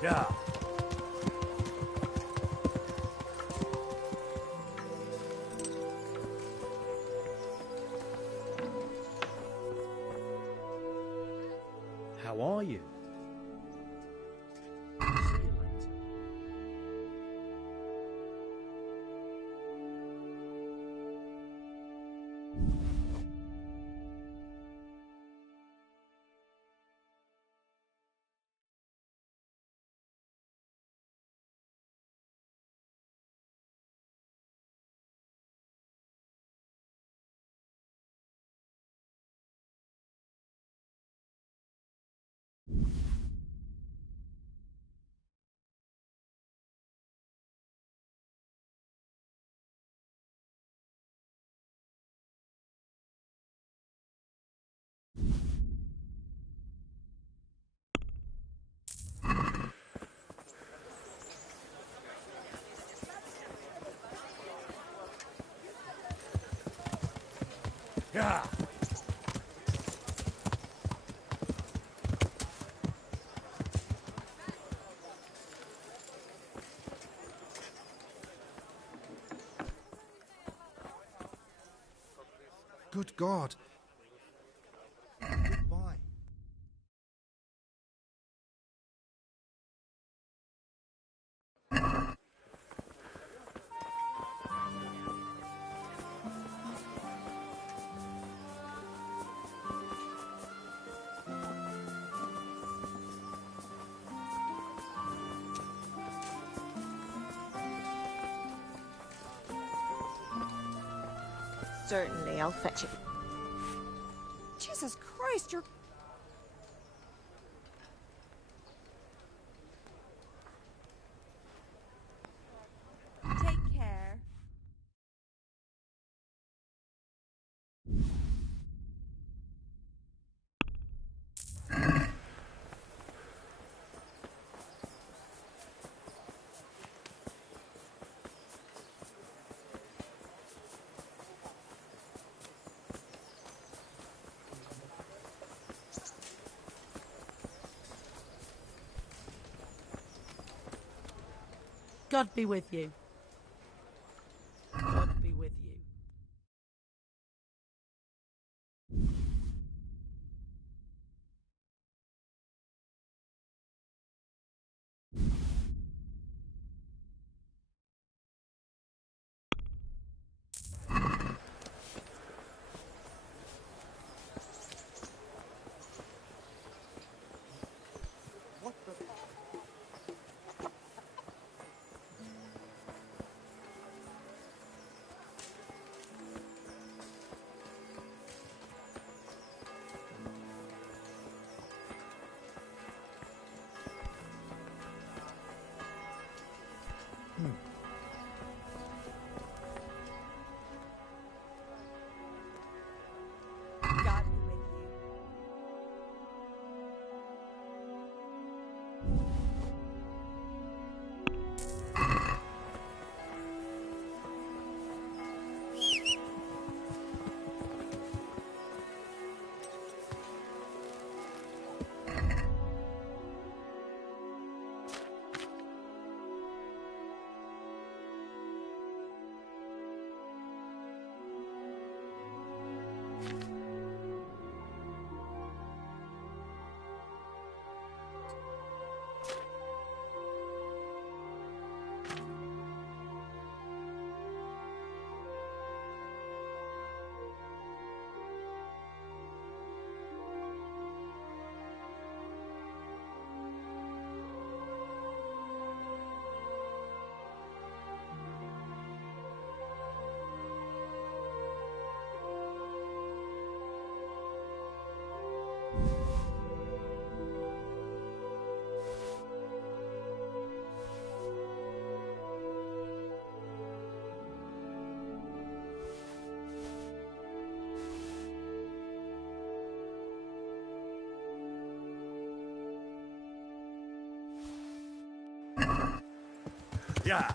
Yeah. How are you? Yeah. Good God. Goodbye. Certainly, I'll fetch it. Jesus Christ, you're... Take care. God be with you. God be with you. Yeah.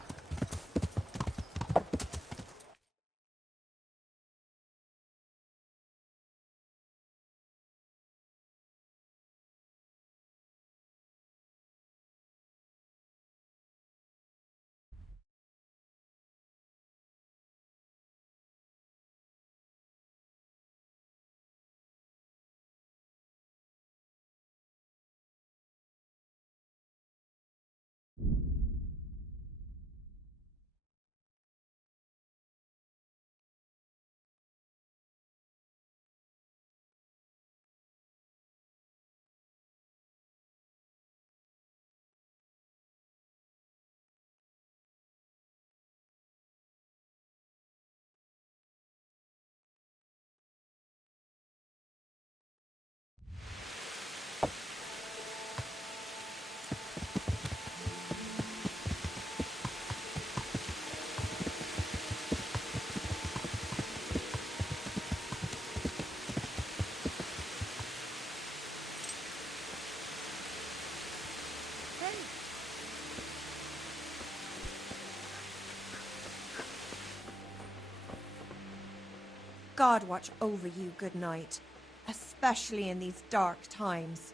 God watch over you, good night, especially in these dark times.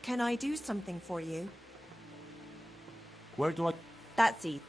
Can I do something for you? Where do I... That's easy.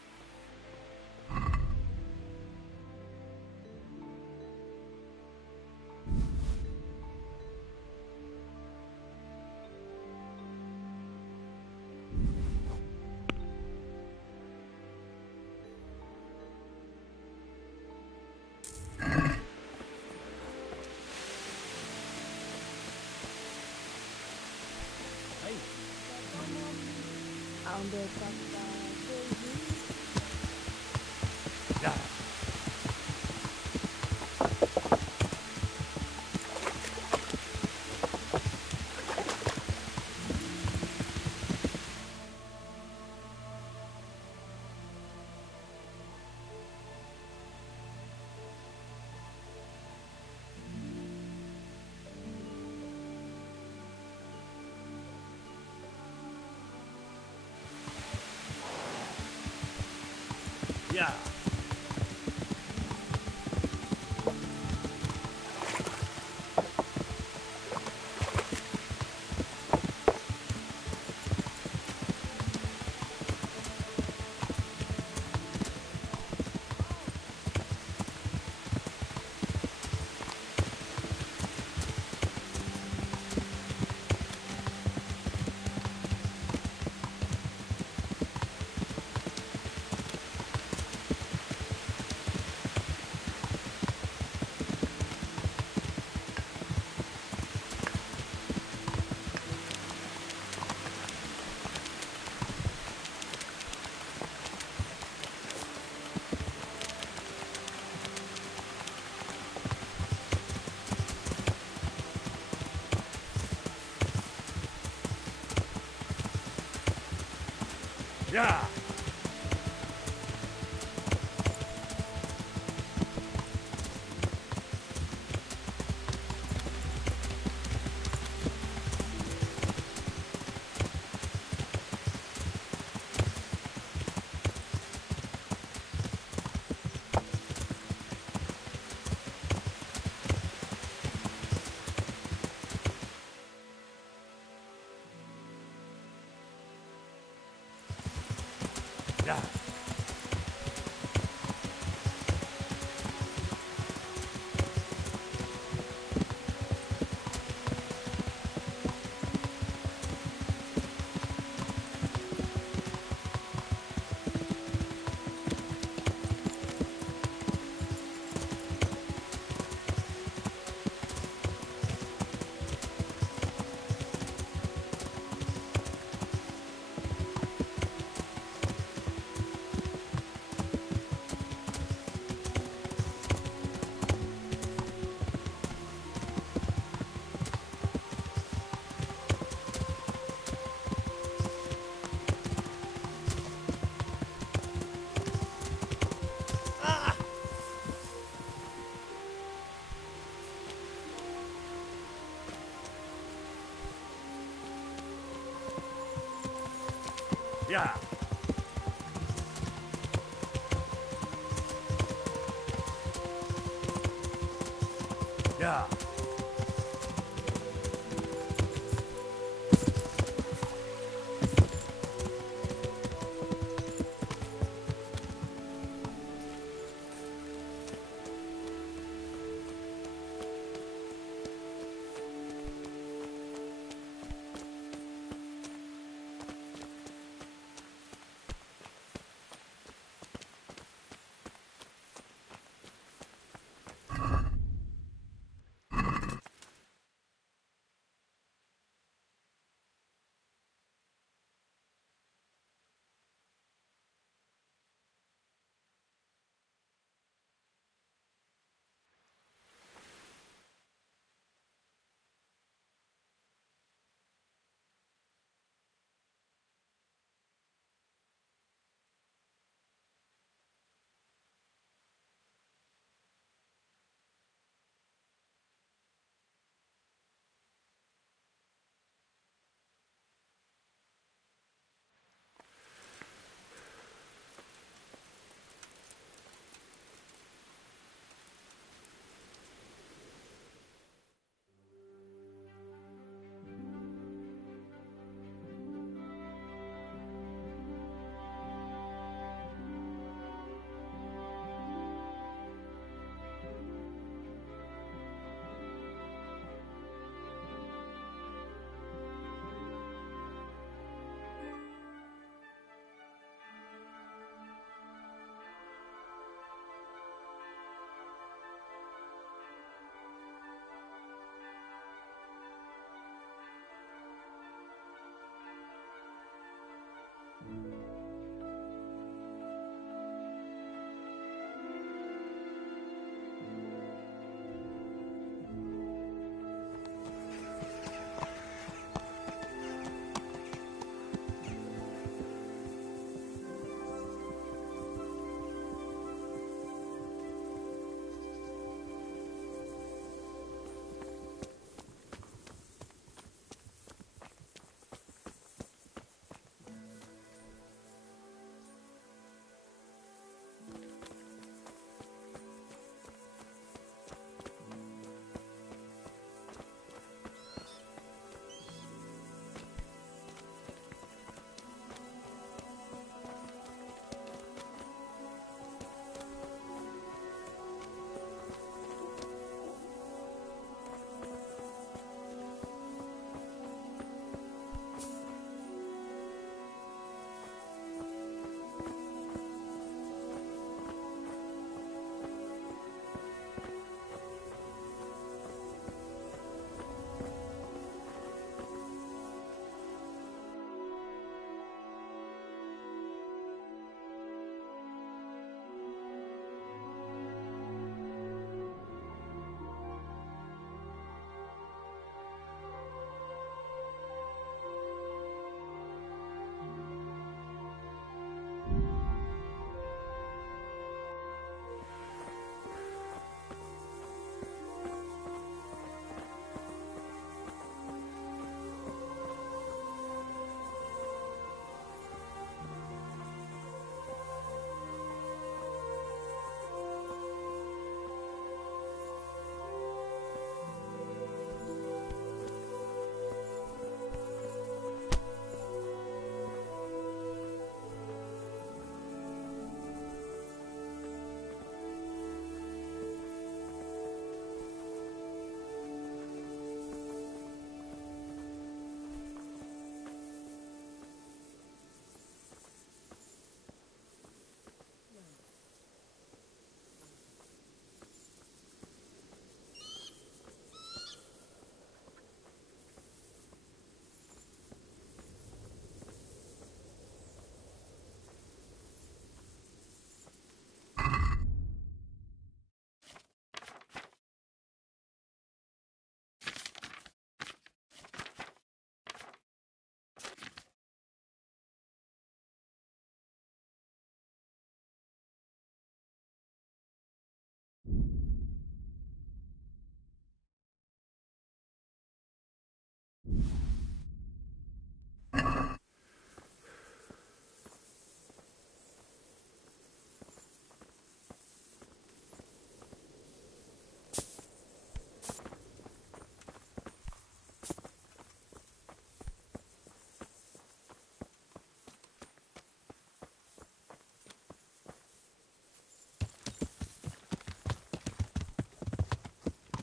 Yeah. Yeah. Yeah. Yeah. Yeah.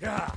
Yeah.